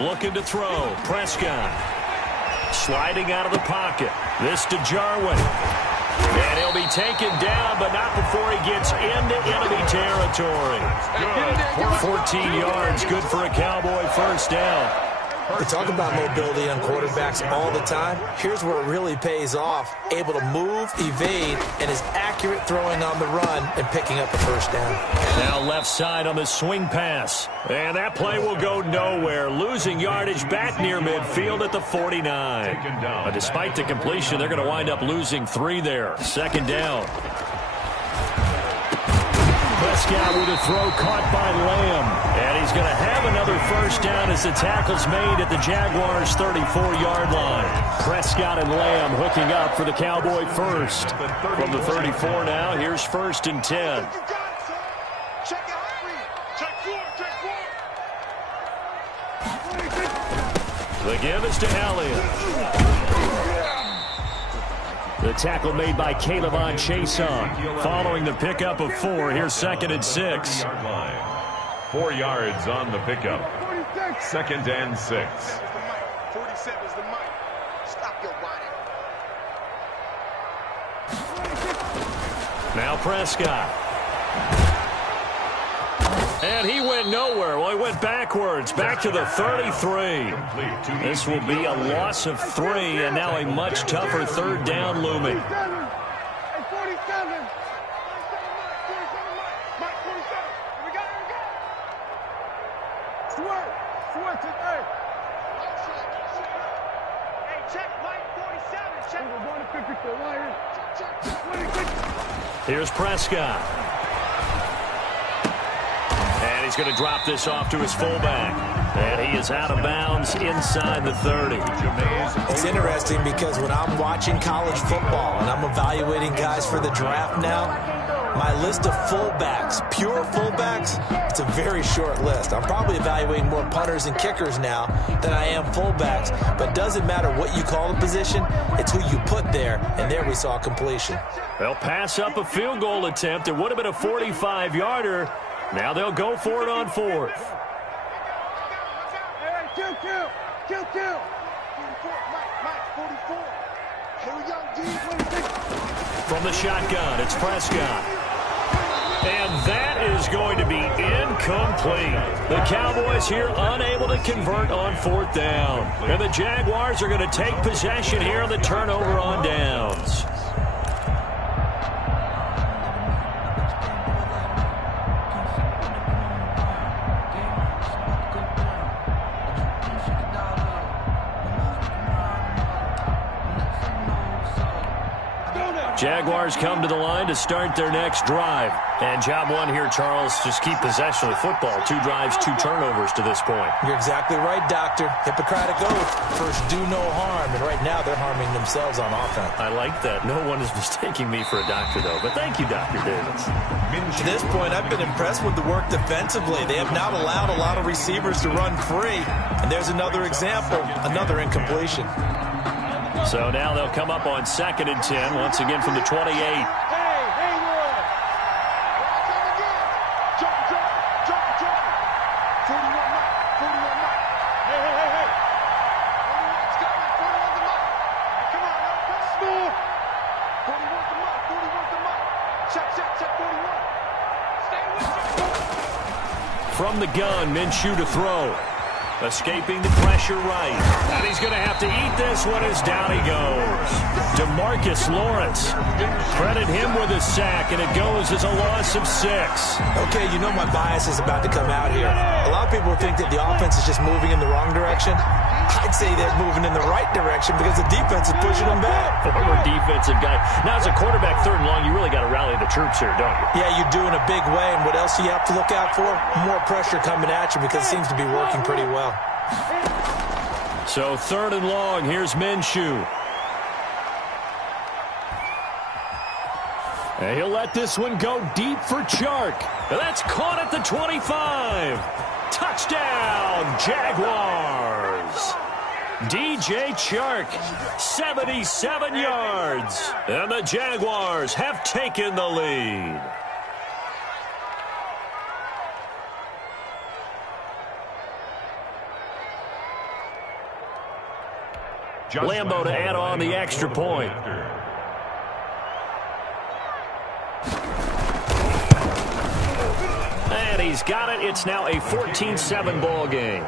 Looking to throw. Prescott. Sliding out of the pocket. This to Jarwin. And he'll be taken down, but not before he gets into enemy territory. 14 yards, good for a Cowboy first down. We talk about mobility on quarterbacks all the time. Here's where it really pays off. Able to move, evade, and is accurate throwing on the run and picking up the first down. Now left side on the swing pass. And that play will go nowhere. Losing yardage back near midfield at the 49. But despite the completion, they're going to wind up losing 3 there. 2nd down. Prescott with a throw caught by Lamb. And he's going to have another first down as the tackle's made at the Jaguars' 34-yard line. Prescott and Lamb hooking up for the Cowboy first. From the 34 now, here's 1st and 10. The give is to Elliott. The tackle made by Caleb Chason. Following the pickup of 4, here's 2nd and 6. 4 yards on the pickup. 2nd and 6. 47 is the mic. Stop your whining. Now Prescott. And he went nowhere. Well, he went backwards, back to the 33. This will be a loss of 3, and now a much tougher 3rd down looming. Here's Prescott. And he's going to drop this off to his fullback. And he is out of bounds inside the 30. It's interesting because when I'm watching college football and I'm evaluating guys for the draft now, my list of fullbacks, pure fullbacks, it's a very short list. I'm probably evaluating more punters and kickers now than I am fullbacks. But it doesn't matter what you call the position, it's who you put there. And there we saw completion. They'll pass up a field goal attempt. It would have been a 45-yarder. Now they'll go for it on 4th. Kill. 44, Mike, 44. Here we go, D. From the shotgun, it's Prescott. And that is going to be incomplete. The Cowboys here unable to convert on 4th down. And the Jaguars are going to take possession here on the turnover on downs. Jaguars come to the line to start their next drive. And job 1 here, Charles, just keep possession of the football. 2 drives, 2 turnovers to this point. You're exactly right, Doctor. Hippocratic oath. First, do no harm. And right now, they're harming themselves on offense. I like that. No one is mistaking me for a doctor, though. But thank you, Dr. Davis. To this point, I've been impressed with the work defensively. They have not allowed a lot of receivers to run free. And there's another example, another incompletion. So now they'll come up on 2nd and 10, once again from the 28. Hey, Roy. Jump. 41 Mike. Hey. 41's got me. 41's the Mike. Come on, smooth. 41's the Mike. Check, 41. Stay with you. From the gun, Minshew to throw. Escaping the pressure right. And he's going to have to eat this one as down he goes. DeMarcus Lawrence. Credit him with a sack, and it goes as a loss of 6. Okay, you know my bias is about to come out here. A lot of people think that the offense is just moving in the wrong direction. I'd say they're moving in the right direction because the defense is pushing them back. Former defensive guy. Now, as a quarterback 3rd and long, you really got to rally the troops here, don't you? Yeah, you do in a big way. And what else do you have to look out for? More pressure coming at you because it seems to be working pretty well. So 3rd and long, here's Minshew. And he'll let this one go deep for Chark. And that's caught at the 25. Touchdown, Jaguars. DJ Chark, 77 yards. And the Jaguars have taken the lead. Lambo to add on the extra point. And he's got it. It's now a 14-7 ball game.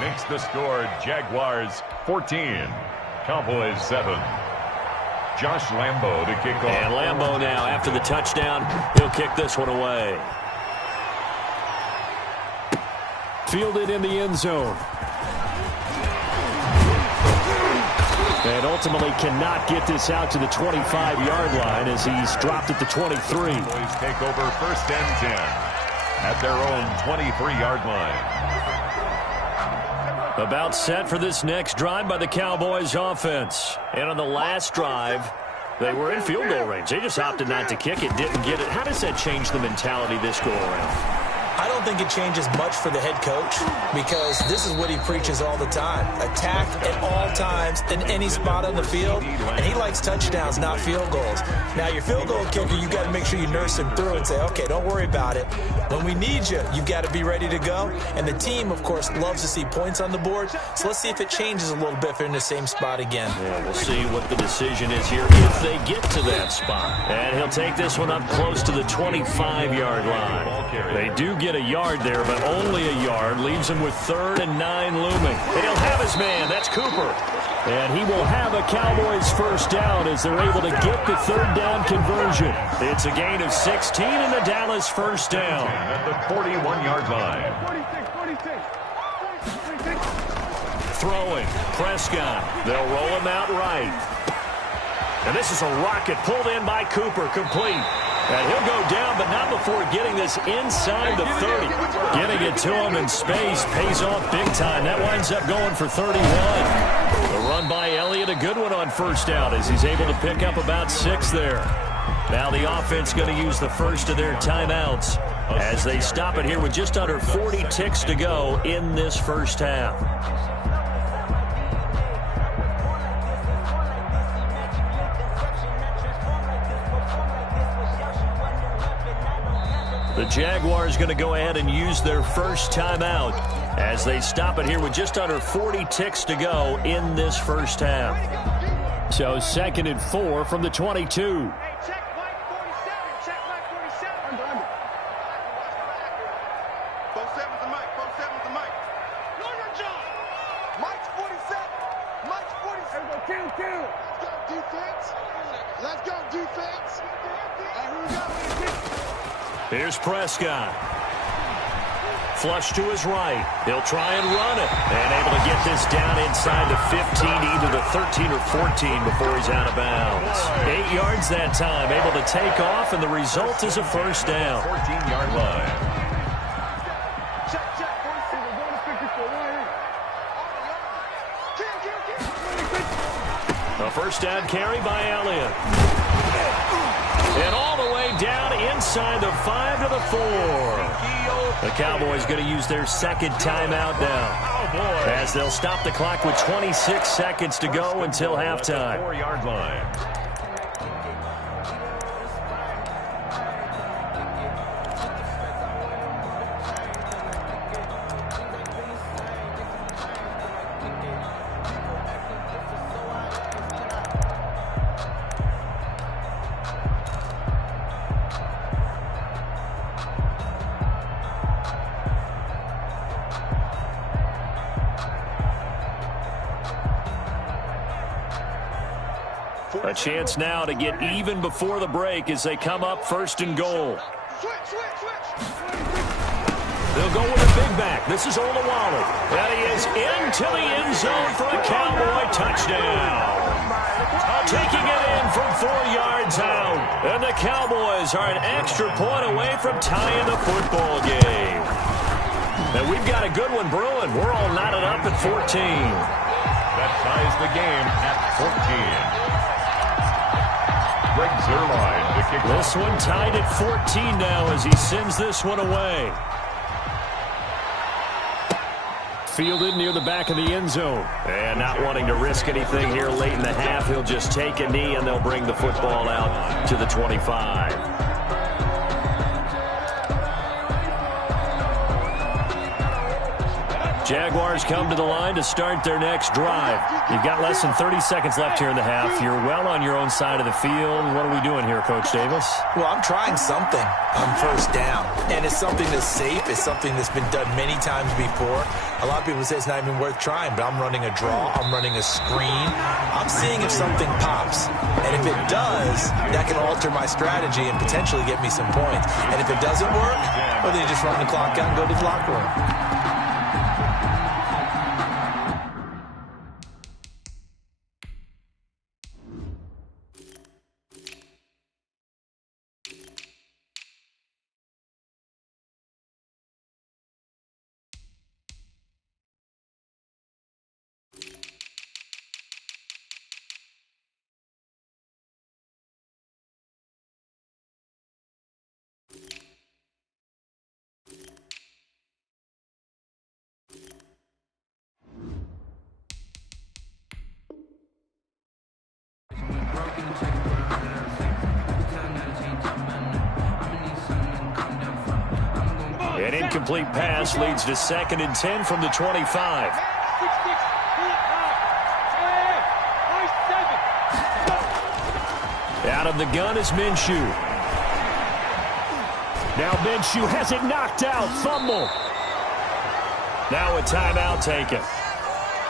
Makes the score Jaguars 14, Cowboys 7. Josh Lambo to kick off. And Lambo now, after the touchdown, he'll kick this one away. Fielded in the end zone. And ultimately cannot get this out to the 25-yard line as he's dropped at the 23. Cowboys take over first and 10 at their own 23-yard line. About set for this next drive by the Cowboys offense. And on the last drive, they were in field goal range. They just opted not to kick it, didn't get it. How does that change the mentality this go around? I don't think it changes much for the head coach because this is what he preaches all the time. Attack at all times in any spot on the field, and he likes touchdowns, not field goals. Now, your field goal kicker, you got to make sure you nurse him through and say, okay, don't worry about it. When we need you, you've got to be ready to go. And the team, of course, loves to see points on the board. So let's see if it changes a little bit if they're in the same spot again. Yeah, we'll see what the decision is here if they get to that spot. And he'll take this one up close to the 25-yard line. They do get a yard there, but only a yard. Leaves him with 3rd and 9 looming. And he'll have his man. That's Cooper. And he will have a Cowboys first down as they're able to get the 3rd down conversion. It's a gain of 16 and the Dallas first down. At the 41-yard line. Throwing. Prescott. They'll roll him out right. And this is a rocket pulled in by Cooper. Complete. And he'll go down, but not before getting this inside the 30. Getting it to him in space pays off big time. That winds up going for 31. The run by Elliott, a good one on first down as he's able to pick up about 6 there. Now the offense going to use the first of their timeouts as they stop it here with just under 40 ticks to go in this first half. The Jaguars going to go ahead and use their first timeout as they stop it here with just under 40 ticks to go in this first half. So 2nd and 4 from the 22. Hey, check Mike 47. Check Mike 47. 47's the Mike. 47's the Mike. Norman John. Mike's 47. Mike's 47. Let's go, Let's go, defense. Let's go, defense. And who got it? Here's Prescott. Flush to his right. He'll try and run it. And able to get this down inside the 15, either the 13 or 14 before he's out of bounds. 8 yards that time. Able to take off, and the result is a first down. 14-yard line. Check. A first down carry by Elliott. And all the way down inside the 5 to the 4. The Cowboys going to use their 2nd timeout now as they'll stop the clock with 26 seconds to go until halftime. 4-yard line. A chance now to get even before the break as they come up 1st and goal. They'll go with a big back. This is Olawale. And he is into the end zone for a Cowboy touchdown. Taking it in from 4 yards out. And the Cowboys are an extra point away from tying the football game. And we've got a good one brewing. We're all knotted up at 14. That ties the game at 14. Greg Zuerlein to kick off. This one tied at 14 now as he sends this one away. Fielded near the back of the end zone. And not wanting to risk anything here late in the half, he'll just take a knee, and they'll bring the football out to the 25. Jaguars come to the line to start their next drive. You've got less than 30 seconds left here in the half. You're well on your own side of the field. What are we doing here, Coach Davis? Well, I'm trying something on first down, and it's something that's safe. It's something that's been done many times before. A lot of people say it's not even worth trying, but I'm running a draw. I'm running a screen. I'm seeing if something pops, and if it does, that can alter my strategy and potentially get me some points. And if it doesn't work, well, then you just run the clock out and go to the locker room. An incomplete pass leads to 2nd and 10 from the 25. Out of the gun is Minshew. Now Minshew has it knocked out. Fumble. Now a timeout taken.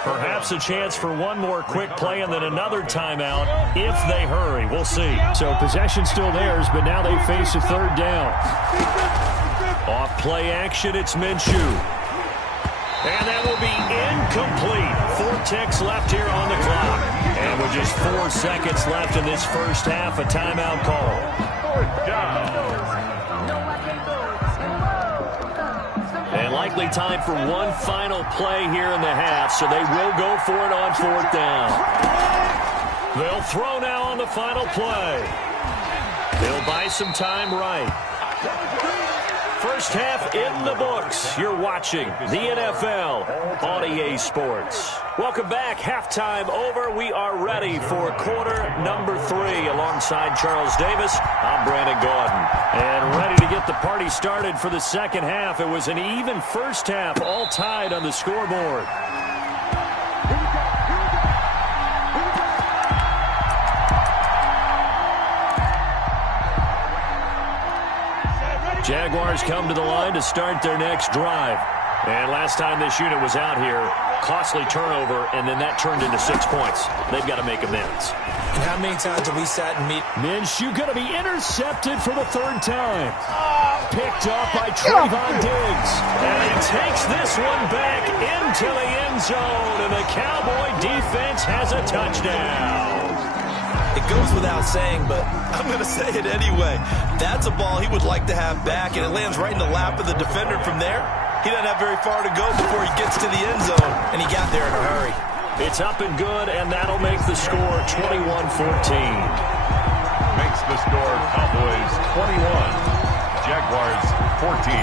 Perhaps a chance for one more quick play and then another timeout if they hurry. We'll see. So possession still theirs, but now they face a 3rd down. Off play action, it's Minshew. And that will be incomplete. 4 ticks left here on the clock. And with just 4 seconds left in this first half, a timeout call. 4th down. And likely time for one final play here in the half, so they will go for it on 4th down. They'll throw now on the final play. They'll buy some time right. First half in the books. You're watching the NFL on EA Sports. Welcome back. Halftime over. We are ready for quarter number 3. Alongside Charles Davis, I'm Brandon Gaudin. And ready to get the party started for the second half. It was an even first half, all tied on the scoreboard. Jaguars come to the line to start their next drive. And last time this unit was out here, costly turnover, and then that turned into 6 points. They've got to make amends. And how many times have we sat and meet? Minshew going to be intercepted for the 3rd time. Picked up by Trayvon Diggs. And he takes this one back into the end zone, and the Cowboy defense has a touchdown. It goes without saying, but I'm going to say it anyway. That's a ball he would like to have back, and it lands right in the lap of the defender from there. He doesn't have very far to go before he gets to the end zone, and he got there in a hurry. It's up and good, and that'll make the score 21-14. Makes the score Cowboys 21, Jaguars 14.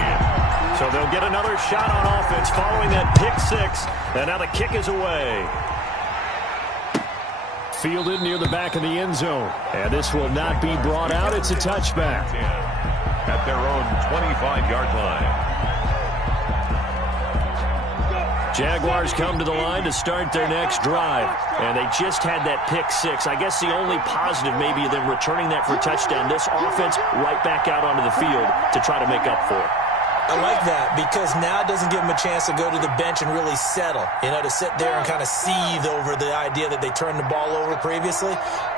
So they'll get another shot on offense following that pick 6, and now the kick is away. Fielded near the back of the end zone. And this will not be brought out. It's a touchback. At their own 25-yard line. Jaguars come to the line to start their next drive. And they just had that pick 6. I guess the only positive maybe them returning that for a touchdown. This offense right back out onto the field to try to make up for it. I like that because now it doesn't give them a chance to go to the bench and really settle, to sit there and kind of seethe over the idea that they turned the ball over previously.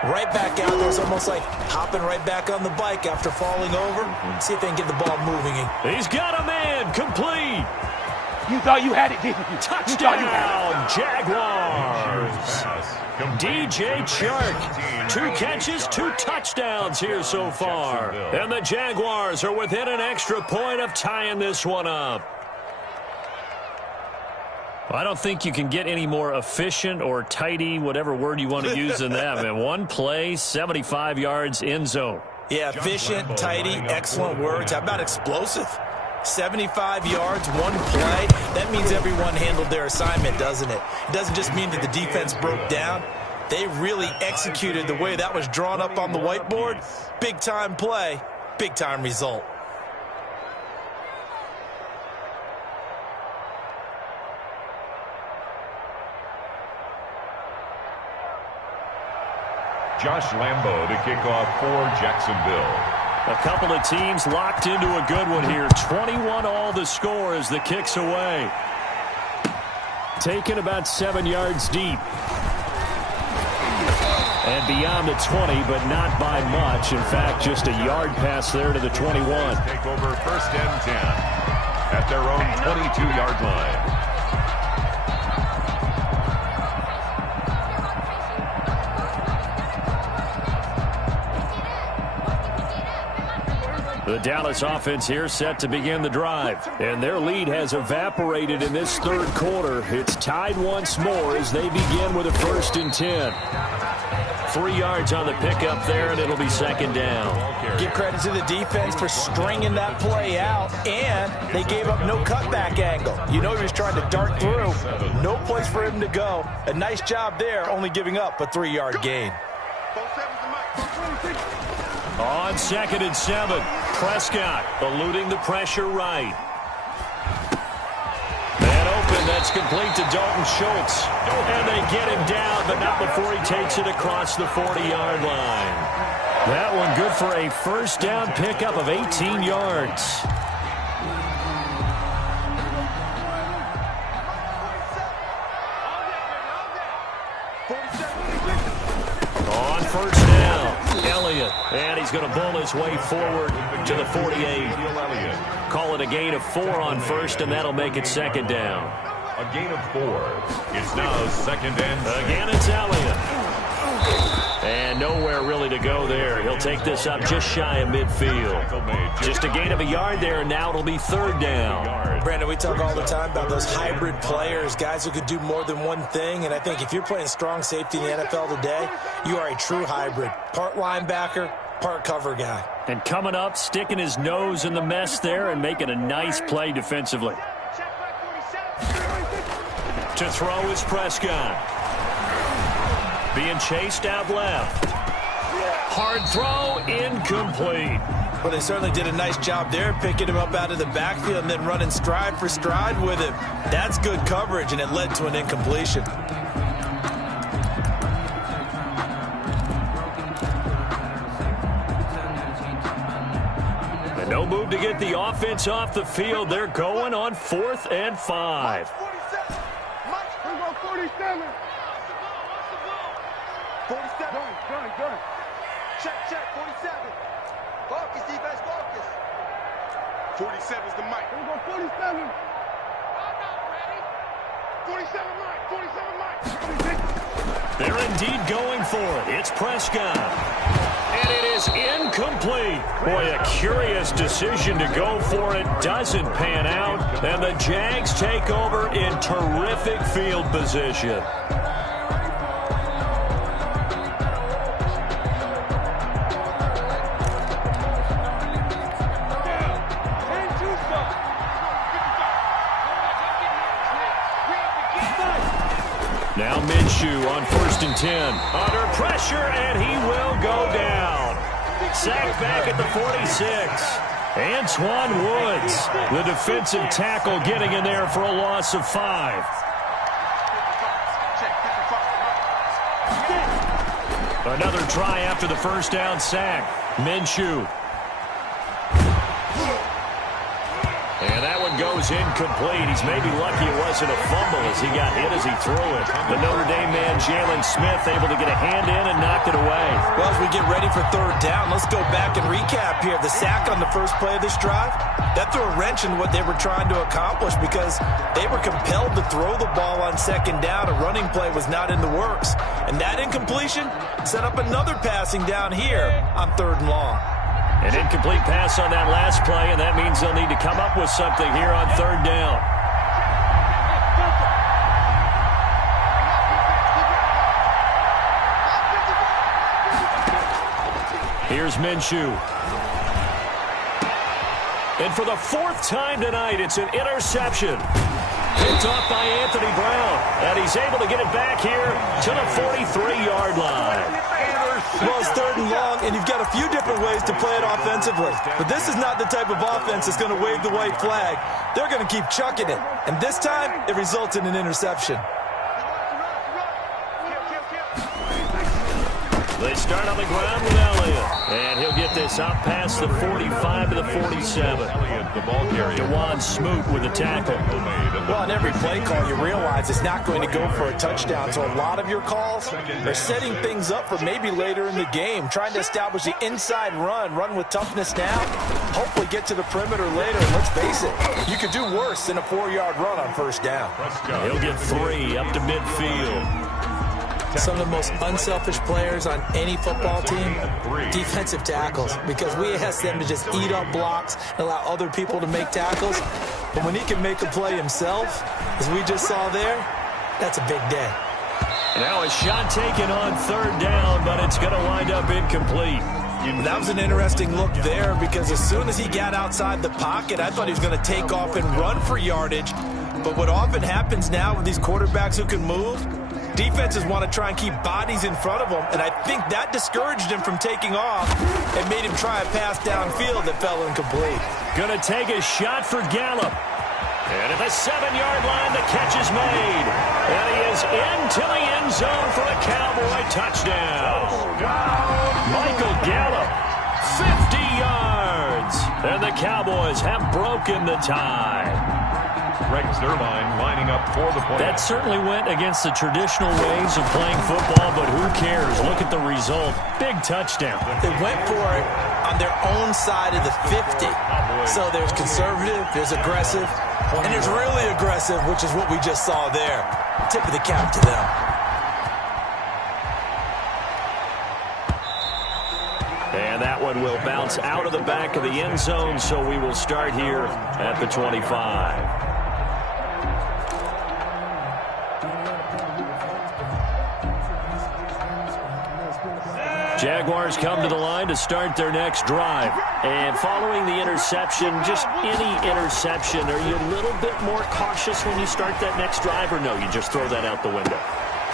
Right back out there, it's almost like hopping right back on the bike after falling over. See if they can get the ball moving. He's got a man, complete. You thought you had it, didn't you? Touchdown, Jaguars. DJ Chark, 2 catches, 2 touchdowns here so far. And the Jaguars are within an extra point of tying this one up. I don't think you can get any more efficient or tidy, whatever word you want to use than that. Man, 1 play, 75 yards, end zone. Yeah, efficient, tidy, excellent words. How about explosive? 75 yards, one play. That means everyone handled their assignment, doesn't it? It doesn't just mean that the defense broke down. They really executed the way that was drawn up on the whiteboard. Big-time play, big-time result. Josh Lambo to kick off for Jacksonville. A couple of teams locked into a good one here. 21 all the score as the kick's away. Taken about 7 yards deep. And beyond the 20, but not by much. In fact, just a yard pass there to the 21. Take over 1st and 10 at their own 22-yard line. The Dallas offense here set to begin the drive. And their lead has evaporated in this third quarter. It's tied once more as they begin with a 1st and 10. 3 yards on the pickup there, and it'll be 2nd down. Give credit to the defense for stringing that play out, and they gave up no cutback angle. You know he was trying to dart through. No place for him to go. A nice job there, only giving up a 3-yard gain. On 2nd and 7, Prescott eluding the pressure right. And open, that's complete to Dalton Schultz. And they get him down, but not before he takes it across the 40-yard line. That one good for a 1st down pickup of 18 yards. On 1st down, Elliott. And he's going to bull his way forward to the 48. Call it a gain of 4 on 1st, and that'll make it 2nd down. A gain of 4. It's now 2nd and 6. Again, it's Elliott. And nowhere really to go there. He'll take this up just shy of midfield. Just a gain of a yard there, and now it'll be 3rd down. Brandon, we talk all the time about those hybrid players, guys who could do more than one thing. And I think if you're playing strong safety in the NFL today, you are a true hybrid. Part linebacker, part cover guy. And coming up, sticking his nose in the mess there and making a nice play defensively. To throw is Prescott. Being chased out left. Hard throw, incomplete. Well, they certainly did a nice job there, picking him up out of the backfield and then running stride for stride with him. That's good coverage, and it led to an incompletion. And no move to get the offense off the field. They're going on 4th and 5. 47. 47. Gun. Check. 47. Focus, defense, focus. 47 is the mic. Here we go, 47. I'm not ready. 47 mic. They're indeed going for it. It's Prescott. And it is incomplete. Boy, a curious decision to go for it. Doesn't pan out. And the Jags take over in terrific field position. Now Minshew on 1st and 10. Under pressure, and he will go down. Sacked back at the 46. Antoine Woods, the defensive tackle, getting in there for a loss of 5. Another try after the 1st down sack. Minshew. And that one goes incomplete. He's maybe lucky it wasn't a fumble as he got hit as he threw it. The Notre Dame man, Jalen Smith, able to get a hand in and knocked it away. Well, as we get ready for 3rd down, let's go back and recap here. The sack on the first play of this drive, that threw a wrench in what they were trying to accomplish because they were compelled to throw the ball on 2nd down. A running play was not in the works. And that incompletion set up another passing down here on 3rd and long. An incomplete pass on that last play, and that means they'll need to come up with something here on 3rd down. Here's Minshew. And for the fourth time tonight, it's an interception. Picked off by Anthony Brown. And he's able to get it back here to the 43-yard line. Well, it's 3rd and long, and you've got a few different ways to play it offensively. But this is not the type of offense that's going to wave the white flag. They're going to keep chucking it. And this time, it results in an interception. They start on the ground with Elliott. And he'll get this up past the 45 to the 47. The ball carrier. Dewan Smoot with the tackle. Well, on every play call, you realize it's not going to go for a touchdown. So a lot of your calls are setting things up for maybe later in the game, trying to establish the inside run with toughness now, hopefully get to the perimeter later. And let's face it, you could do worse than a 4-yard run on 1st down. He'll get 3 up to midfield. Some of the most unselfish players on any football team, defensive tackles, because we ask them to just eat up blocks and allow other people to make tackles. But when he can make a play himself, as we just saw there, that's a big day. Now a shot taken on 3rd down, but it's going to wind up incomplete. That was an interesting look there, because as soon as he got outside the pocket, I thought he was going to take off and run for yardage. But what often happens now with these quarterbacks who can move, defenses want to try and keep bodies in front of them, and I think that discouraged him from taking off and made him try a pass downfield that fell incomplete. Going to take a shot for Gallup. And at the 7-yard line, the catch is made. And he is into the end zone for a Cowboy touchdown. Michael Gallup, 50 yards. And the Cowboys have broken the tie. Rex Zerline lining up for the play. That certainly went against the traditional ways of playing football, but who cares? Look at the result. Big touchdown. They went for it on their own side of the 50. So there's conservative, there's aggressive, and there's really aggressive, which is what we just saw there. Tip of the cap to them. And that one will bounce out of the back of the end zone, so we will start here at the 25. Jaguars come to the line to start their next drive. And following the interception, just any interception, are you a little bit more cautious when you start that next drive, or no, you just throw that out the window?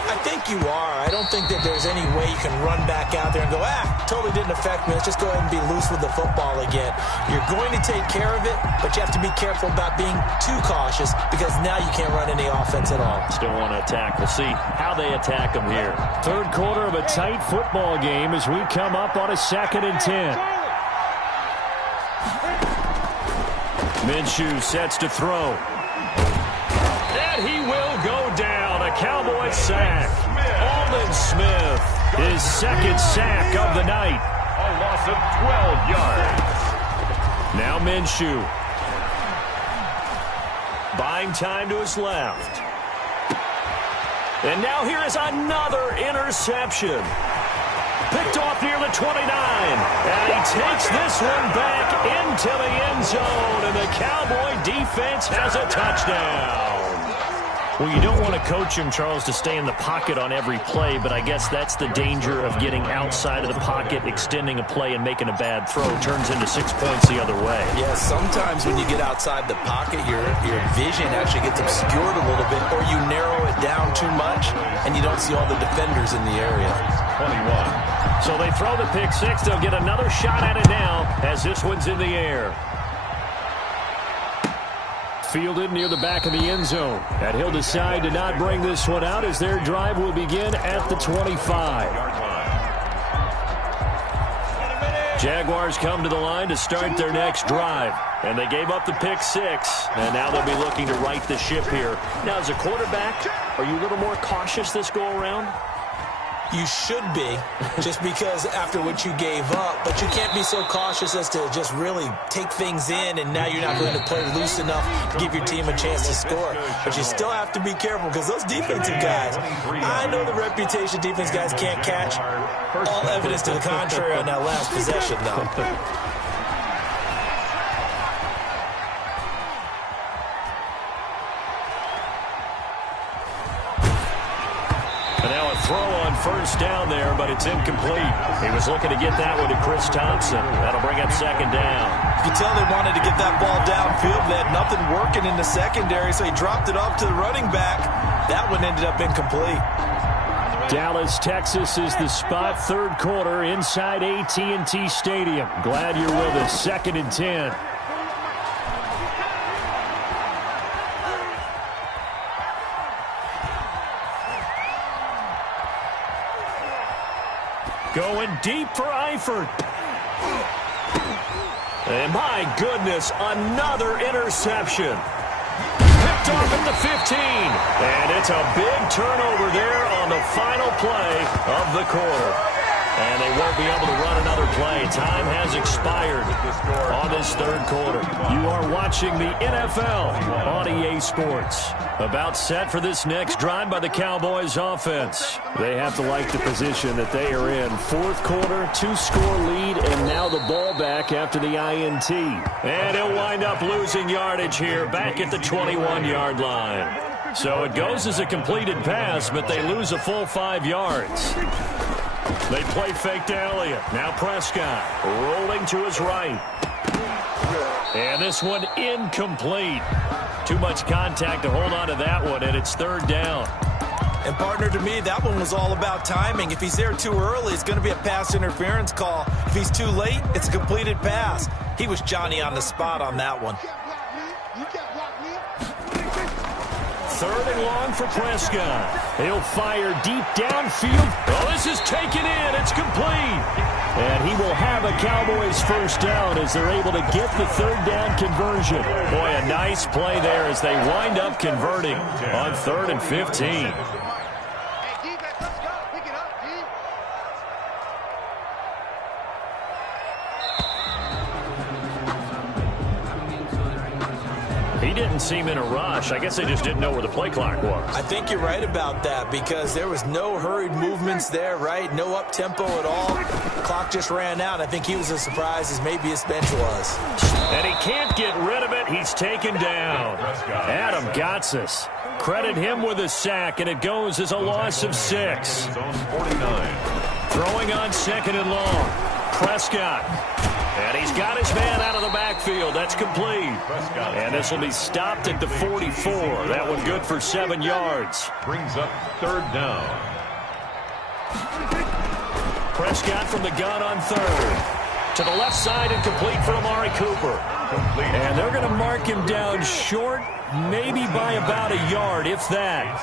I think you are. I don't think that there's any way you can run back out there and go, totally didn't affect me. Let's just go ahead and be loose with the football again. You're going to take care of it, but you have to be careful about being too cautious, because now you can't run any offense at all. Still want to attack. We'll see how they attack them here. 3rd quarter of a tight football game as we come up on a 2nd and 10. Minshew sets to throw. And he will go down. A Cowboy sack. Aldon Smith, his 2nd sack of the night. A loss of 12 yards. Now Minshew. Buying time to his left. And now here is another interception. Picked off near the 29. And he takes this one back into the end zone. And the Cowboy defense has a touchdown. Well, you don't want to coach him, Charles, to stay in the pocket on every play, but I guess that's the danger of getting outside of the pocket, extending a play, and making a bad throw. Turns into 6 points the other way. Yeah, sometimes when you get outside the pocket, your vision actually gets obscured a little bit, or you narrow it down too much, and you don't see all the defenders in the area. 21. So they throw the pick six. They'll get another shot at it now as this one's in the air. Fielded near the back of the end zone. And he'll decide to not bring this one out as their drive will begin at the 25. Jaguars come to the line to start their next drive. And they gave up the pick six. And now they'll be looking to right the ship here. Now, as a quarterback, are you a little more cautious this go-around? You should be, just because after what you gave up, but you can't be so cautious as to just really take things in, and now you're not going to play loose enough to give your team a chance to score. But you still have to be careful, because those defensive guys, I know the reputation defense guys can't catch. All evidence to the contrary on that last possession, though. throw on first down there, but it's incomplete. He was looking to get that one to Chris Thompson. That'll bring up second down. You can tell they wanted to get that ball downfield. They had nothing working in the secondary, so he dropped it off to the running back. That one ended up incomplete. Dallas, Texas is the spot. Third quarter inside AT&T Stadium. Glad you're with us. 2nd and 10. Going deep for Eifert. And my goodness, another interception. Picked off at the 15. And it's a big turnover there on the final play of the quarter. And they won't be able to run another play. Time has expired on this third quarter. You are watching the NFL on EA Sports. About set for this next drive by the Cowboys offense. They have to like the position that they are in. Fourth quarter, 2-score lead, and now the ball back after the INT. And he'll wind up losing yardage here back at the 21-yard line. So it goes as a completed pass, but they lose a full 5 yards. They play fake to Elliott. Now Prescott rolling to his right. And this one incomplete. Too much contact to hold on to that one, and it's third down. And partner, to me, that one was all about timing. If he's there too early, it's going to be a pass interference call. If he's too late, it's a completed pass. He was Johnny on the spot on that one. Third and long for Prescott. He'll fire deep downfield. Oh, this is taken in. It's complete. And he will have a Cowboys first down as they're able to get the third down conversion. Boy, a nice play there as they wind up converting on 3rd and 15. He didn't seem in a rush. I guess they just didn't know where the play clock was. I think you're right about that because there was no hurried movements there, right? No up-tempo at all. The clock just ran out. I think he was as surprised as maybe his bench was. And he can't get rid of it. He's taken down. Adam Gotsis. Credit him with a sack, and it goes as a loss of 6. Throwing on 2nd and long. Prescott. And he's got his man out of the backfield. That's complete. And this will be stopped at the 44. That one good for 7 yards. Brings up third down. Prescott from the gun on 3rd. To the left side and complete for Amari Cooper. And they're going to mark him down short, maybe by about a yard, if that.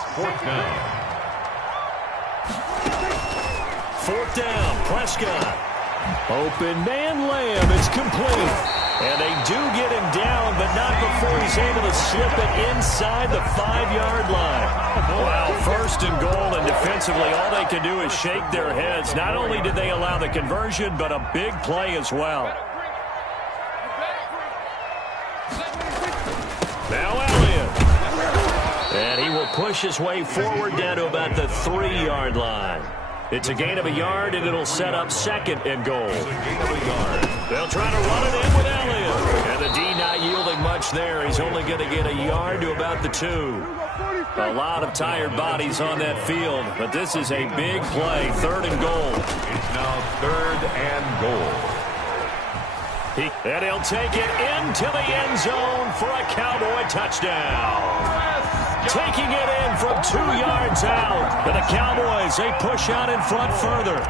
Fourth down, Prescott. Open man Lamb, it's complete. And they do get him down, but not before he's able to slip it inside the 5-yard line. Wow, 1st and goal, and defensively all they can do is shake their heads. Not only did they allow the conversion, but a big play as well. Now Elliott. And he will push his way forward down to about the 3-yard line. It's a gain of a yard, and it'll set up 2nd and goal. They'll try to run it in with Elliott. And the D not yielding much there. He's only going to get a yard to about the 2. A lot of tired bodies on that field, but this is a big play. 3rd and goal. It's now 3rd and goal. And he'll take it into the end zone for a Cowboy touchdown. Taking it in from 2 yards out. And the Cowboys, they push out in front further.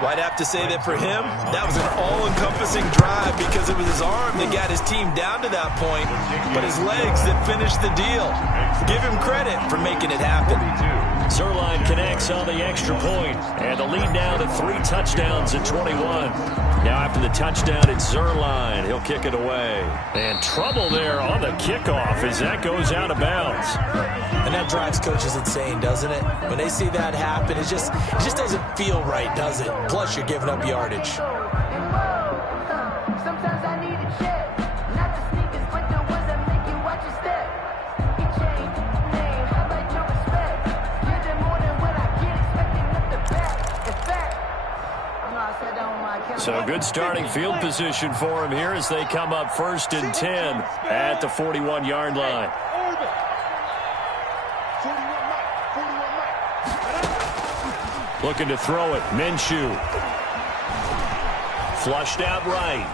Well, I'd have to say that for him, that was an all-encompassing drive because it was his arm that got his team down to that point, but his legs that finished the deal. Give him credit for making it happen. Zuerlein connects on the extra point, and the lead now to 3 touchdowns at 21. Now after the touchdown, it's Zuerlein. He'll kick it away. And trouble there on the kickoff as that goes out of bounds. And that drives coaches insane, doesn't it? When they see that happen, it just doesn't feel right, does it? Plus, you're giving up yardage. Sometimes I need a check. Not the sneakers, but the ones that make you watch your step. You change name, how about your respect? You're the more than what I get expecting with the back. In fact, I know I sat down with my account. So good starting field position for him here as they come up 1st and 10 at the 41-yard line. Looking to throw it. Minshew. Flushed out right.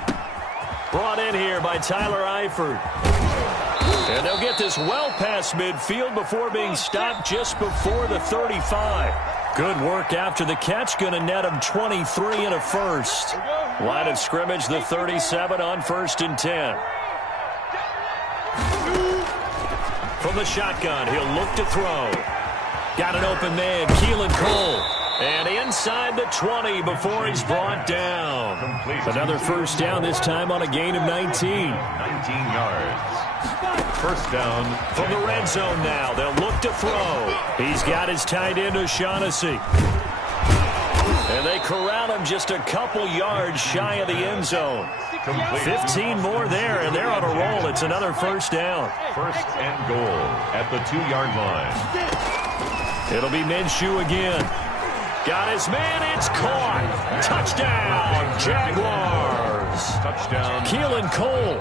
Brought in here by Tyler Eifert. And they'll get this well past midfield before being stopped just before the 35. Good work after the catch. Going to net him 23 and a first. Line of scrimmage, the 37 on 1st and 10. From the shotgun, he'll look to throw. Got an open man, Keelan Cole. And inside the 20 before he's brought down. Another first down, this time on a gain of 19. 19 yards. First down. From the red zone now, they'll look to throw. He's got his tight end, O'Shaughnessy. And they corral him just a couple yards shy of the end zone. 15 more there, and they're on a roll. It's another first down. First and goal at the 2-yard line. It'll be Minshew again. Got his man, it's caught. Touchdown, Jaguars. Touchdown. Keelan Cole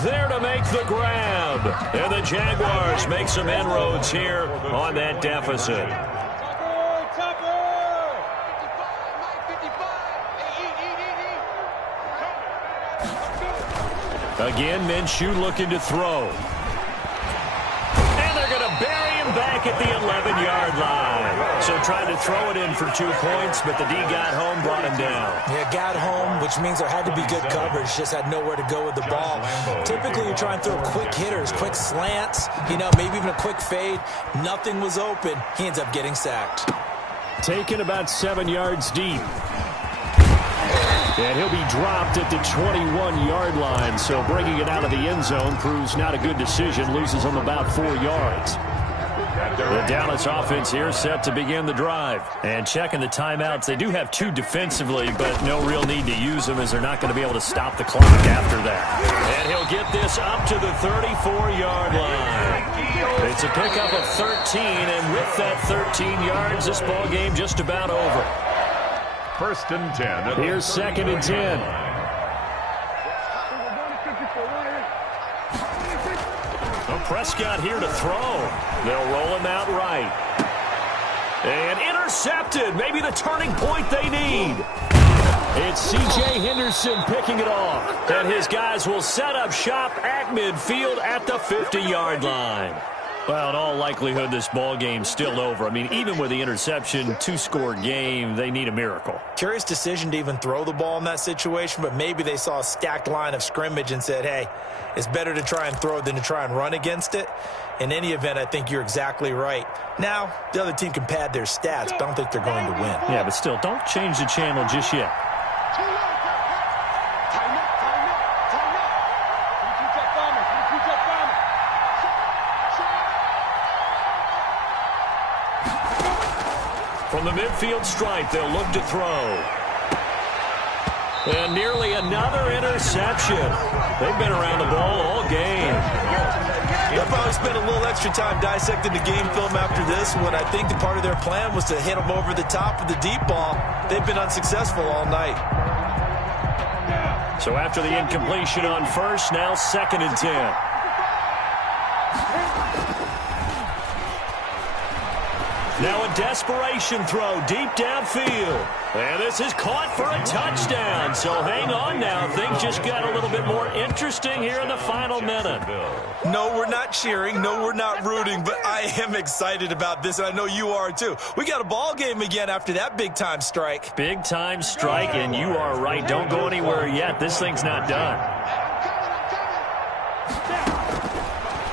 there to make the grab. And the Jaguars make some inroads here on that deficit. Again, Minshew looking to throw. And they're going to bury him back at the 11-yard line. So tried to throw it in for 2 points, but the D got home, brought him down. Yeah, got home, which means there had to be good coverage. Just had nowhere to go with the ball. Typically, you try and throw quick hitters, quick slants, maybe even a quick fade. Nothing was open. He ends up getting sacked. Taken about 7 yards deep. And he'll be dropped at the 21-yard line, so bringing it out of the end zone proves not a good decision. Loses him about 4 yards. The Dallas offense here set to begin the drive. And checking the timeouts, they do have 2 defensively, but no real need to use them as they're not going to be able to stop the clock after that. And he'll get this up to the 34-yard line. It's a pickup of 13, and with that 13 yards, this ball game just about over. First and 10. Here's 2nd and 10. Prescott here to throw. They'll roll him out right. And intercepted. Maybe the turning point they need. It's C.J. Henderson picking it off. And his guys will set up shop at midfield at the 50-yard line. Well, in all likelihood, this ball game's still over. I mean, even with the interception, 2-score game, they need a miracle. Curious decision to even throw the ball in that situation, but maybe they saw a stacked line of scrimmage and said, hey, it's better to try and throw than to try and run against it. In any event, I think you're exactly right. Now, the other team can pad their stats, but I don't think they're going to win. Yeah, but still, don't change the channel just yet. From the midfield stripe, they'll look to throw. And nearly another interception. They've been around the ball all game. They'll probably spend a little extra time dissecting the game film after this one. I think the part of their plan was to hit them over the top of the deep ball. They've been unsuccessful all night. So after the incompletion on first, now 2nd and 10. Now a desperation throw deep downfield. And this is caught for a touchdown. So hang on now. Things just got a little bit more interesting here in the final minute. No, we're not cheering. No, we're not rooting. But I am excited about this, and I know you are too. We got a ball game again after that big-time strike. Big-time strike, and you are right. Don't go anywhere yet. This thing's not done.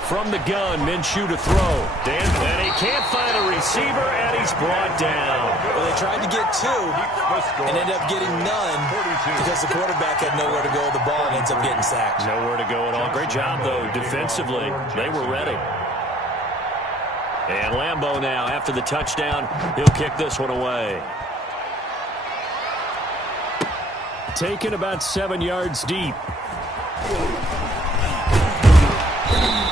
From the gun, Minshew to throw. And he can't find a receiver, and he's brought down. Well, they tried to get 2 and ended up getting none because the quarterback had nowhere to go with the ball and ends up getting sacked. Nowhere to go at all. Great job, though, defensively. They were ready. And Lambeau now, after the touchdown, he'll kick this one away. Taken about 7 yards deep.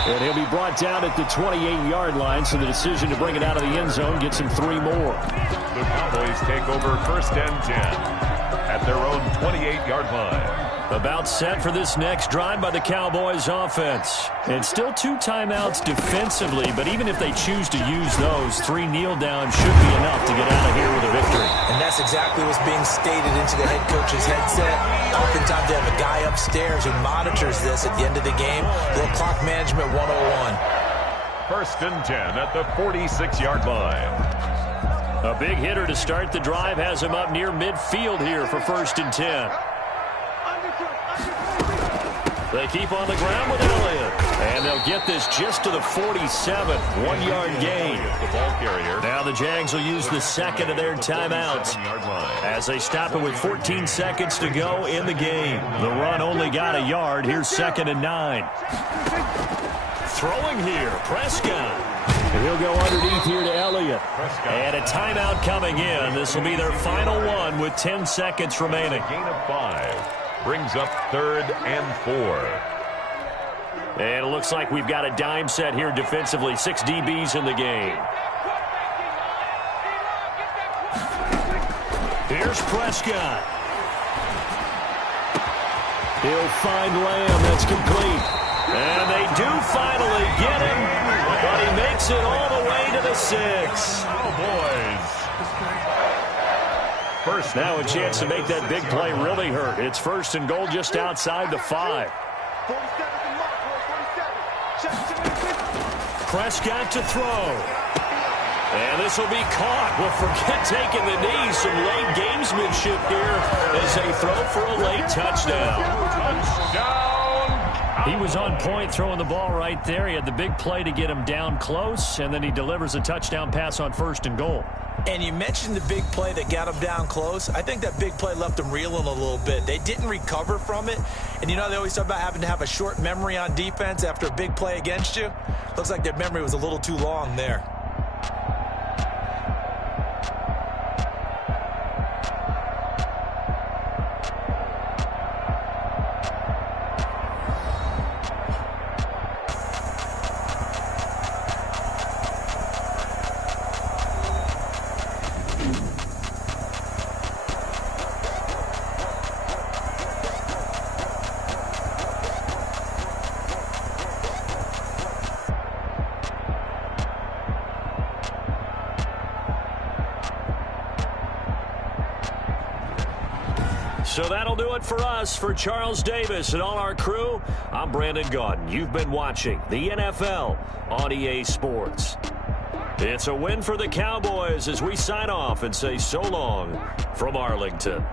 And he'll be brought down at the 28-yard line, so the decision to bring it out of the end zone gets him 3 more. The Cowboys take over 1st and 10 at their own 28-yard line. About set for this next drive by the Cowboys offense. And still 2 timeouts defensively, but even if they choose to use those, 3 kneel downs should be enough to get out of here with a victory. And that's exactly what's being stated into the head coach's headset. Oftentimes they have a guy upstairs who monitors this at the end of the game. Little clock management 101. 1st and 10 at the 46-yard line. A big hitter to start the drive has him up near midfield here for 1st and 10. They keep on the ground with Elliott. And they'll get this just to the 47. 1-yard gain. The ball carrier. Now the Jags will use the second of their timeouts as they stop it with 14 seconds to go in the game. The run only got a yard. Here's 2nd and 9. Throwing here, Prescott. He'll go underneath here to Elliott. And a timeout coming in. This will be their final one with 10 seconds remaining. A gain of 5. Brings up 3rd and 4. And it looks like we've got a dime set here defensively. 6 DBs in the game. Here's Prescott. He'll find Lamb. That's complete. And they do finally get him. But he makes it all the way to the 6. Cowboys. First, now a chance to make that big play really hurt. It's 1st and goal just outside the 5. Prescott to throw. And this will be caught. Well, forget taking the knee. Some late gamesmanship here as they throw for a late touchdown. He was on point throwing the ball right there. He had the big play to get him down close, and then he delivers a touchdown pass on 1st and goal. And you mentioned the big play that got him down close. I think that big play left him reeling a little bit. They didn't recover from it. And you know, they always talk about having to have a short memory on defense after a big play against you. Looks like their memory was a little too long there. So that'll do it for us. For Charles Davis and all our crew, I'm Brandon Gaudin. You've been watching the NFL on EA Sports. It's a win for the Cowboys as we sign off and say so long from Arlington.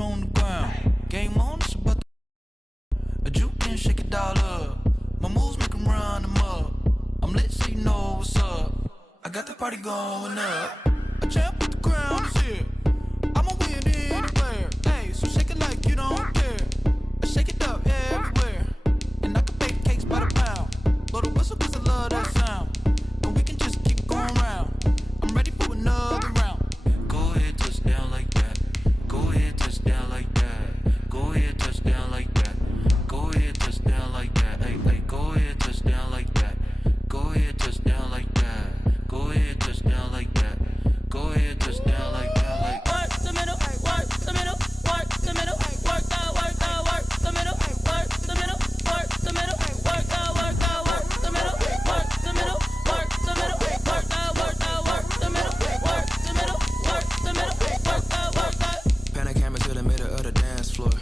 on the ground. Game on, it's about to a juke and shake it all up. My moves make them run them up. I'm lit so you know what's up. I got the party going up. A champ with the crown is here. I'ma win anywhere. Hey, so shake it like you don't care. I shake it up everywhere. And I can bake cakes by the pound. Blow the whistle cause I love that sound. And we can just keep going round. I'm ready for another round. Go ahead, touch down like that. Go ahead, touch down like that. Go ahead, touch down like that. Go ahead, touch down like that. Hey, hey, go ahead, touch down like that. Go ahead, touch down like that. Go ahead, touch down like that. Go ahead, touch down like that. Like work the middle, work the middle, work the middle, work out, work the middle, work the middle, work the middle, work out, work the middle, work the middle, work the middle, work out, work the middle, work the middle, work the middle, work out, work out. Pan a camera to the middle of the dance floor.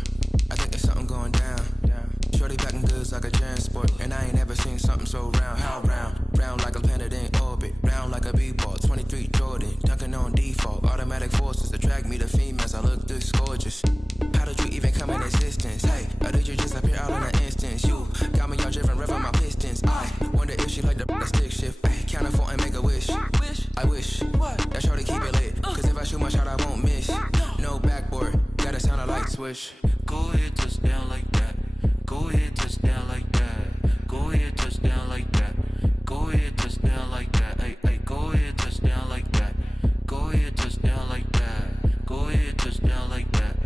I think there's something going down. Shorty backing goods like a transport, and I ain't never seen something so round. How round? Round like a planet in orbit, round like a b-ball. 23 Jordan, dunking on default. Automatic forces attract me to females. I look this gorgeous. How did you even come in existence? Hey, or did you just appear out in an instance? You got me all driven, revving my pistons. I wonder if she like the stick shift. Ay, count a four and make a wish. I wish that shorty keep it lit. Cause if I shoot my shot, I won't miss. No backboard, gotta sound a light switch. Go ahead, touch down like that. Go ahead, touch down like that. Go ahead, touch down like that. Go ahead, touch down like that. Hey, hey, go ahead, touch down like that. Go ahead, touch down like that. Go ahead, touch down like that.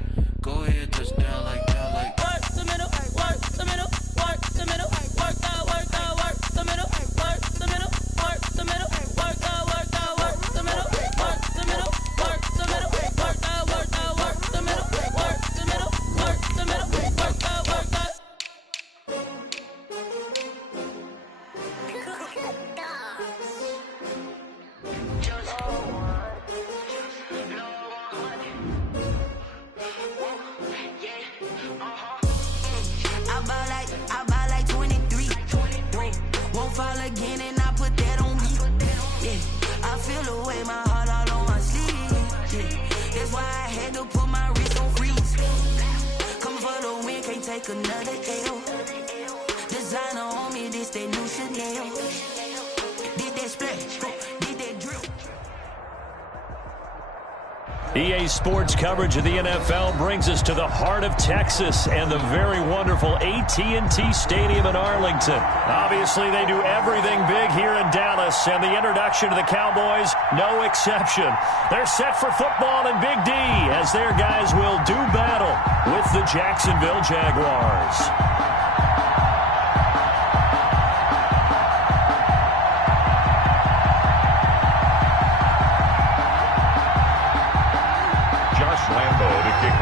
Go ahead, touch down like that. Like work the middle, work the middle, work the middle, work out, work the middle, work the middle, work the middle, work out, work the middle, work the middle, work the middle, work out, work the middle, work the middle, work the middle, work out, work out. I buy like 23. Won't fall again and I put that on me. Yeah, I feel the way, my heart all on my sleeve. Yeah, that's why I had to put my wrist on freeze. Come for the win, can't take another L. Designer on me, this that new Chanel. Did that splash, did that drill. EA Sports coverage of the NFL brings us to the heart of Texas and the very wonderful AT&T Stadium in Arlington. Obviously, they do everything big here in Dallas, and the introduction to the Cowboys, no exception. They're set for football in Big D as their guys will do battle with the Jacksonville Jaguars.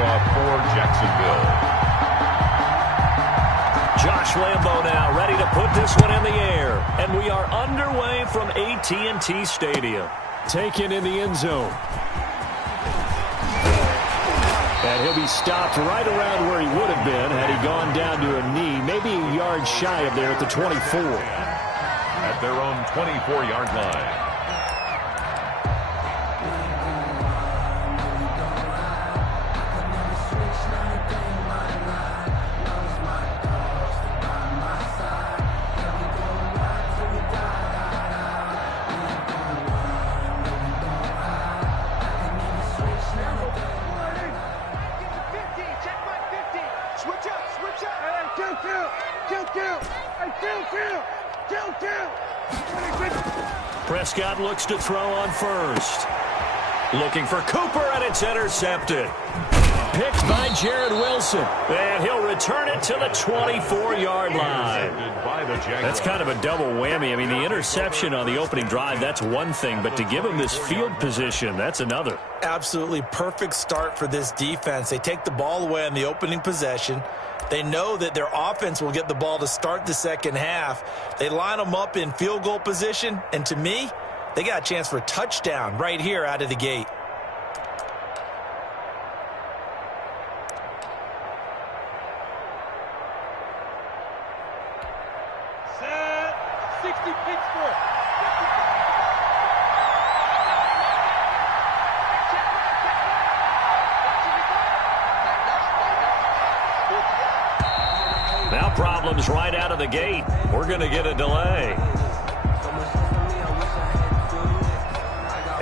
For Jacksonville. Josh Lambo now ready to put this one in the air. And we are underway from AT&T Stadium. Taken in the end zone. And he'll be stopped right around where he would have been had he gone down to a knee, maybe a yard shy of there at the 24. At their own 24-yard line. Prescott looks to throw on first. Looking for Cooper, and it's intercepted. Picked by Jared Wilson. And he'll return it to the 24-yard line. That's kind of a double whammy. I mean, the interception on the opening drive, that's one thing. But to give him this field position, that's another. Absolutely perfect start for this defense. They take the ball away on the opening possession. They know that their offense will get the ball to start the second half. They line them up in field goal position, and to me, they got a chance for a touchdown right here out of the gate. Set. 60 Pittsburgh. Now problems right out of the gate. We're going to get a delay.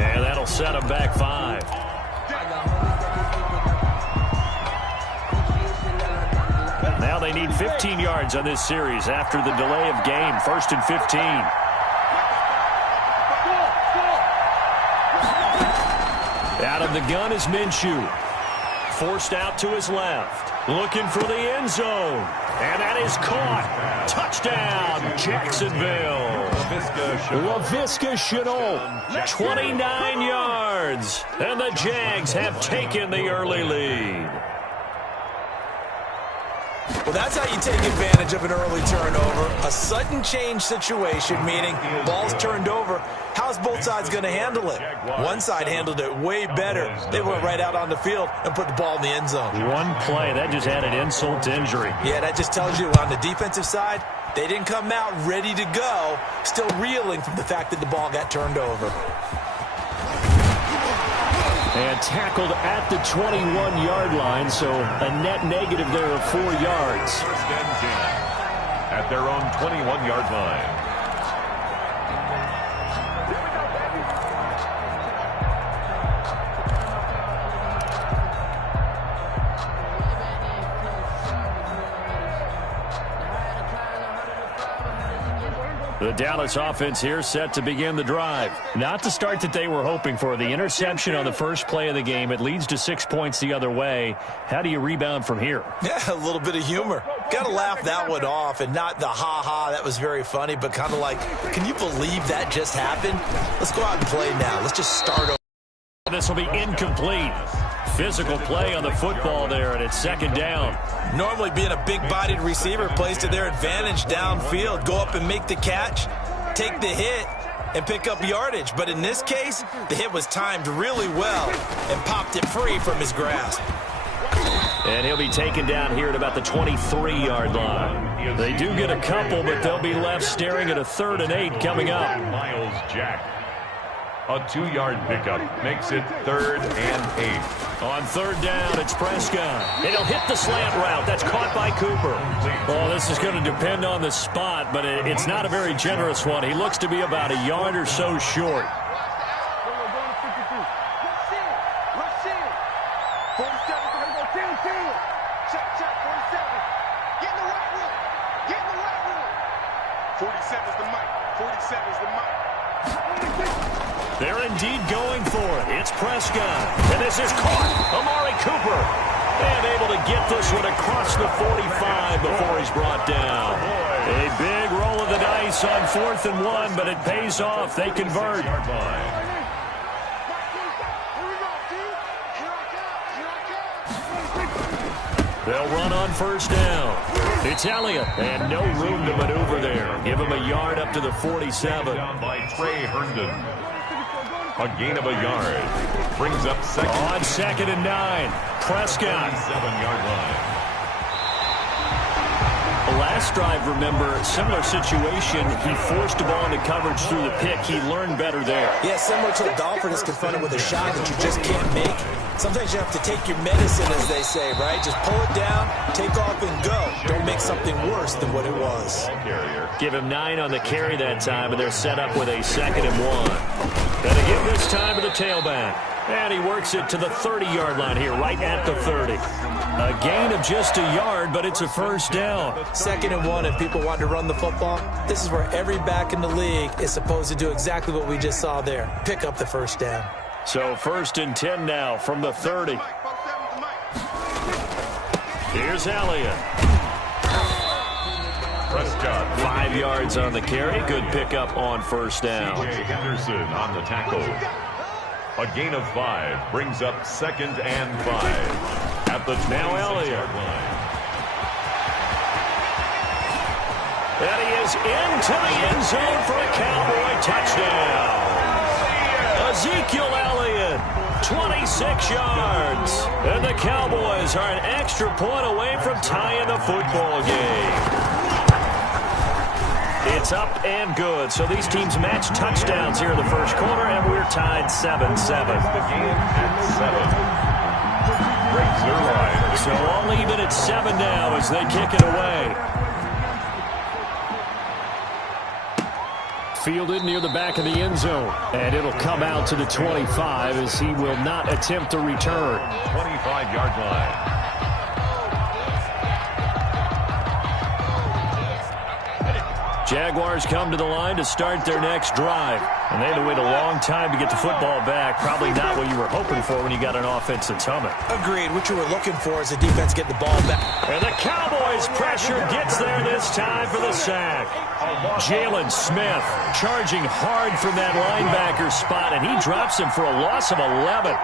And that'll set them back 5. Now they need 15 yards on this series after the delay of game. 1st and 15. Out of the gun is Minshew. Forced out to his left. Looking for the end zone. And that is caught. Touchdown, Jacksonville. Laviska Shenault, 29 yards. And the Jags have taken the early lead. Well, that's how you take advantage of an early turnover. A sudden change situation, meaning ball's turned over. How's both sides going to handle it? One side handled it way better. They went right out on the field and put the ball in the end zone. One play, that just added insult to injury. Yeah, that just tells you on the defensive side, they didn't come out ready to go, still reeling from the fact that the ball got turned over. And tackled at the 21-yard line, so a net negative there of 4 yards. First and 10 at their own 21-yard line. The Dallas offense here set to begin the drive. Not the start that they were hoping for. The interception on the first play of the game. It leads to 6 points the other way. How do you rebound from here? Yeah, a little bit of humor. Got to laugh that one off, and not the ha-ha, that was very funny, but kind of like, can you believe that just happened? Let's go out and play now. Let's just start over. This will be incomplete. Physical play on the football there, and it's 2nd down. Normally being a big-bodied receiver plays to their advantage downfield. Go up and make the catch, take the hit, and pick up yardage. But in this case, the hit was timed really well and popped it free from his grasp. And he'll be taken down here at about the 23-yard line. They do get a couple, but they'll be left staring at a 3rd and 8 coming up. Miles Jack. A 2-yard pickup makes it 3rd and 8. On 3rd down, it's Prescott. And he'll hit the slant route. That's caught by Cooper. Well, this is going to depend on the spot, but it's not a very generous one. He looks to be about a yard or so short. They're indeed going for it. It's Prescott. And this is caught. Amari Cooper. And able to get this one across the 45 before he's brought down. A big roll of the dice on 4th and 1, but it pays off. They convert. They'll run on 1st down. It's Elliott, and no room to maneuver there. Give him a yard up to the 47. Down by Trey Herndon. A gain of a yard. Brings up 2nd. On 2nd and 9. Prescott. 7-yard line. Last drive, remember, similar situation. He forced the ball into coverage through the pick. He learned better there. Yeah, similar to the Dolphins is confronted with a shot that you just can't make. Sometimes you have to take your medicine, as they say, right? Just pull it down, take off, and go. Don't make something worse than what it was. Give him 9 on the carry that time, and they're set up with a 2nd and 1. Gonna give this time to the tailback. And he works it to the 30-yard line here, right at the 30. A gain of just a yard, but it's a 1st down. 2nd and 1, if people want to run the football, this is where every back in the league is supposed to do exactly what we just saw there. Pick up the 1st down. So 1st and 10 now from the 30. Here's Elliott. Prescott. 5 yards on the carry. Good pickup on 1st down. C.J. Henderson on the tackle. A gain of 5 brings up 2nd and 5 at the 26-yard line. And he is into the end zone for a Cowboy touchdown. Ezekiel Elliott, 26 yards. And the Cowboys are an extra point away from tying the football game. It's up and good. So these teams match touchdowns here in the 1st quarter, and we're tied 7-7. The game at 7. So all even at 7 now as they kick it away. fielded near the back of the end zone. And it'll come out to the 25 as he will not attempt to return. 25-yard line. Jaguars come to the line to start their next drive. And they had to wait a long time to get the football back. Probably not what you were hoping for when you got an offense that's humming. Agreed. What you were looking for is the defense getting the ball back. And the Cowboys' pressure gets there this time for the sack. Jalen Smith charging hard from that linebacker spot, and he drops him for a loss of 11.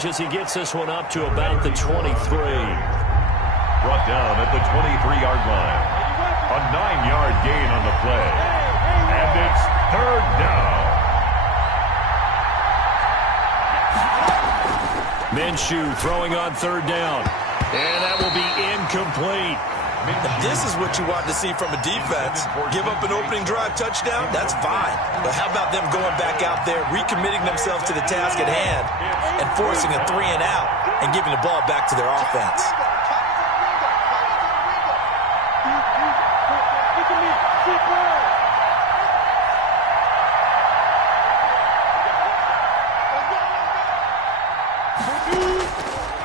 As he gets this one up to about the 23. Brought down at the 23-yard line. A 9-yard gain on the play. And it's third down. Minshew throwing on third down. And that will be incomplete. This is what you want to see from a defense. Give up an opening drive touchdown, that's fine. But how about them going back out there, recommitting themselves to the task at hand, and forcing a 3-and-out and giving the ball back to their offense?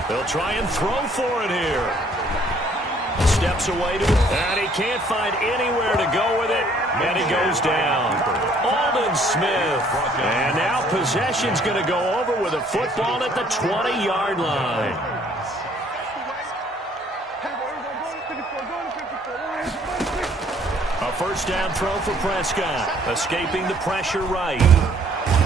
They'll try and throw for it here. Steps away to it, and he can't find anywhere to go with it, and he goes down. Aldon Smith, and now possession's going to go over with a football at the 20-yard line. A first down throw for Prescott, escaping the pressure right.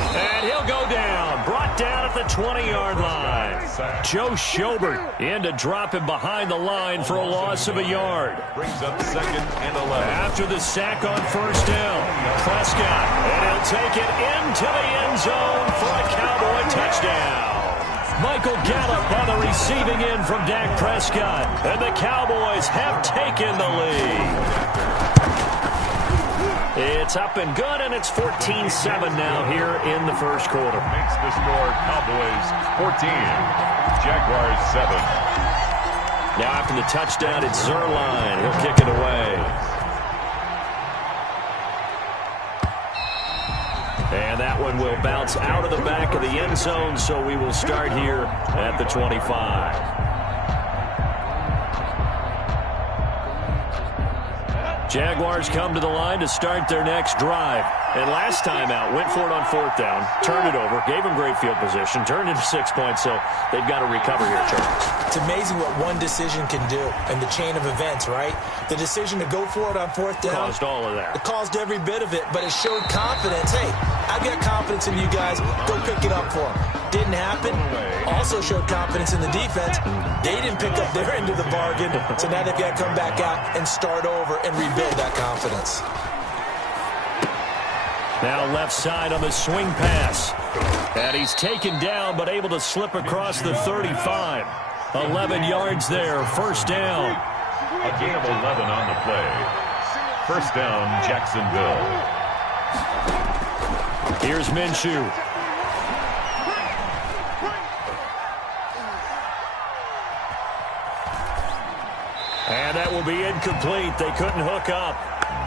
And he'll go down, brought down at the 20-yard line. Joe Schobert in to drop him behind the line for a loss of a yard. Brings up second and 11. After the sack on first down, Prescott, and he'll take it into the end zone for a Cowboy touchdown. Michael Gallup on the receiving end from Dak Prescott, and the Cowboys have taken the lead. It's up and good, and it's 14-7 now here in the first quarter. Makes the score Cowboys 14, Jaguars 7. Now after the touchdown, it's Zuerlein. He'll kick it away. And that one will bounce out of the back of the end zone, so we will start here at the 25. Jaguars come to the line to start their next drive. And last time out, went for it on fourth down, turned it over, gave them great field position, turned it to 6 points, so they've got to recover here, Charles. It's amazing what one decision can do in the chain of events, right? The decision to go for it on fourth down. Caused all of that. It caused every bit of it, but it showed confidence. Hey, I've got confidence in you guys. Go pick it up for them. Didn't happen. Also showed confidence in the defense. They didn't pick up their end of the bargain, so now they've got to come back out and start over and rebuild that confidence. Now left side on the swing pass. And he's taken down, but able to slip across the 35. 11 yards there, first down. A gain of 11 on the play. First down, Jacksonville. Here's Minshew. And that will be incomplete. They couldn't hook up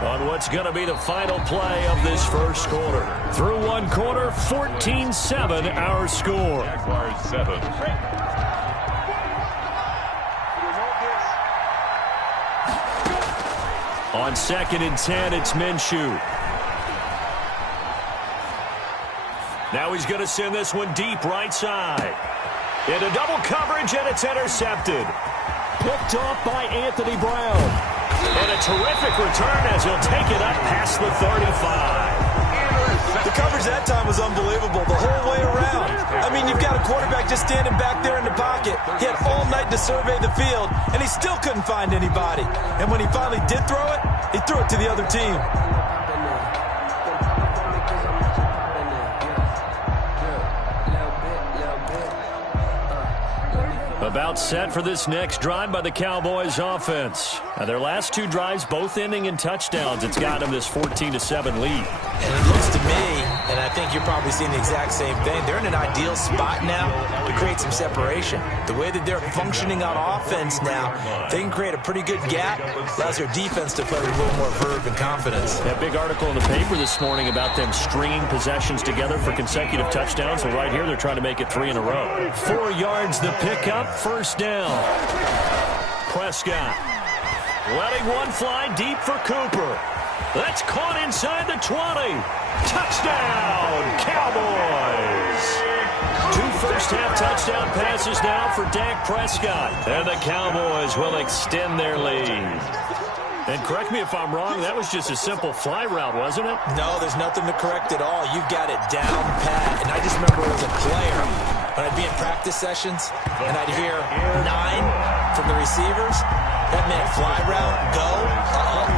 on what's going to be the final play of this first quarter. Through one quarter, 14-7 our score. Jaguars 7. On 2nd and 10, it's Minshew. Now he's going to send this one deep right side. Into double coverage, and it's intercepted. Picked off by Anthony Brown. And a terrific return as he'll take it up past the 35. The coverage that time was unbelievable the whole way around. I mean, you've got a quarterback just standing back there in the pocket. He had all night to survey the field, and he still couldn't find anybody. And when he finally did throw it, he threw it to the other team. A About set for this next drive by the Cowboys offense. Now, their last two drives both ending in touchdowns. It's got them this 14-7 lead. And it looks to me, and I think you're probably seeing the exact same thing, they're in an ideal spot now to create some separation. The way that they're functioning on offense now, they can create a pretty good gap, allows their defense to play with a little more verve and confidence. That big article in the paper this morning about them stringing possessions together for consecutive touchdowns. Well, right here, they're trying to make it 3 in a row. 4 yards the pickup, first down. Prescott letting one fly deep for Cooper. That's caught inside the 20. Touchdown, Cowboys. 2 first-half touchdown passes now for Dak Prescott. And the Cowboys will extend their lead. And correct me if I'm wrong, that was just a simple fly route, wasn't it? No, there's nothing to correct at all. You've got it down pat. And I just remember as a player, when I'd be in practice sessions, and I'd hear 9 from the receivers, that meant fly route, go,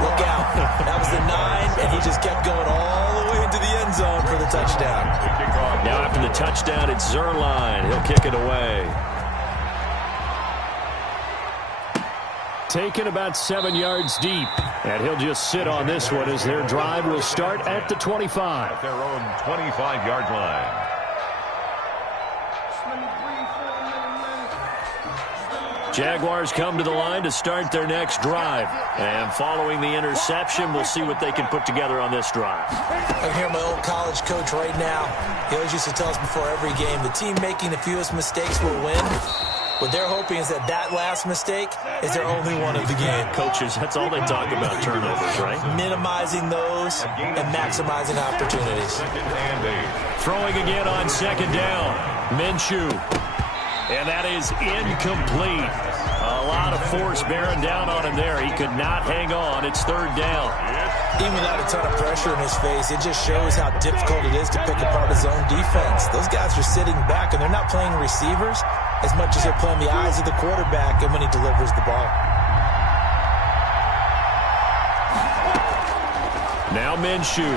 look out. That was the 9, and he just kept going all the way into the end zone for the touchdown. Now after the touchdown, it's Zuerlein. He'll kick it away. Taken about 7 yards deep. And he'll just sit on this one as their drive will start at the 25. At their own 25-yard line. Jaguars come to the line to start their next drive. And following the interception, we'll see what they can put together on this drive. I hear my old college coach right now. He always used to tell us before every game, the team making the fewest mistakes will win. What they're hoping is that last mistake is their only one of the game. Coaches, that's all they talk about, turnovers, right? Minimizing those and maximizing opportunities. Throwing again on second down. Minshew. And that is incomplete. A lot of force bearing down on him there. He could not hang on. It's third down. Even without a ton of pressure in his face, it just shows how difficult it is to pick apart his own defense. Those guys are sitting back, and they're not playing receivers as much as they're playing the eyes of the quarterback and when he delivers the ball. Now Minshew.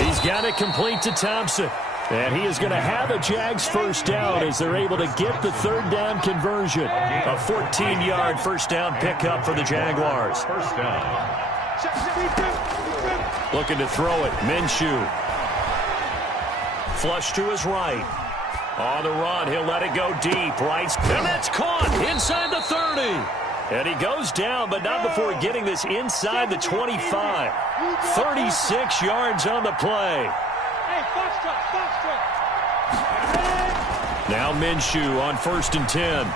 He's got it complete to Thompson. And he is going to have a Jags first down as they're able to get the third down conversion. A 14-yard first down pickup for the Jaguars. First down. Looking to throw it. Minshew. Flush to his right. On the run, he'll let it go deep. Right. And that's caught inside the 30. And he goes down, but not before getting this inside the 25. 36 yards on the play. Now Minshew on 1st and 10.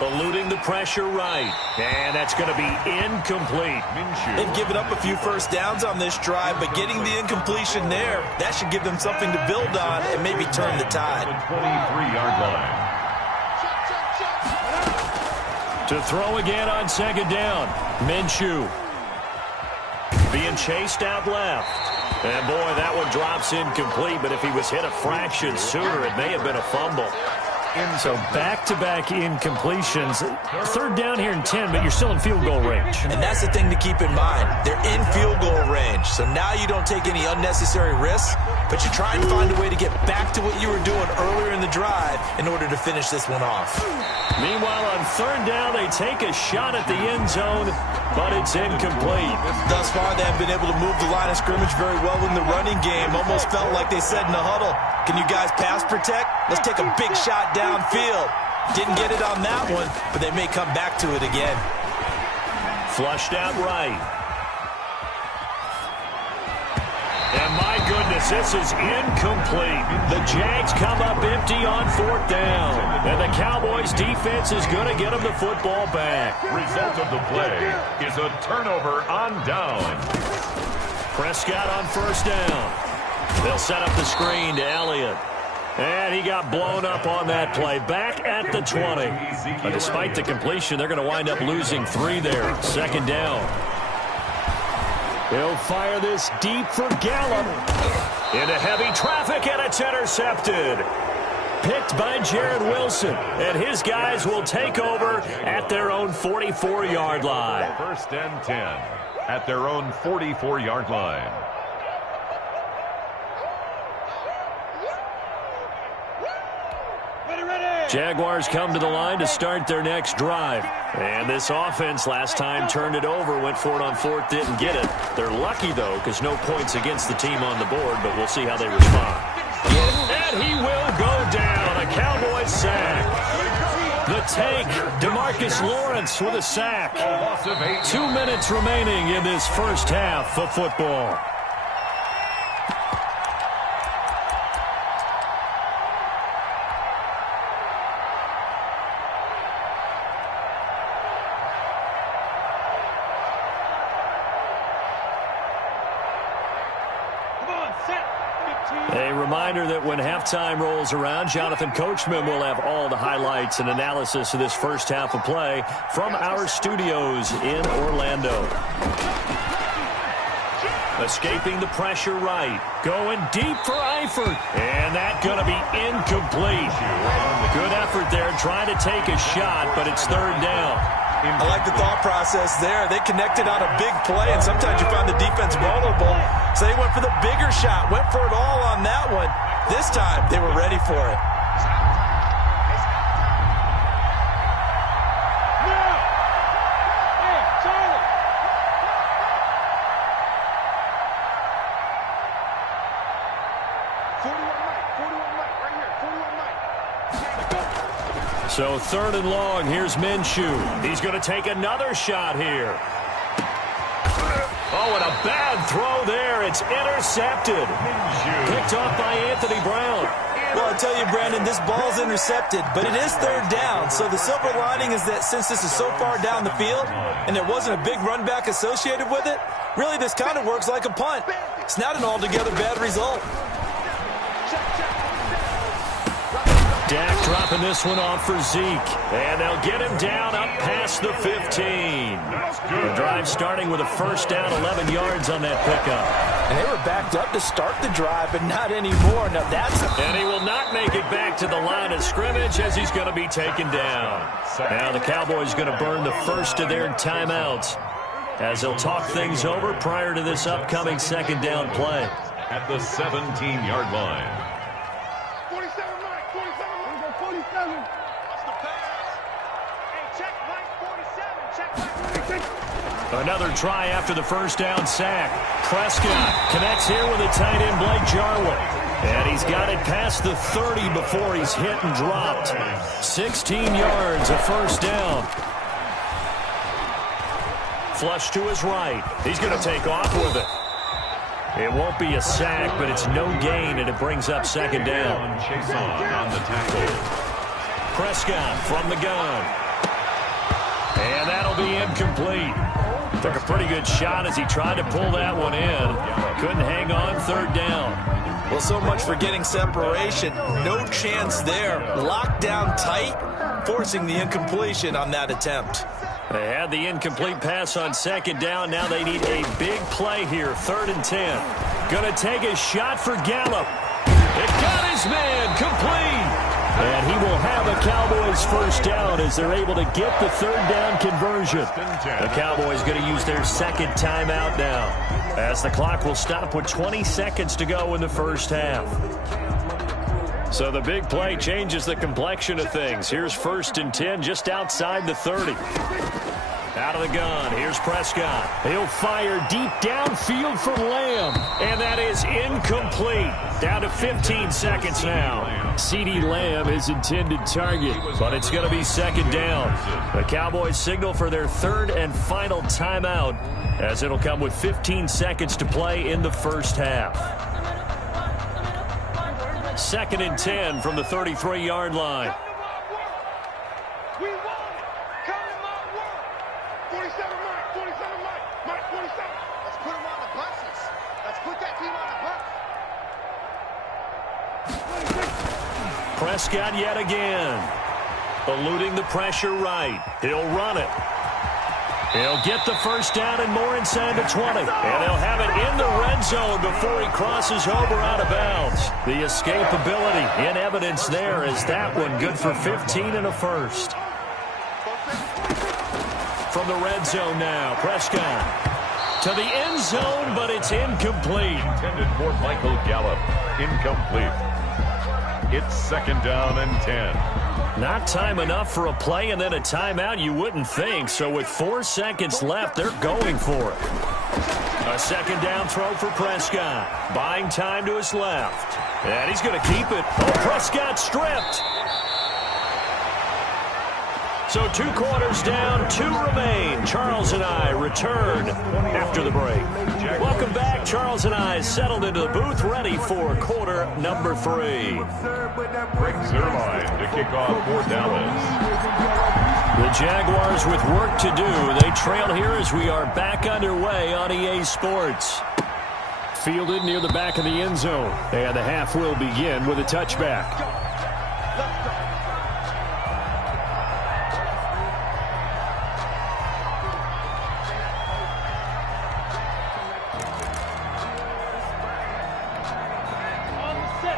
Eluding the pressure right. And that's going to be incomplete. Minshew. They've given up a few first downs on this drive, but getting the incompletion there, that should give them something to build on and maybe turn the tide. 23-yard line. To throw again on second down. Minshew. Being chased out left. And, boy, that one drops incomplete, but if he was hit a fraction sooner, it may have been a fumble. So back-to-back incompletions. Third down here in 10, but you're still in field goal range. And that's the thing to keep in mind. They're in field goal range, so now you don't take any unnecessary risks, but you try and find a way to get back to what you were doing earlier in the drive in order to finish this one off. Meanwhile, on third down, they take a shot at the end zone, but it's incomplete. Thus far, they have been able to move the line of scrimmage very well in the running game. Almost felt like they said in the huddle, can you guys pass protect? Let's take a big shot downfield. Didn't get it on that one, but they may come back to it again. Flushed out right. And my goodness, this is incomplete. The Jags come up empty on fourth down. And the Cowboys defense is going to get them the football back. Result of the play is a turnover on down. Prescott on first down. They'll set up the screen to Elliott. And he got blown up on that play. Back at the 20. But despite the completion, they're going to wind up losing 3 there. Second down. He'll fire this deep for Gallup. Into heavy traffic, and it's intercepted. Picked by Jarrett Wilson. And his guys will take over at their own 44-yard line. 1st and 10 at their own 44-yard line. Ready! Jaguars come to the line to start their next drive. And this offense last time turned it over, went for it on fourth, didn't get it. They're lucky, though, because no points against the team on the board, but we'll see how they respond. And he will go down. A Cowboys sack. The take, DeMarcus Lawrence with a sack. 2 minutes remaining in this first half of football. A reminder that when halftime rolls around, Jonathan Coachman will have all the highlights and analysis of this first half of play from our studios in Orlando. Escaping the pressure right. Going deep for Eifert. And that going to be incomplete. Good effort there trying to take a shot, but it's third down. I like the thought process there. They connected on a big play, and sometimes you find the defense vulnerable. So they went for the bigger shot, went for it all on that one. This time, they were ready for it. So third and long, here's Minshew. He's going to take another shot here. Oh, and a bad throw there. It's intercepted. Picked off by Anthony Brown. Well, I tell you, Brandon, this ball's intercepted, but it is third down. So the silver lining is that since this is so far down the field and there wasn't a big run back associated with it, really this kind of works like a punt. It's not an altogether bad result. Dak dropping this one off for Zeke. And they'll get him down up past the 15. The drive starting with a first down, 11 yards on that pickup. And they were backed up to start the drive, but not anymore. Now that's and he will not make it back to the line of scrimmage as he's going to be taken down. Now the Cowboys going to burn the first of their timeouts as they'll talk things over prior to this upcoming second down play. At the 17-yard line. Another try after the first down sack. Prescott connects here with a tight end, Blake Jarwin. And he's got it past the 30 before he's hit and dropped. 16 yards, a first down. Flush to his right. He's going to take off with it. It won't be a sack, but it's no gain, and it brings up second down. Chase on the tackle. Prescott from the gun. And that'll be incomplete. Took a pretty good shot as he tried to pull that one in. Couldn't hang on, third down. Well, so much for getting separation. No chance there. Locked down tight, forcing the incompletion on that attempt. They had the incomplete pass on second down. Now they need a big play here, 3rd and 10. Going to take a shot for Gallup. It got his man complete. And he will have a Cowboys first down as they're able to get the third down conversion. The Cowboys going to use their second timeout now as the clock will stop with 20 seconds to go in the first half. So the big play changes the complexion of things. Here's 1st and 10 just outside the 30. Out of the gun, here's Prescott. He'll fire deep downfield for Lamb. And that is incomplete. Down to 15 seconds now. CeeDee Lamb is intended target, but it's going to be second down. The Cowboys signal for their 3rd and final timeout as it'll come with 15 seconds to play in the first half. 2nd and 10 from the 33-yard line. Prescott yet again. Eluding the pressure right. He'll run it. He'll get the first down and more inside the 20. And they'll have it in the red zone before he crosses over out of bounds. The escapability in evidence there is that one good for 15 and a first. From the red zone now, Prescott to the end zone, but it's incomplete. Intended for Michael Gallup. Incomplete. It's 2nd down and 10. Not time enough for a play and then a timeout, you wouldn't think. So with 4 seconds left, they're going for it. A second down throw for Prescott. Buying time to his left. And he's going to keep it. Oh, Prescott stripped. So 2 quarters down, 2 remain. Charles and I return after the break. Welcome back. Charles and I settled into the booth, ready for quarter number 3. Greg Zuerlein to kick off for Dallas. The Jaguars with work to do. They trail here as we are back underway on EA Sports. Fielded near the back of the end zone. And the half will begin with a touchback.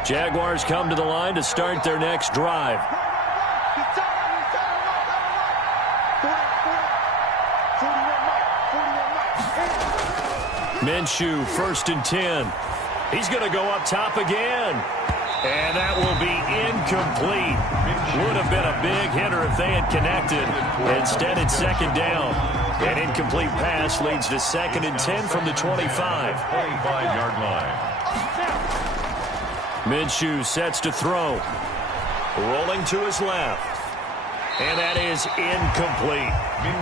Jaguars come to the line to start their next drive. Minshew, 1st and 10. He's going to go up top again. And that will be incomplete. Would have been a big hitter if they had connected. Instead, it's 2nd down. An incomplete pass leads to 2nd and 10 from the 25. 25-yard line. Minshew sets to throw. Rolling to his left. And that is incomplete.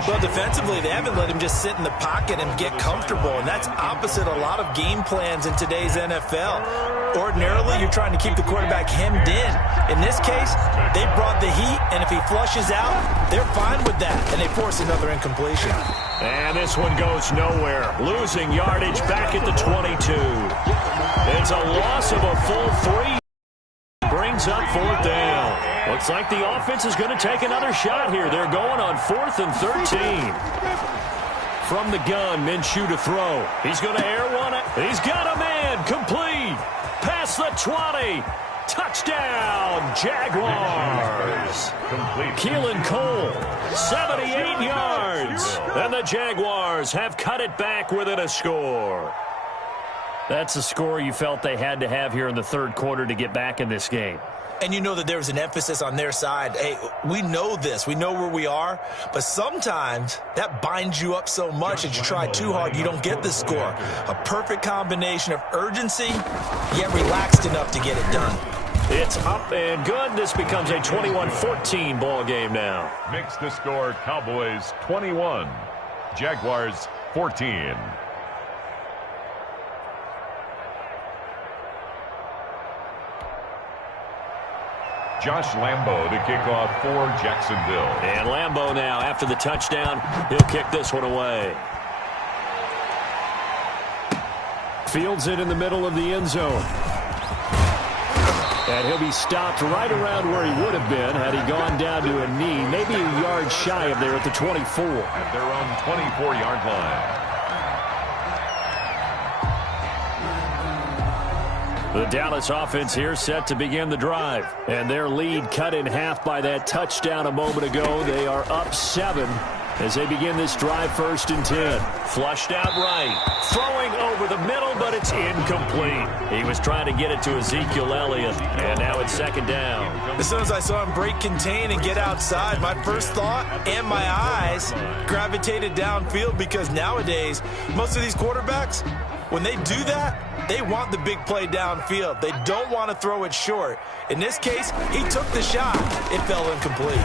Well, defensively, they haven't let him just sit in the pocket and get comfortable, and that's opposite a lot of game plans in today's NFL. Ordinarily, you're trying to keep the quarterback hemmed in. In this case, they brought the heat, and if he flushes out, they're fine with that, and they force another incompletion. And this one goes nowhere. Losing yardage back at the 22. It's a loss of a full 3. Brings up 4th down. Looks like the offense is going to take another shot here. They're going on 4th and 13. From the gun, Minshew to throw. He's going to air one. He's got a man. Complete. Past the 20. Touchdown, Jaguars. Complete. Keelan Cole, 78 yards. And the Jaguars have cut it back within a score. That's a score you felt they had to have here in the 3rd quarter to get back in this game. And you know that there was an emphasis on their side. Hey, we know this. We know where we are. But sometimes that binds you up so much that you try too hard, you don't get the score. A perfect combination of urgency, yet relaxed enough to get it done. It's up and good. This becomes a 21-14 ball game now. Makes the score Cowboys 21, Jaguars 14. Josh Lambo to kick off for Jacksonville. And Lambo now, after the touchdown, he'll kick this one away. Fields it in the middle of the end zone. And he'll be stopped right around where he would have been had he gone down to a knee, maybe a yard shy of there at the 24. At their own 24-yard line. The Dallas offense here set to begin the drive. And their lead cut in half by that touchdown a moment ago. They are up 7 as they begin this drive, 1st and 10. Flushed out right. Throwing over the middle, but it's incomplete. He was trying to get it to Ezekiel Elliott. And now it's 2nd down. As soon as I saw him break contain and get outside, my first thought and my eyes gravitated downfield, because nowadays, most of these quarterbacks, when they do that, they want the big play downfield. They don't want to throw it short. In this case, he took the shot. It fell incomplete.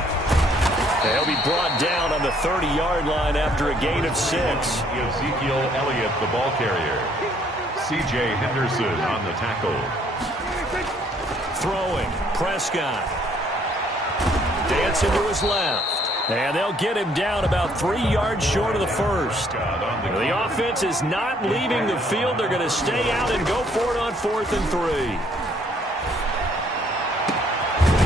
He'll be brought down on the 30-yard line after a gain of 6. Ezekiel Elliott, the ball carrier. C.J. Henderson on the tackle. Throwing, Prescott. Dancing to his left. And they'll get him down about 3 yards short of the 1st. The offense is not leaving the field. They're going to stay out and go for it on 4th and 3.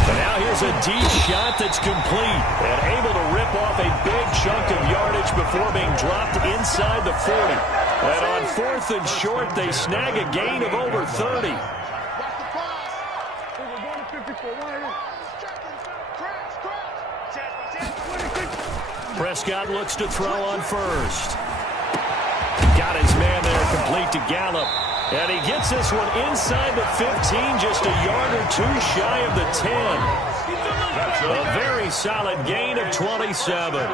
And now here's a deep shot that's complete and able to rip off a big chunk of yardage before being dropped inside the 40. And on 4th and short, they snag a gain of over 30. Prescott looks to throw on 1st. Got his man there, complete to Gallup. And he gets this one inside the 15, just a yard or 2 shy of the 10. A very solid gain of 27.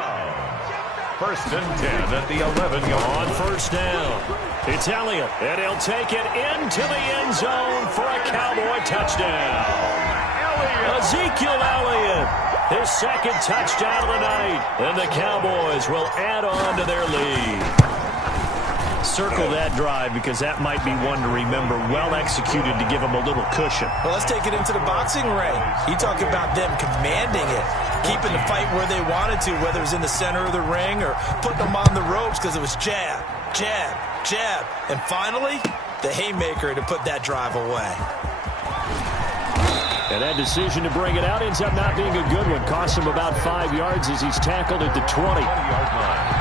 First and 10 at the 11-yard. On first down, it's Elliott, and he'll take it into the end zone for a Cowboy touchdown. Ezekiel Elliott, his second touchdown of the night, and the Cowboys will add on to their lead. Circle that drive because that might be one to remember. Well executed to give them a little cushion. Well, let's take it into the boxing ring. You talk about them commanding it, keeping the fight where they wanted to, whether it was in the center of the ring or putting them on the ropes because it was jab, jab, jab. And finally, the haymaker to put that drive away. And that decision to bring it out ends up not being a good one. Costs him about 5 yards as he's tackled at the 20-yard line.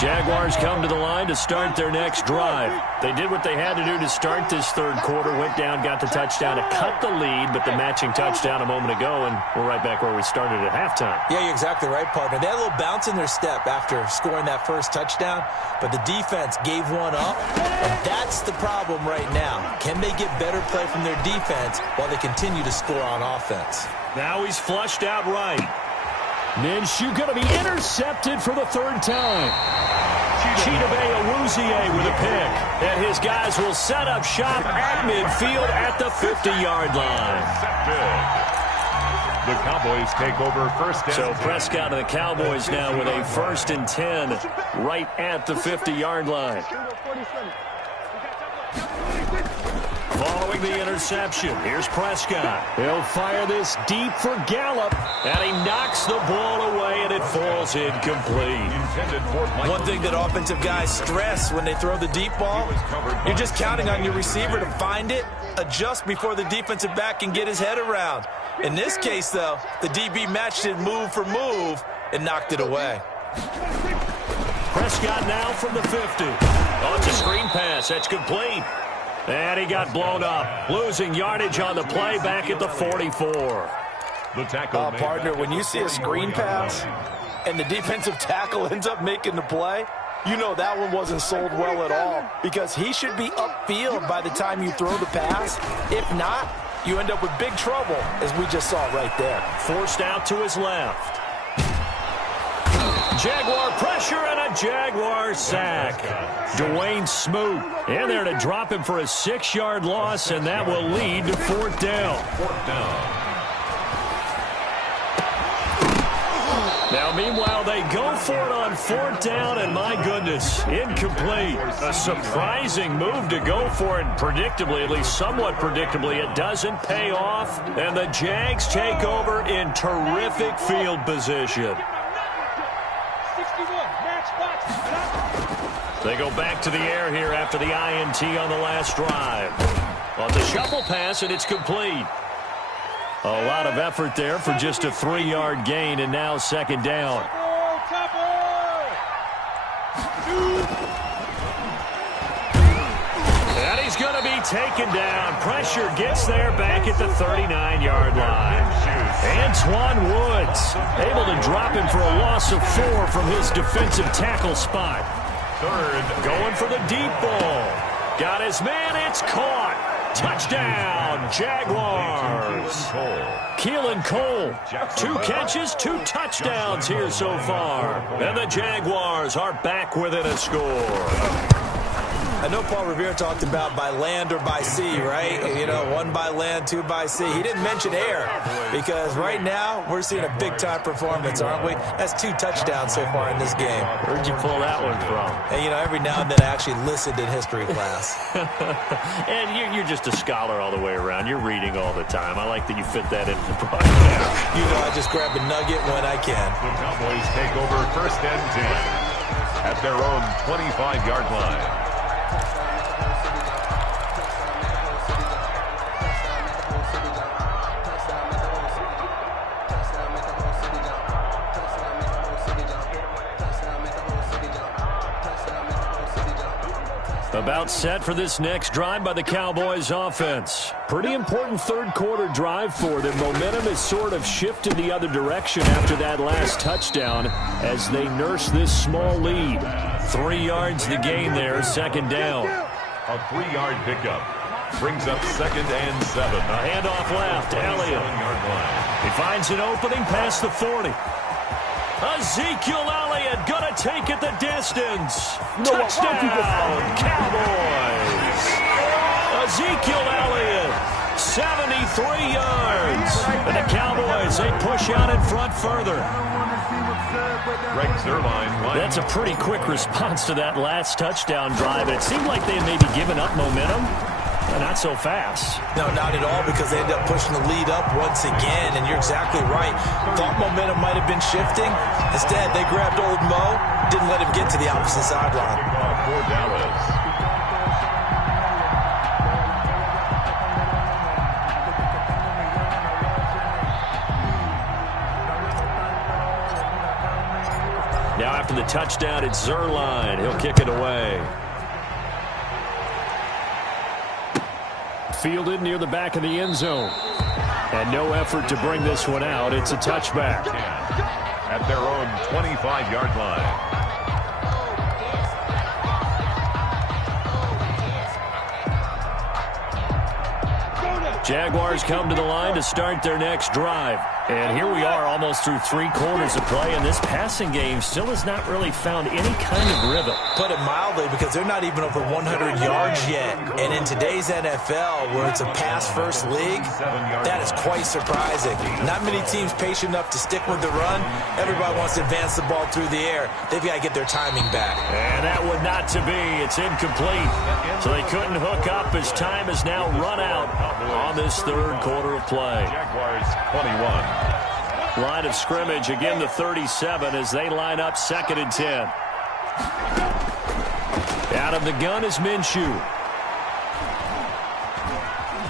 Jaguars come to the line to start their next drive. They did what they had to do to start this third quarter, went down, got the touchdown to cut the lead, but the matching touchdown a moment ago, and we're right back where we started at halftime. Yeah, you're exactly right, partner. They had a little bounce in their step after scoring that first touchdown, but the defense gave one up, and that's the problem right now. Can they get better play from their defense while they continue to score on offense? Now he's flushed out right. Minshew going to be intercepted for the third time. Chidobe Awuzie with a pick. And his guys will set up shop at midfield at the 50-yard line. The Cowboys take over first and 10. So Prescott and the Cowboys now with a 1st and 10 right at the 50-yard line. Following the interception, here's Prescott. He'll fire this deep for Gallup, and he knocks the ball away, and it falls incomplete. One thing that offensive guys stress when they throw the deep ball, you're just counting on your receiver to find it, adjust before the defensive back can get his head around. In this case, though, the DB matched it move for move and knocked it away. Prescott now from the 50. Oh, it's a screen pass. That's complete. And he got blown up, losing yardage on the play back at the 44. The tackle partner, when you see a screen pass and the defensive tackle ends up making the play, you know that one wasn't sold well at all because he should be upfield by the time you throw the pass. If not, you end up with big trouble, as we just saw right there. Forced out to his left. Jaguar pressure and a Jaguar sack. Dwayne Smoot in there to drop him for a 6-yard loss, and that will lead to 4th down. Now, meanwhile, they go for it on 4th down, and my goodness, incomplete. A surprising move to go for it, predictably, at least somewhat predictably. It doesn't pay off, and the Jags take over in terrific field position. They go back to the air here after the INT on the last drive. On the shuffle pass, and it's complete. A lot of effort there for just a 3-yard gain, and now 2nd down. And he's going to be taken down. Pressure gets there back at the 39-yard line. Antoine Woods able to drop him for a loss of 4 from his defensive tackle spot. Third, going for the deep ball. Got his man, it's caught. Touchdown, Jaguars. Keelan Cole, 2 catches, 2 touchdowns here so far. And the Jaguars are back within a score. I know Paul Revere talked about by land or by sea, right? You know, 1 by land, 2 by sea. He didn't mention air because right now we're seeing a big-time performance, aren't we? That's 2 touchdowns so far in this game. Where'd you pull that one from? And, you know, every now and then I actually listened in history class. And you're just a scholar all the way around. You're reading all the time. I like that you fit that into the broadcast. You know, I just grab a nugget when I can. The Cowboys take over 1st and 10 at their own 25-yard line. About set for this next drive by the Cowboys offense. Pretty important third quarter drive for them. Momentum has sort of shifted the other direction after that last touchdown as they nurse this small lead. 3 yards the gain there, 2nd down. A 3-yard pickup. Brings up 2nd and 7. A handoff left. Elliott. He finds an opening past the 40. Ezekiel Elliott going to take it the distance. Touchdown, Cowboys. Ezekiel Elliott, 73 yards. And the Cowboys, they push out in front further. Greg Zuerlein. That's a pretty quick response to that last touchdown drive. It seemed like they had maybe given up momentum. Not so fast. No, not at all, because they ended up pushing the lead up once again, and you're exactly right. Thought momentum might have been shifting. Instead, they grabbed old Mo, didn't let him get to the opposite sideline. For Dallas. Now after the touchdown, it's Zuerlein. He'll kick it away. Fielded near the back of the end zone. And no effort to bring this one out. It's a touchback. At their own 25-yard line. Jaguars come to the line to start their next drive. And here we are almost through 3 quarters of play, and this passing game still has not really found any kind of rhythm. Put it mildly, because they're not even over 100 yards yet. And in today's NFL, where it's a pass-first league, that is quite surprising. Not many teams patient enough to stick with the run. Everybody wants to advance the ball through the air. They've got to get their timing back. And that one not to be. It's incomplete. So they couldn't hook up as time has now run out on this 3rd quarter of play. Jaguars 21. Line of scrimmage, again the 37 as they line up 2nd and 10. Out of the gun is Minshew.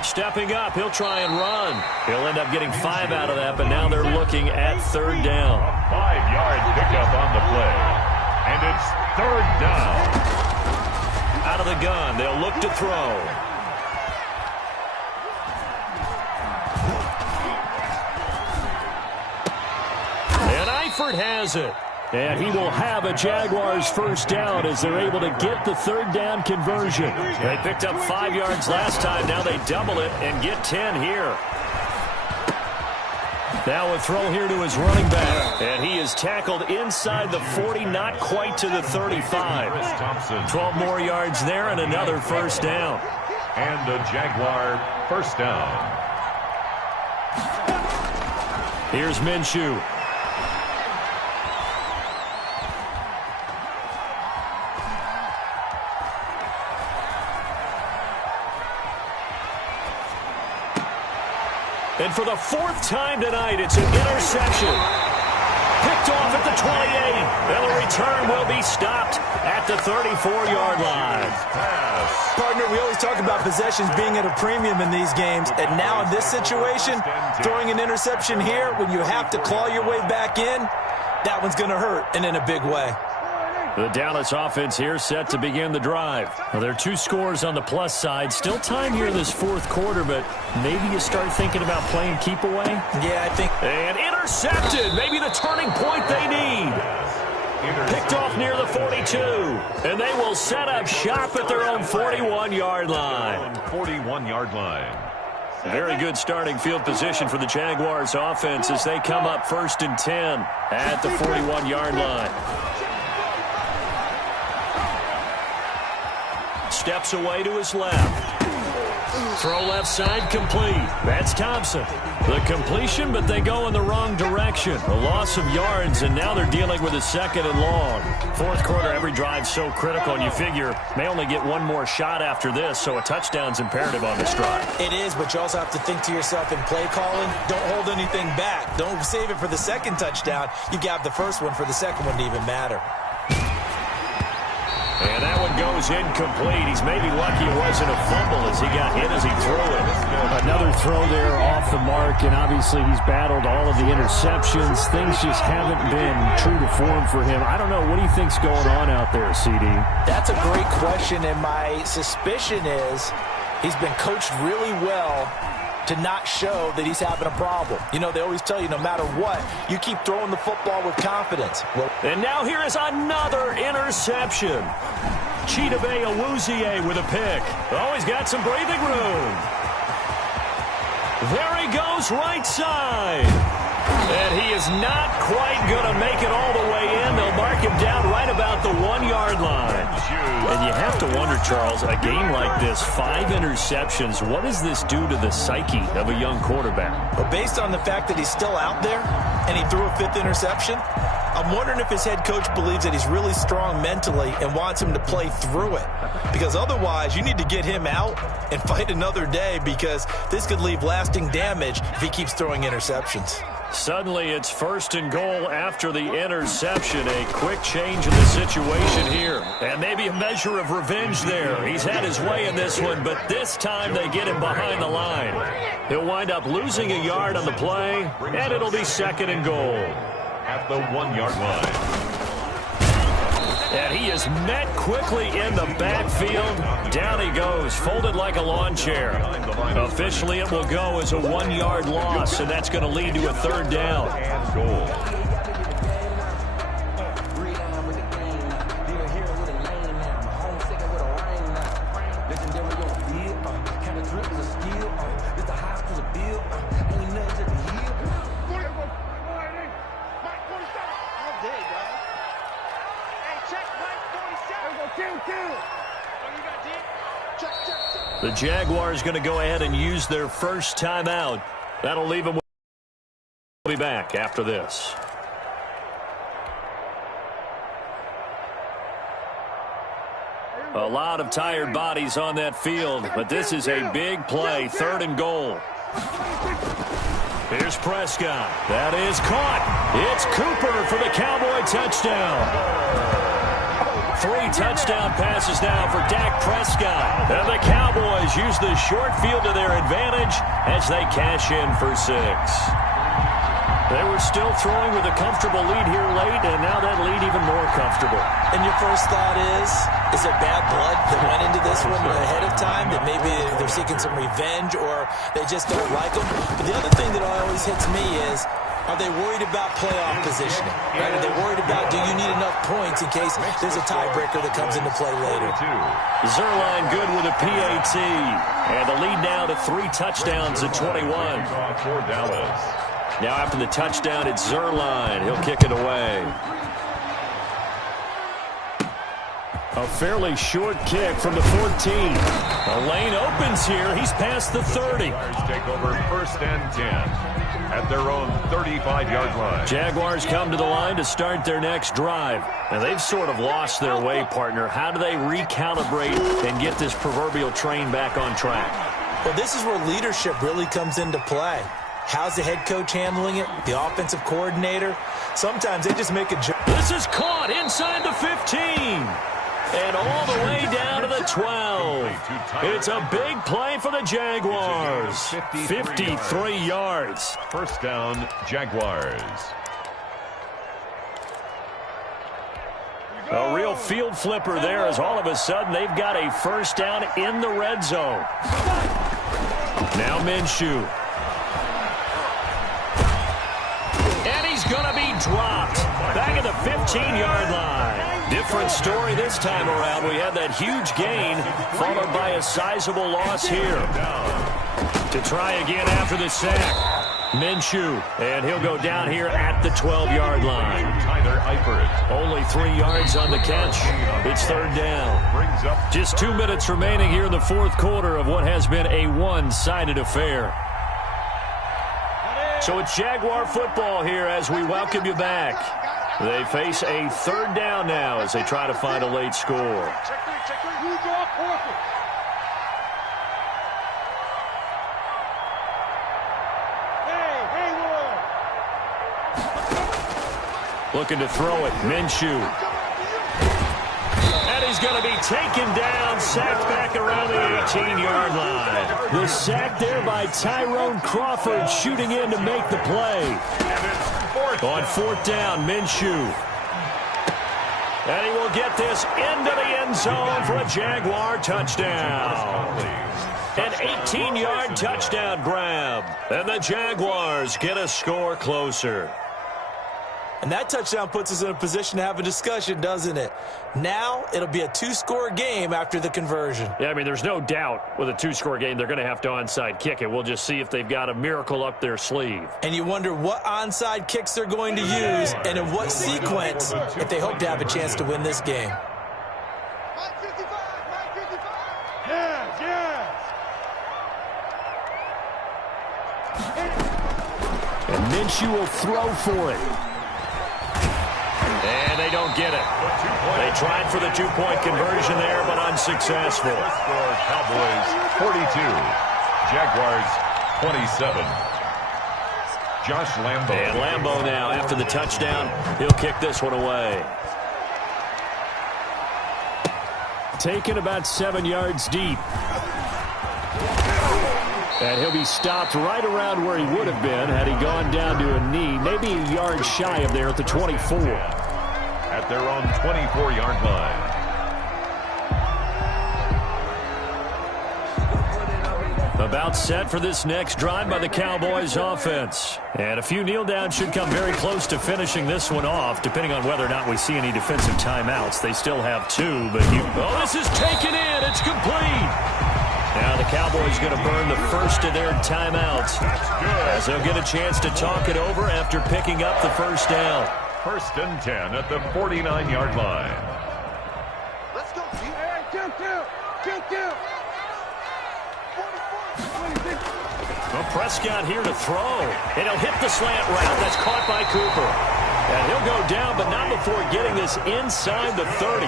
Stepping up, he'll try and run. He'll end up getting 5 out of that, but now they're looking at 3rd down. A 5-yard pickup on the play. And it's 3rd down. Out of the gun, they'll look to throw. Eifert has it. And he will have a Jaguars 1st down as they're able to get the 3rd down conversion. They picked up 5 yards last time. Now they double it and get 10 here. Now a throw here to his running back. And he is tackled inside the 40, not quite to the 35. 12 more yards there and another 1st down. And a Jaguar 1st down. Here's Minshew. And for the 4th time tonight, it's an interception. Picked off at the 28. And the return will be stopped at the 34-yard line. Partner, we always talk about possessions being at a premium in these games. And now in this situation, throwing an interception here when you have to claw your way back in, that one's going to hurt, and in a big way. The Dallas offense here set to begin the drive. Well, there are 2 scores on the plus side. Still time here in this 4th quarter, but maybe you start thinking about playing keep away? Yeah, I think. And intercepted. Maybe the turning point they need. Picked off near the 42. And they will set up shop at their own 41-yard line. 41-yard line. Very good starting field position for the Jaguars offense as they come up 1st and 10 at the 41-yard line. Steps away to his left. Throw left side complete. That's Thompson. The completion, but they go in the wrong direction. A loss of yards, and now they're dealing with a 2nd and long. 4th quarter, every drive so critical, and you figure may only get one more shot after this, so a touchdown's imperative on this drive. It is, but you also have to think to yourself in play calling, don't hold anything back. Don't save it for the 2nd touchdown. You got the 1st one for the 2nd one to even matter. And that one goes incomplete. He's maybe lucky it wasn't a fumble as he got hit as he threw it. Another throw there off the mark, and obviously he's battled all of the interceptions. Things just haven't been true to form for him. I don't know. What do you think's going on out there, CD? That's a great question, and my suspicion is he's been coached really well to not show that he's having a problem. You know, they always tell you no matter what, you keep throwing the football with confidence. And now here is another interception. Chidobe Awuzie with a pick. Oh, he's got some breathing room. There he goes, right side. And he is not quite going to make it all the way in. They'll mark him down right about the 1-yard line. And you have to wonder, Charles, a game like this, 5 interceptions, what does this do to the psyche of a young quarterback? Well, based on the fact that he's still out there and he threw a 5th interception, I'm wondering if his head coach believes that he's really strong mentally and wants him to play through it. Because otherwise, you need to get him out and fight another day, because this could leave lasting damage if he keeps throwing interceptions. Suddenly, it's 1st and goal after the interception. A quick change in the situation here. And maybe a measure of revenge there. He's had his way in this one, but this time they get him behind the line. He'll wind up losing a yard on the play, and it'll be 2nd and goal. At the 1-yard line. And he is met quickly in the backfield. Down he goes, folded like a lawn chair. Officially, it will go as a 1-yard loss, and that's going to lead to a 3rd down. And goal. The Jaguars going to go ahead and use their first timeout. That'll leave them. We'll be back after this. A lot of tired bodies on that field, but this is a big play, 3rd and goal. Here's Prescott. That is caught. It's Cooper for the Cowboy touchdown. 3 touchdown passes now for Dak Prescott. And the Cowboys use the short field to their advantage as they cash in for 6. They were still throwing with a comfortable lead here late, and now that lead even more comfortable. And your first thought is it bad blood that went into this one ahead of time, that maybe they're seeking some revenge or they just don't like them? But the other thing that always hits me is, are they worried about playoff positioning? Right? Are they worried about, do you need enough points in case there's a tiebreaker that comes into play later? Zerline good with a PAT. And the lead now to 3 touchdowns at 21. For Dallas. Now after the touchdown, it's Zerline. He'll kick it away. A fairly short kick from the 14. The lane opens here. He's past the 30. Take over 1st and 10. At their own 35-yard line. Jaguars come to the line to start their next drive. And they've sort of lost their way, partner. How do they recalibrate and get this proverbial train back on track? Well, this is where leadership really comes into play. How's the head coach handling it? The offensive coordinator? Sometimes they just make a joke. This is caught inside the 15. And all the way down to the 12. It's a big play for the Jaguars. 53 yards. 1st down, Jaguars. A real field flipper there, as all of a sudden they've got a 1st down in the red zone. Now Minshew. And he's going to be dropped. Back at the 15-yard line. Different story this time around. We had that huge gain, followed by a sizable loss here. To try again after the sack. Minshew, and he'll go down here at the 12-yard line. Tyler Eifert. Only 3 yards on the catch. It's 3rd down. Just 2 minutes remaining here in the 4th quarter of what has been a one-sided affair. So it's Jaguar football here as we welcome you back. They face a 3rd down now as they try to find a late score. Looking to throw it, Minshew. And he's going to be taken down, sacked back around the 18-yard line. The sack there by Tyrone Crawford, shooting in to make the play. On 4th down, Minshew. And he will get this into the end zone for a Jaguar touchdown. An 18-yard touchdown grab. And the Jaguars get a score closer. And that touchdown puts us in a position to have a discussion, doesn't it? Now it'll be a 2-score game after the conversion. Yeah, I mean, there's no doubt with a 2-score game they're going to have to onside kick it. We'll just see if they've got a miracle up their sleeve. And you wonder what onside kicks they're going to use and in what sequence if they hope to have a chance to win this game. And Minshew will throw for it. And they don't get it. They tried for the 2-point conversion there, but unsuccessful. Score Cowboys 42, Jaguars 27. Josh Lambo. And Lambo now, after the touchdown, he'll kick this one away. Taken about 7 yards deep. And he'll be stopped right around where he would have been had he gone down to a knee, maybe a yard shy of there at the 24. At their own 24-yard line. About set for this next drive by the Cowboys offense. And a few kneel downs should come very close to finishing this one off, depending on whether or not we see any defensive timeouts. They still have 2, but oh, this is taken in. It's complete. Now the Cowboys going to burn the first of their timeouts as they'll get a chance to talk it over after picking up the first down. 1st and 10 at the 49-yard line. Let's go. Hey, kill. Well, Prescott here to throw. And he'll hit the slant route. That's caught by Cooper. And he'll go down, but not before getting this inside the 30.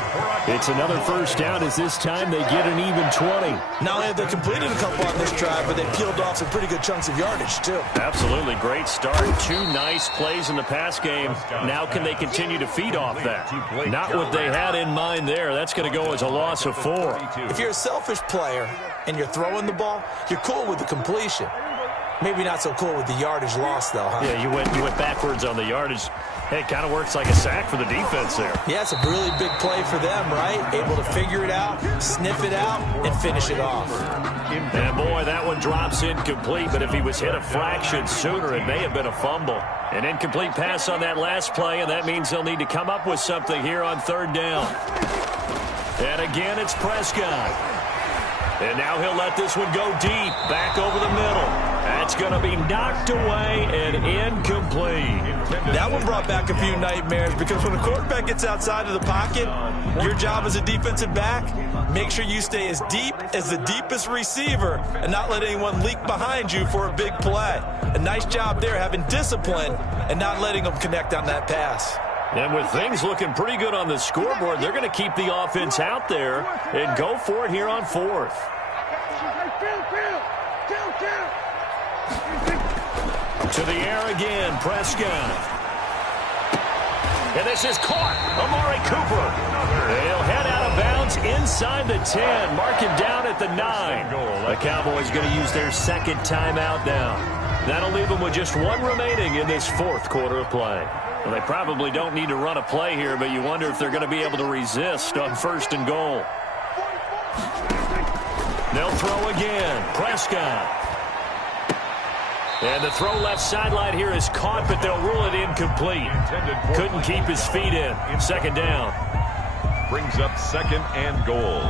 It's another first down as this time they get an even 20. Not only have they completed a couple on this drive, but they peeled off some pretty good chunks of yardage, too. Absolutely. Great start. 2 nice plays in the pass game. Now can they continue to feed off that? Not what they had in mind there. That's going to go as a loss of 4. If you're a selfish player and you're throwing the ball, you're cool with the completion. Maybe not so cool with the yardage loss, though, huh? Yeah, you went backwards on the yardage. Hey, it kind of works like a sack for the defense there. Yeah, it's a really big play for them, right? Able to figure it out, sniff it out, and finish it off. And, boy, that one drops incomplete, but if he was hit a fraction sooner, it may have been a fumble. An incomplete pass on that last play, and that means they'll need to come up with something here on 3rd down. And again, it's Prescott. And now he'll let this one go deep, back over the middle. That's going to be knocked away and incomplete. That one brought back a few nightmares because when a quarterback gets outside of the pocket, your job as a defensive back, make sure you stay as deep as the deepest receiver and not let anyone leak behind you for a big play. A nice job there having discipline and not letting them connect on that pass. And with things looking pretty good on the scoreboard, they're going to keep the offense out there and go for it here on 4th. To the air again, Prescott. And this is caught. Amari Cooper. They'll head out of bounds inside the 10. Mark him down at the 9. The Cowboys going to use their 2nd timeout now. That'll leave them with just 1 remaining in this 4th quarter of play. Well, they probably don't need to run a play here, but you wonder if they're going to be able to resist on 1st and goal. They'll throw again. Prescott. And the throw left sideline here is caught, but they'll rule it incomplete. Couldn't keep his feet in. 2nd down. Brings up 2nd and goal.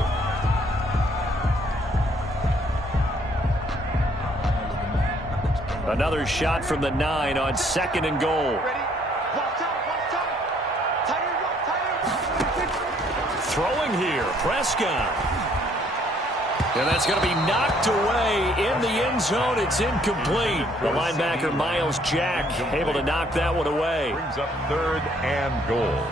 Another shot from the 9 on 2nd and goal. Throwing here, Prescott. And that's going to be knocked away in the end zone. It's incomplete. The linebacker, Miles Jack, able to knock that one away. Brings up 3rd and goal.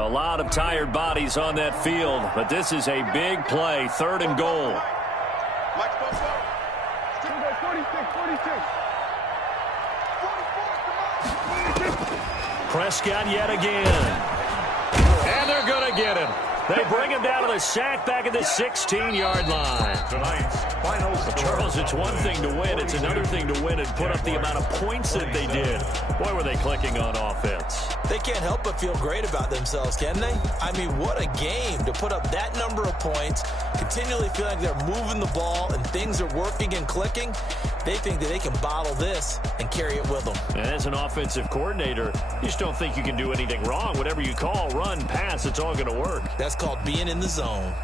A lot of tired bodies on that field, but this is a big play. 3rd and goal. Prescott yet again. And they're going to get him. They bring him down to the sack back at the 16-yard line. Tonight's final score. Charles, it's one thing to win. It's another thing to win and put up the amount of points that they did. Boy, were they clicking on offense. They can't help but feel great about themselves, can they? I mean, what a game to put up that number of points, continually feel like they're moving the ball and things are working and clicking. They think that they can bottle this and carry it with them. And as an offensive coordinator, you just don't think you can do anything wrong. Whatever you call, run, pass, it's all going to work. That's called being in the zone.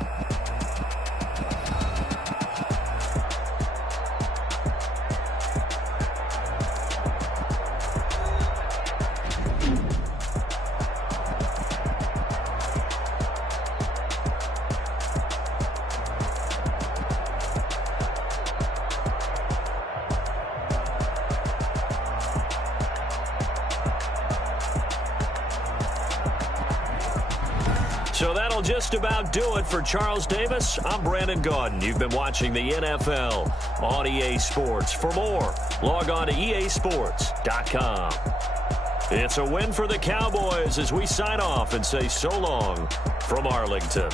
So that'll just about do it for Charles Davis. I'm Brandon Gaudin. You've been watching the NFL on EA Sports. For more, log on to easports.com. It's a win for the Cowboys as we sign off and say so long from Arlington.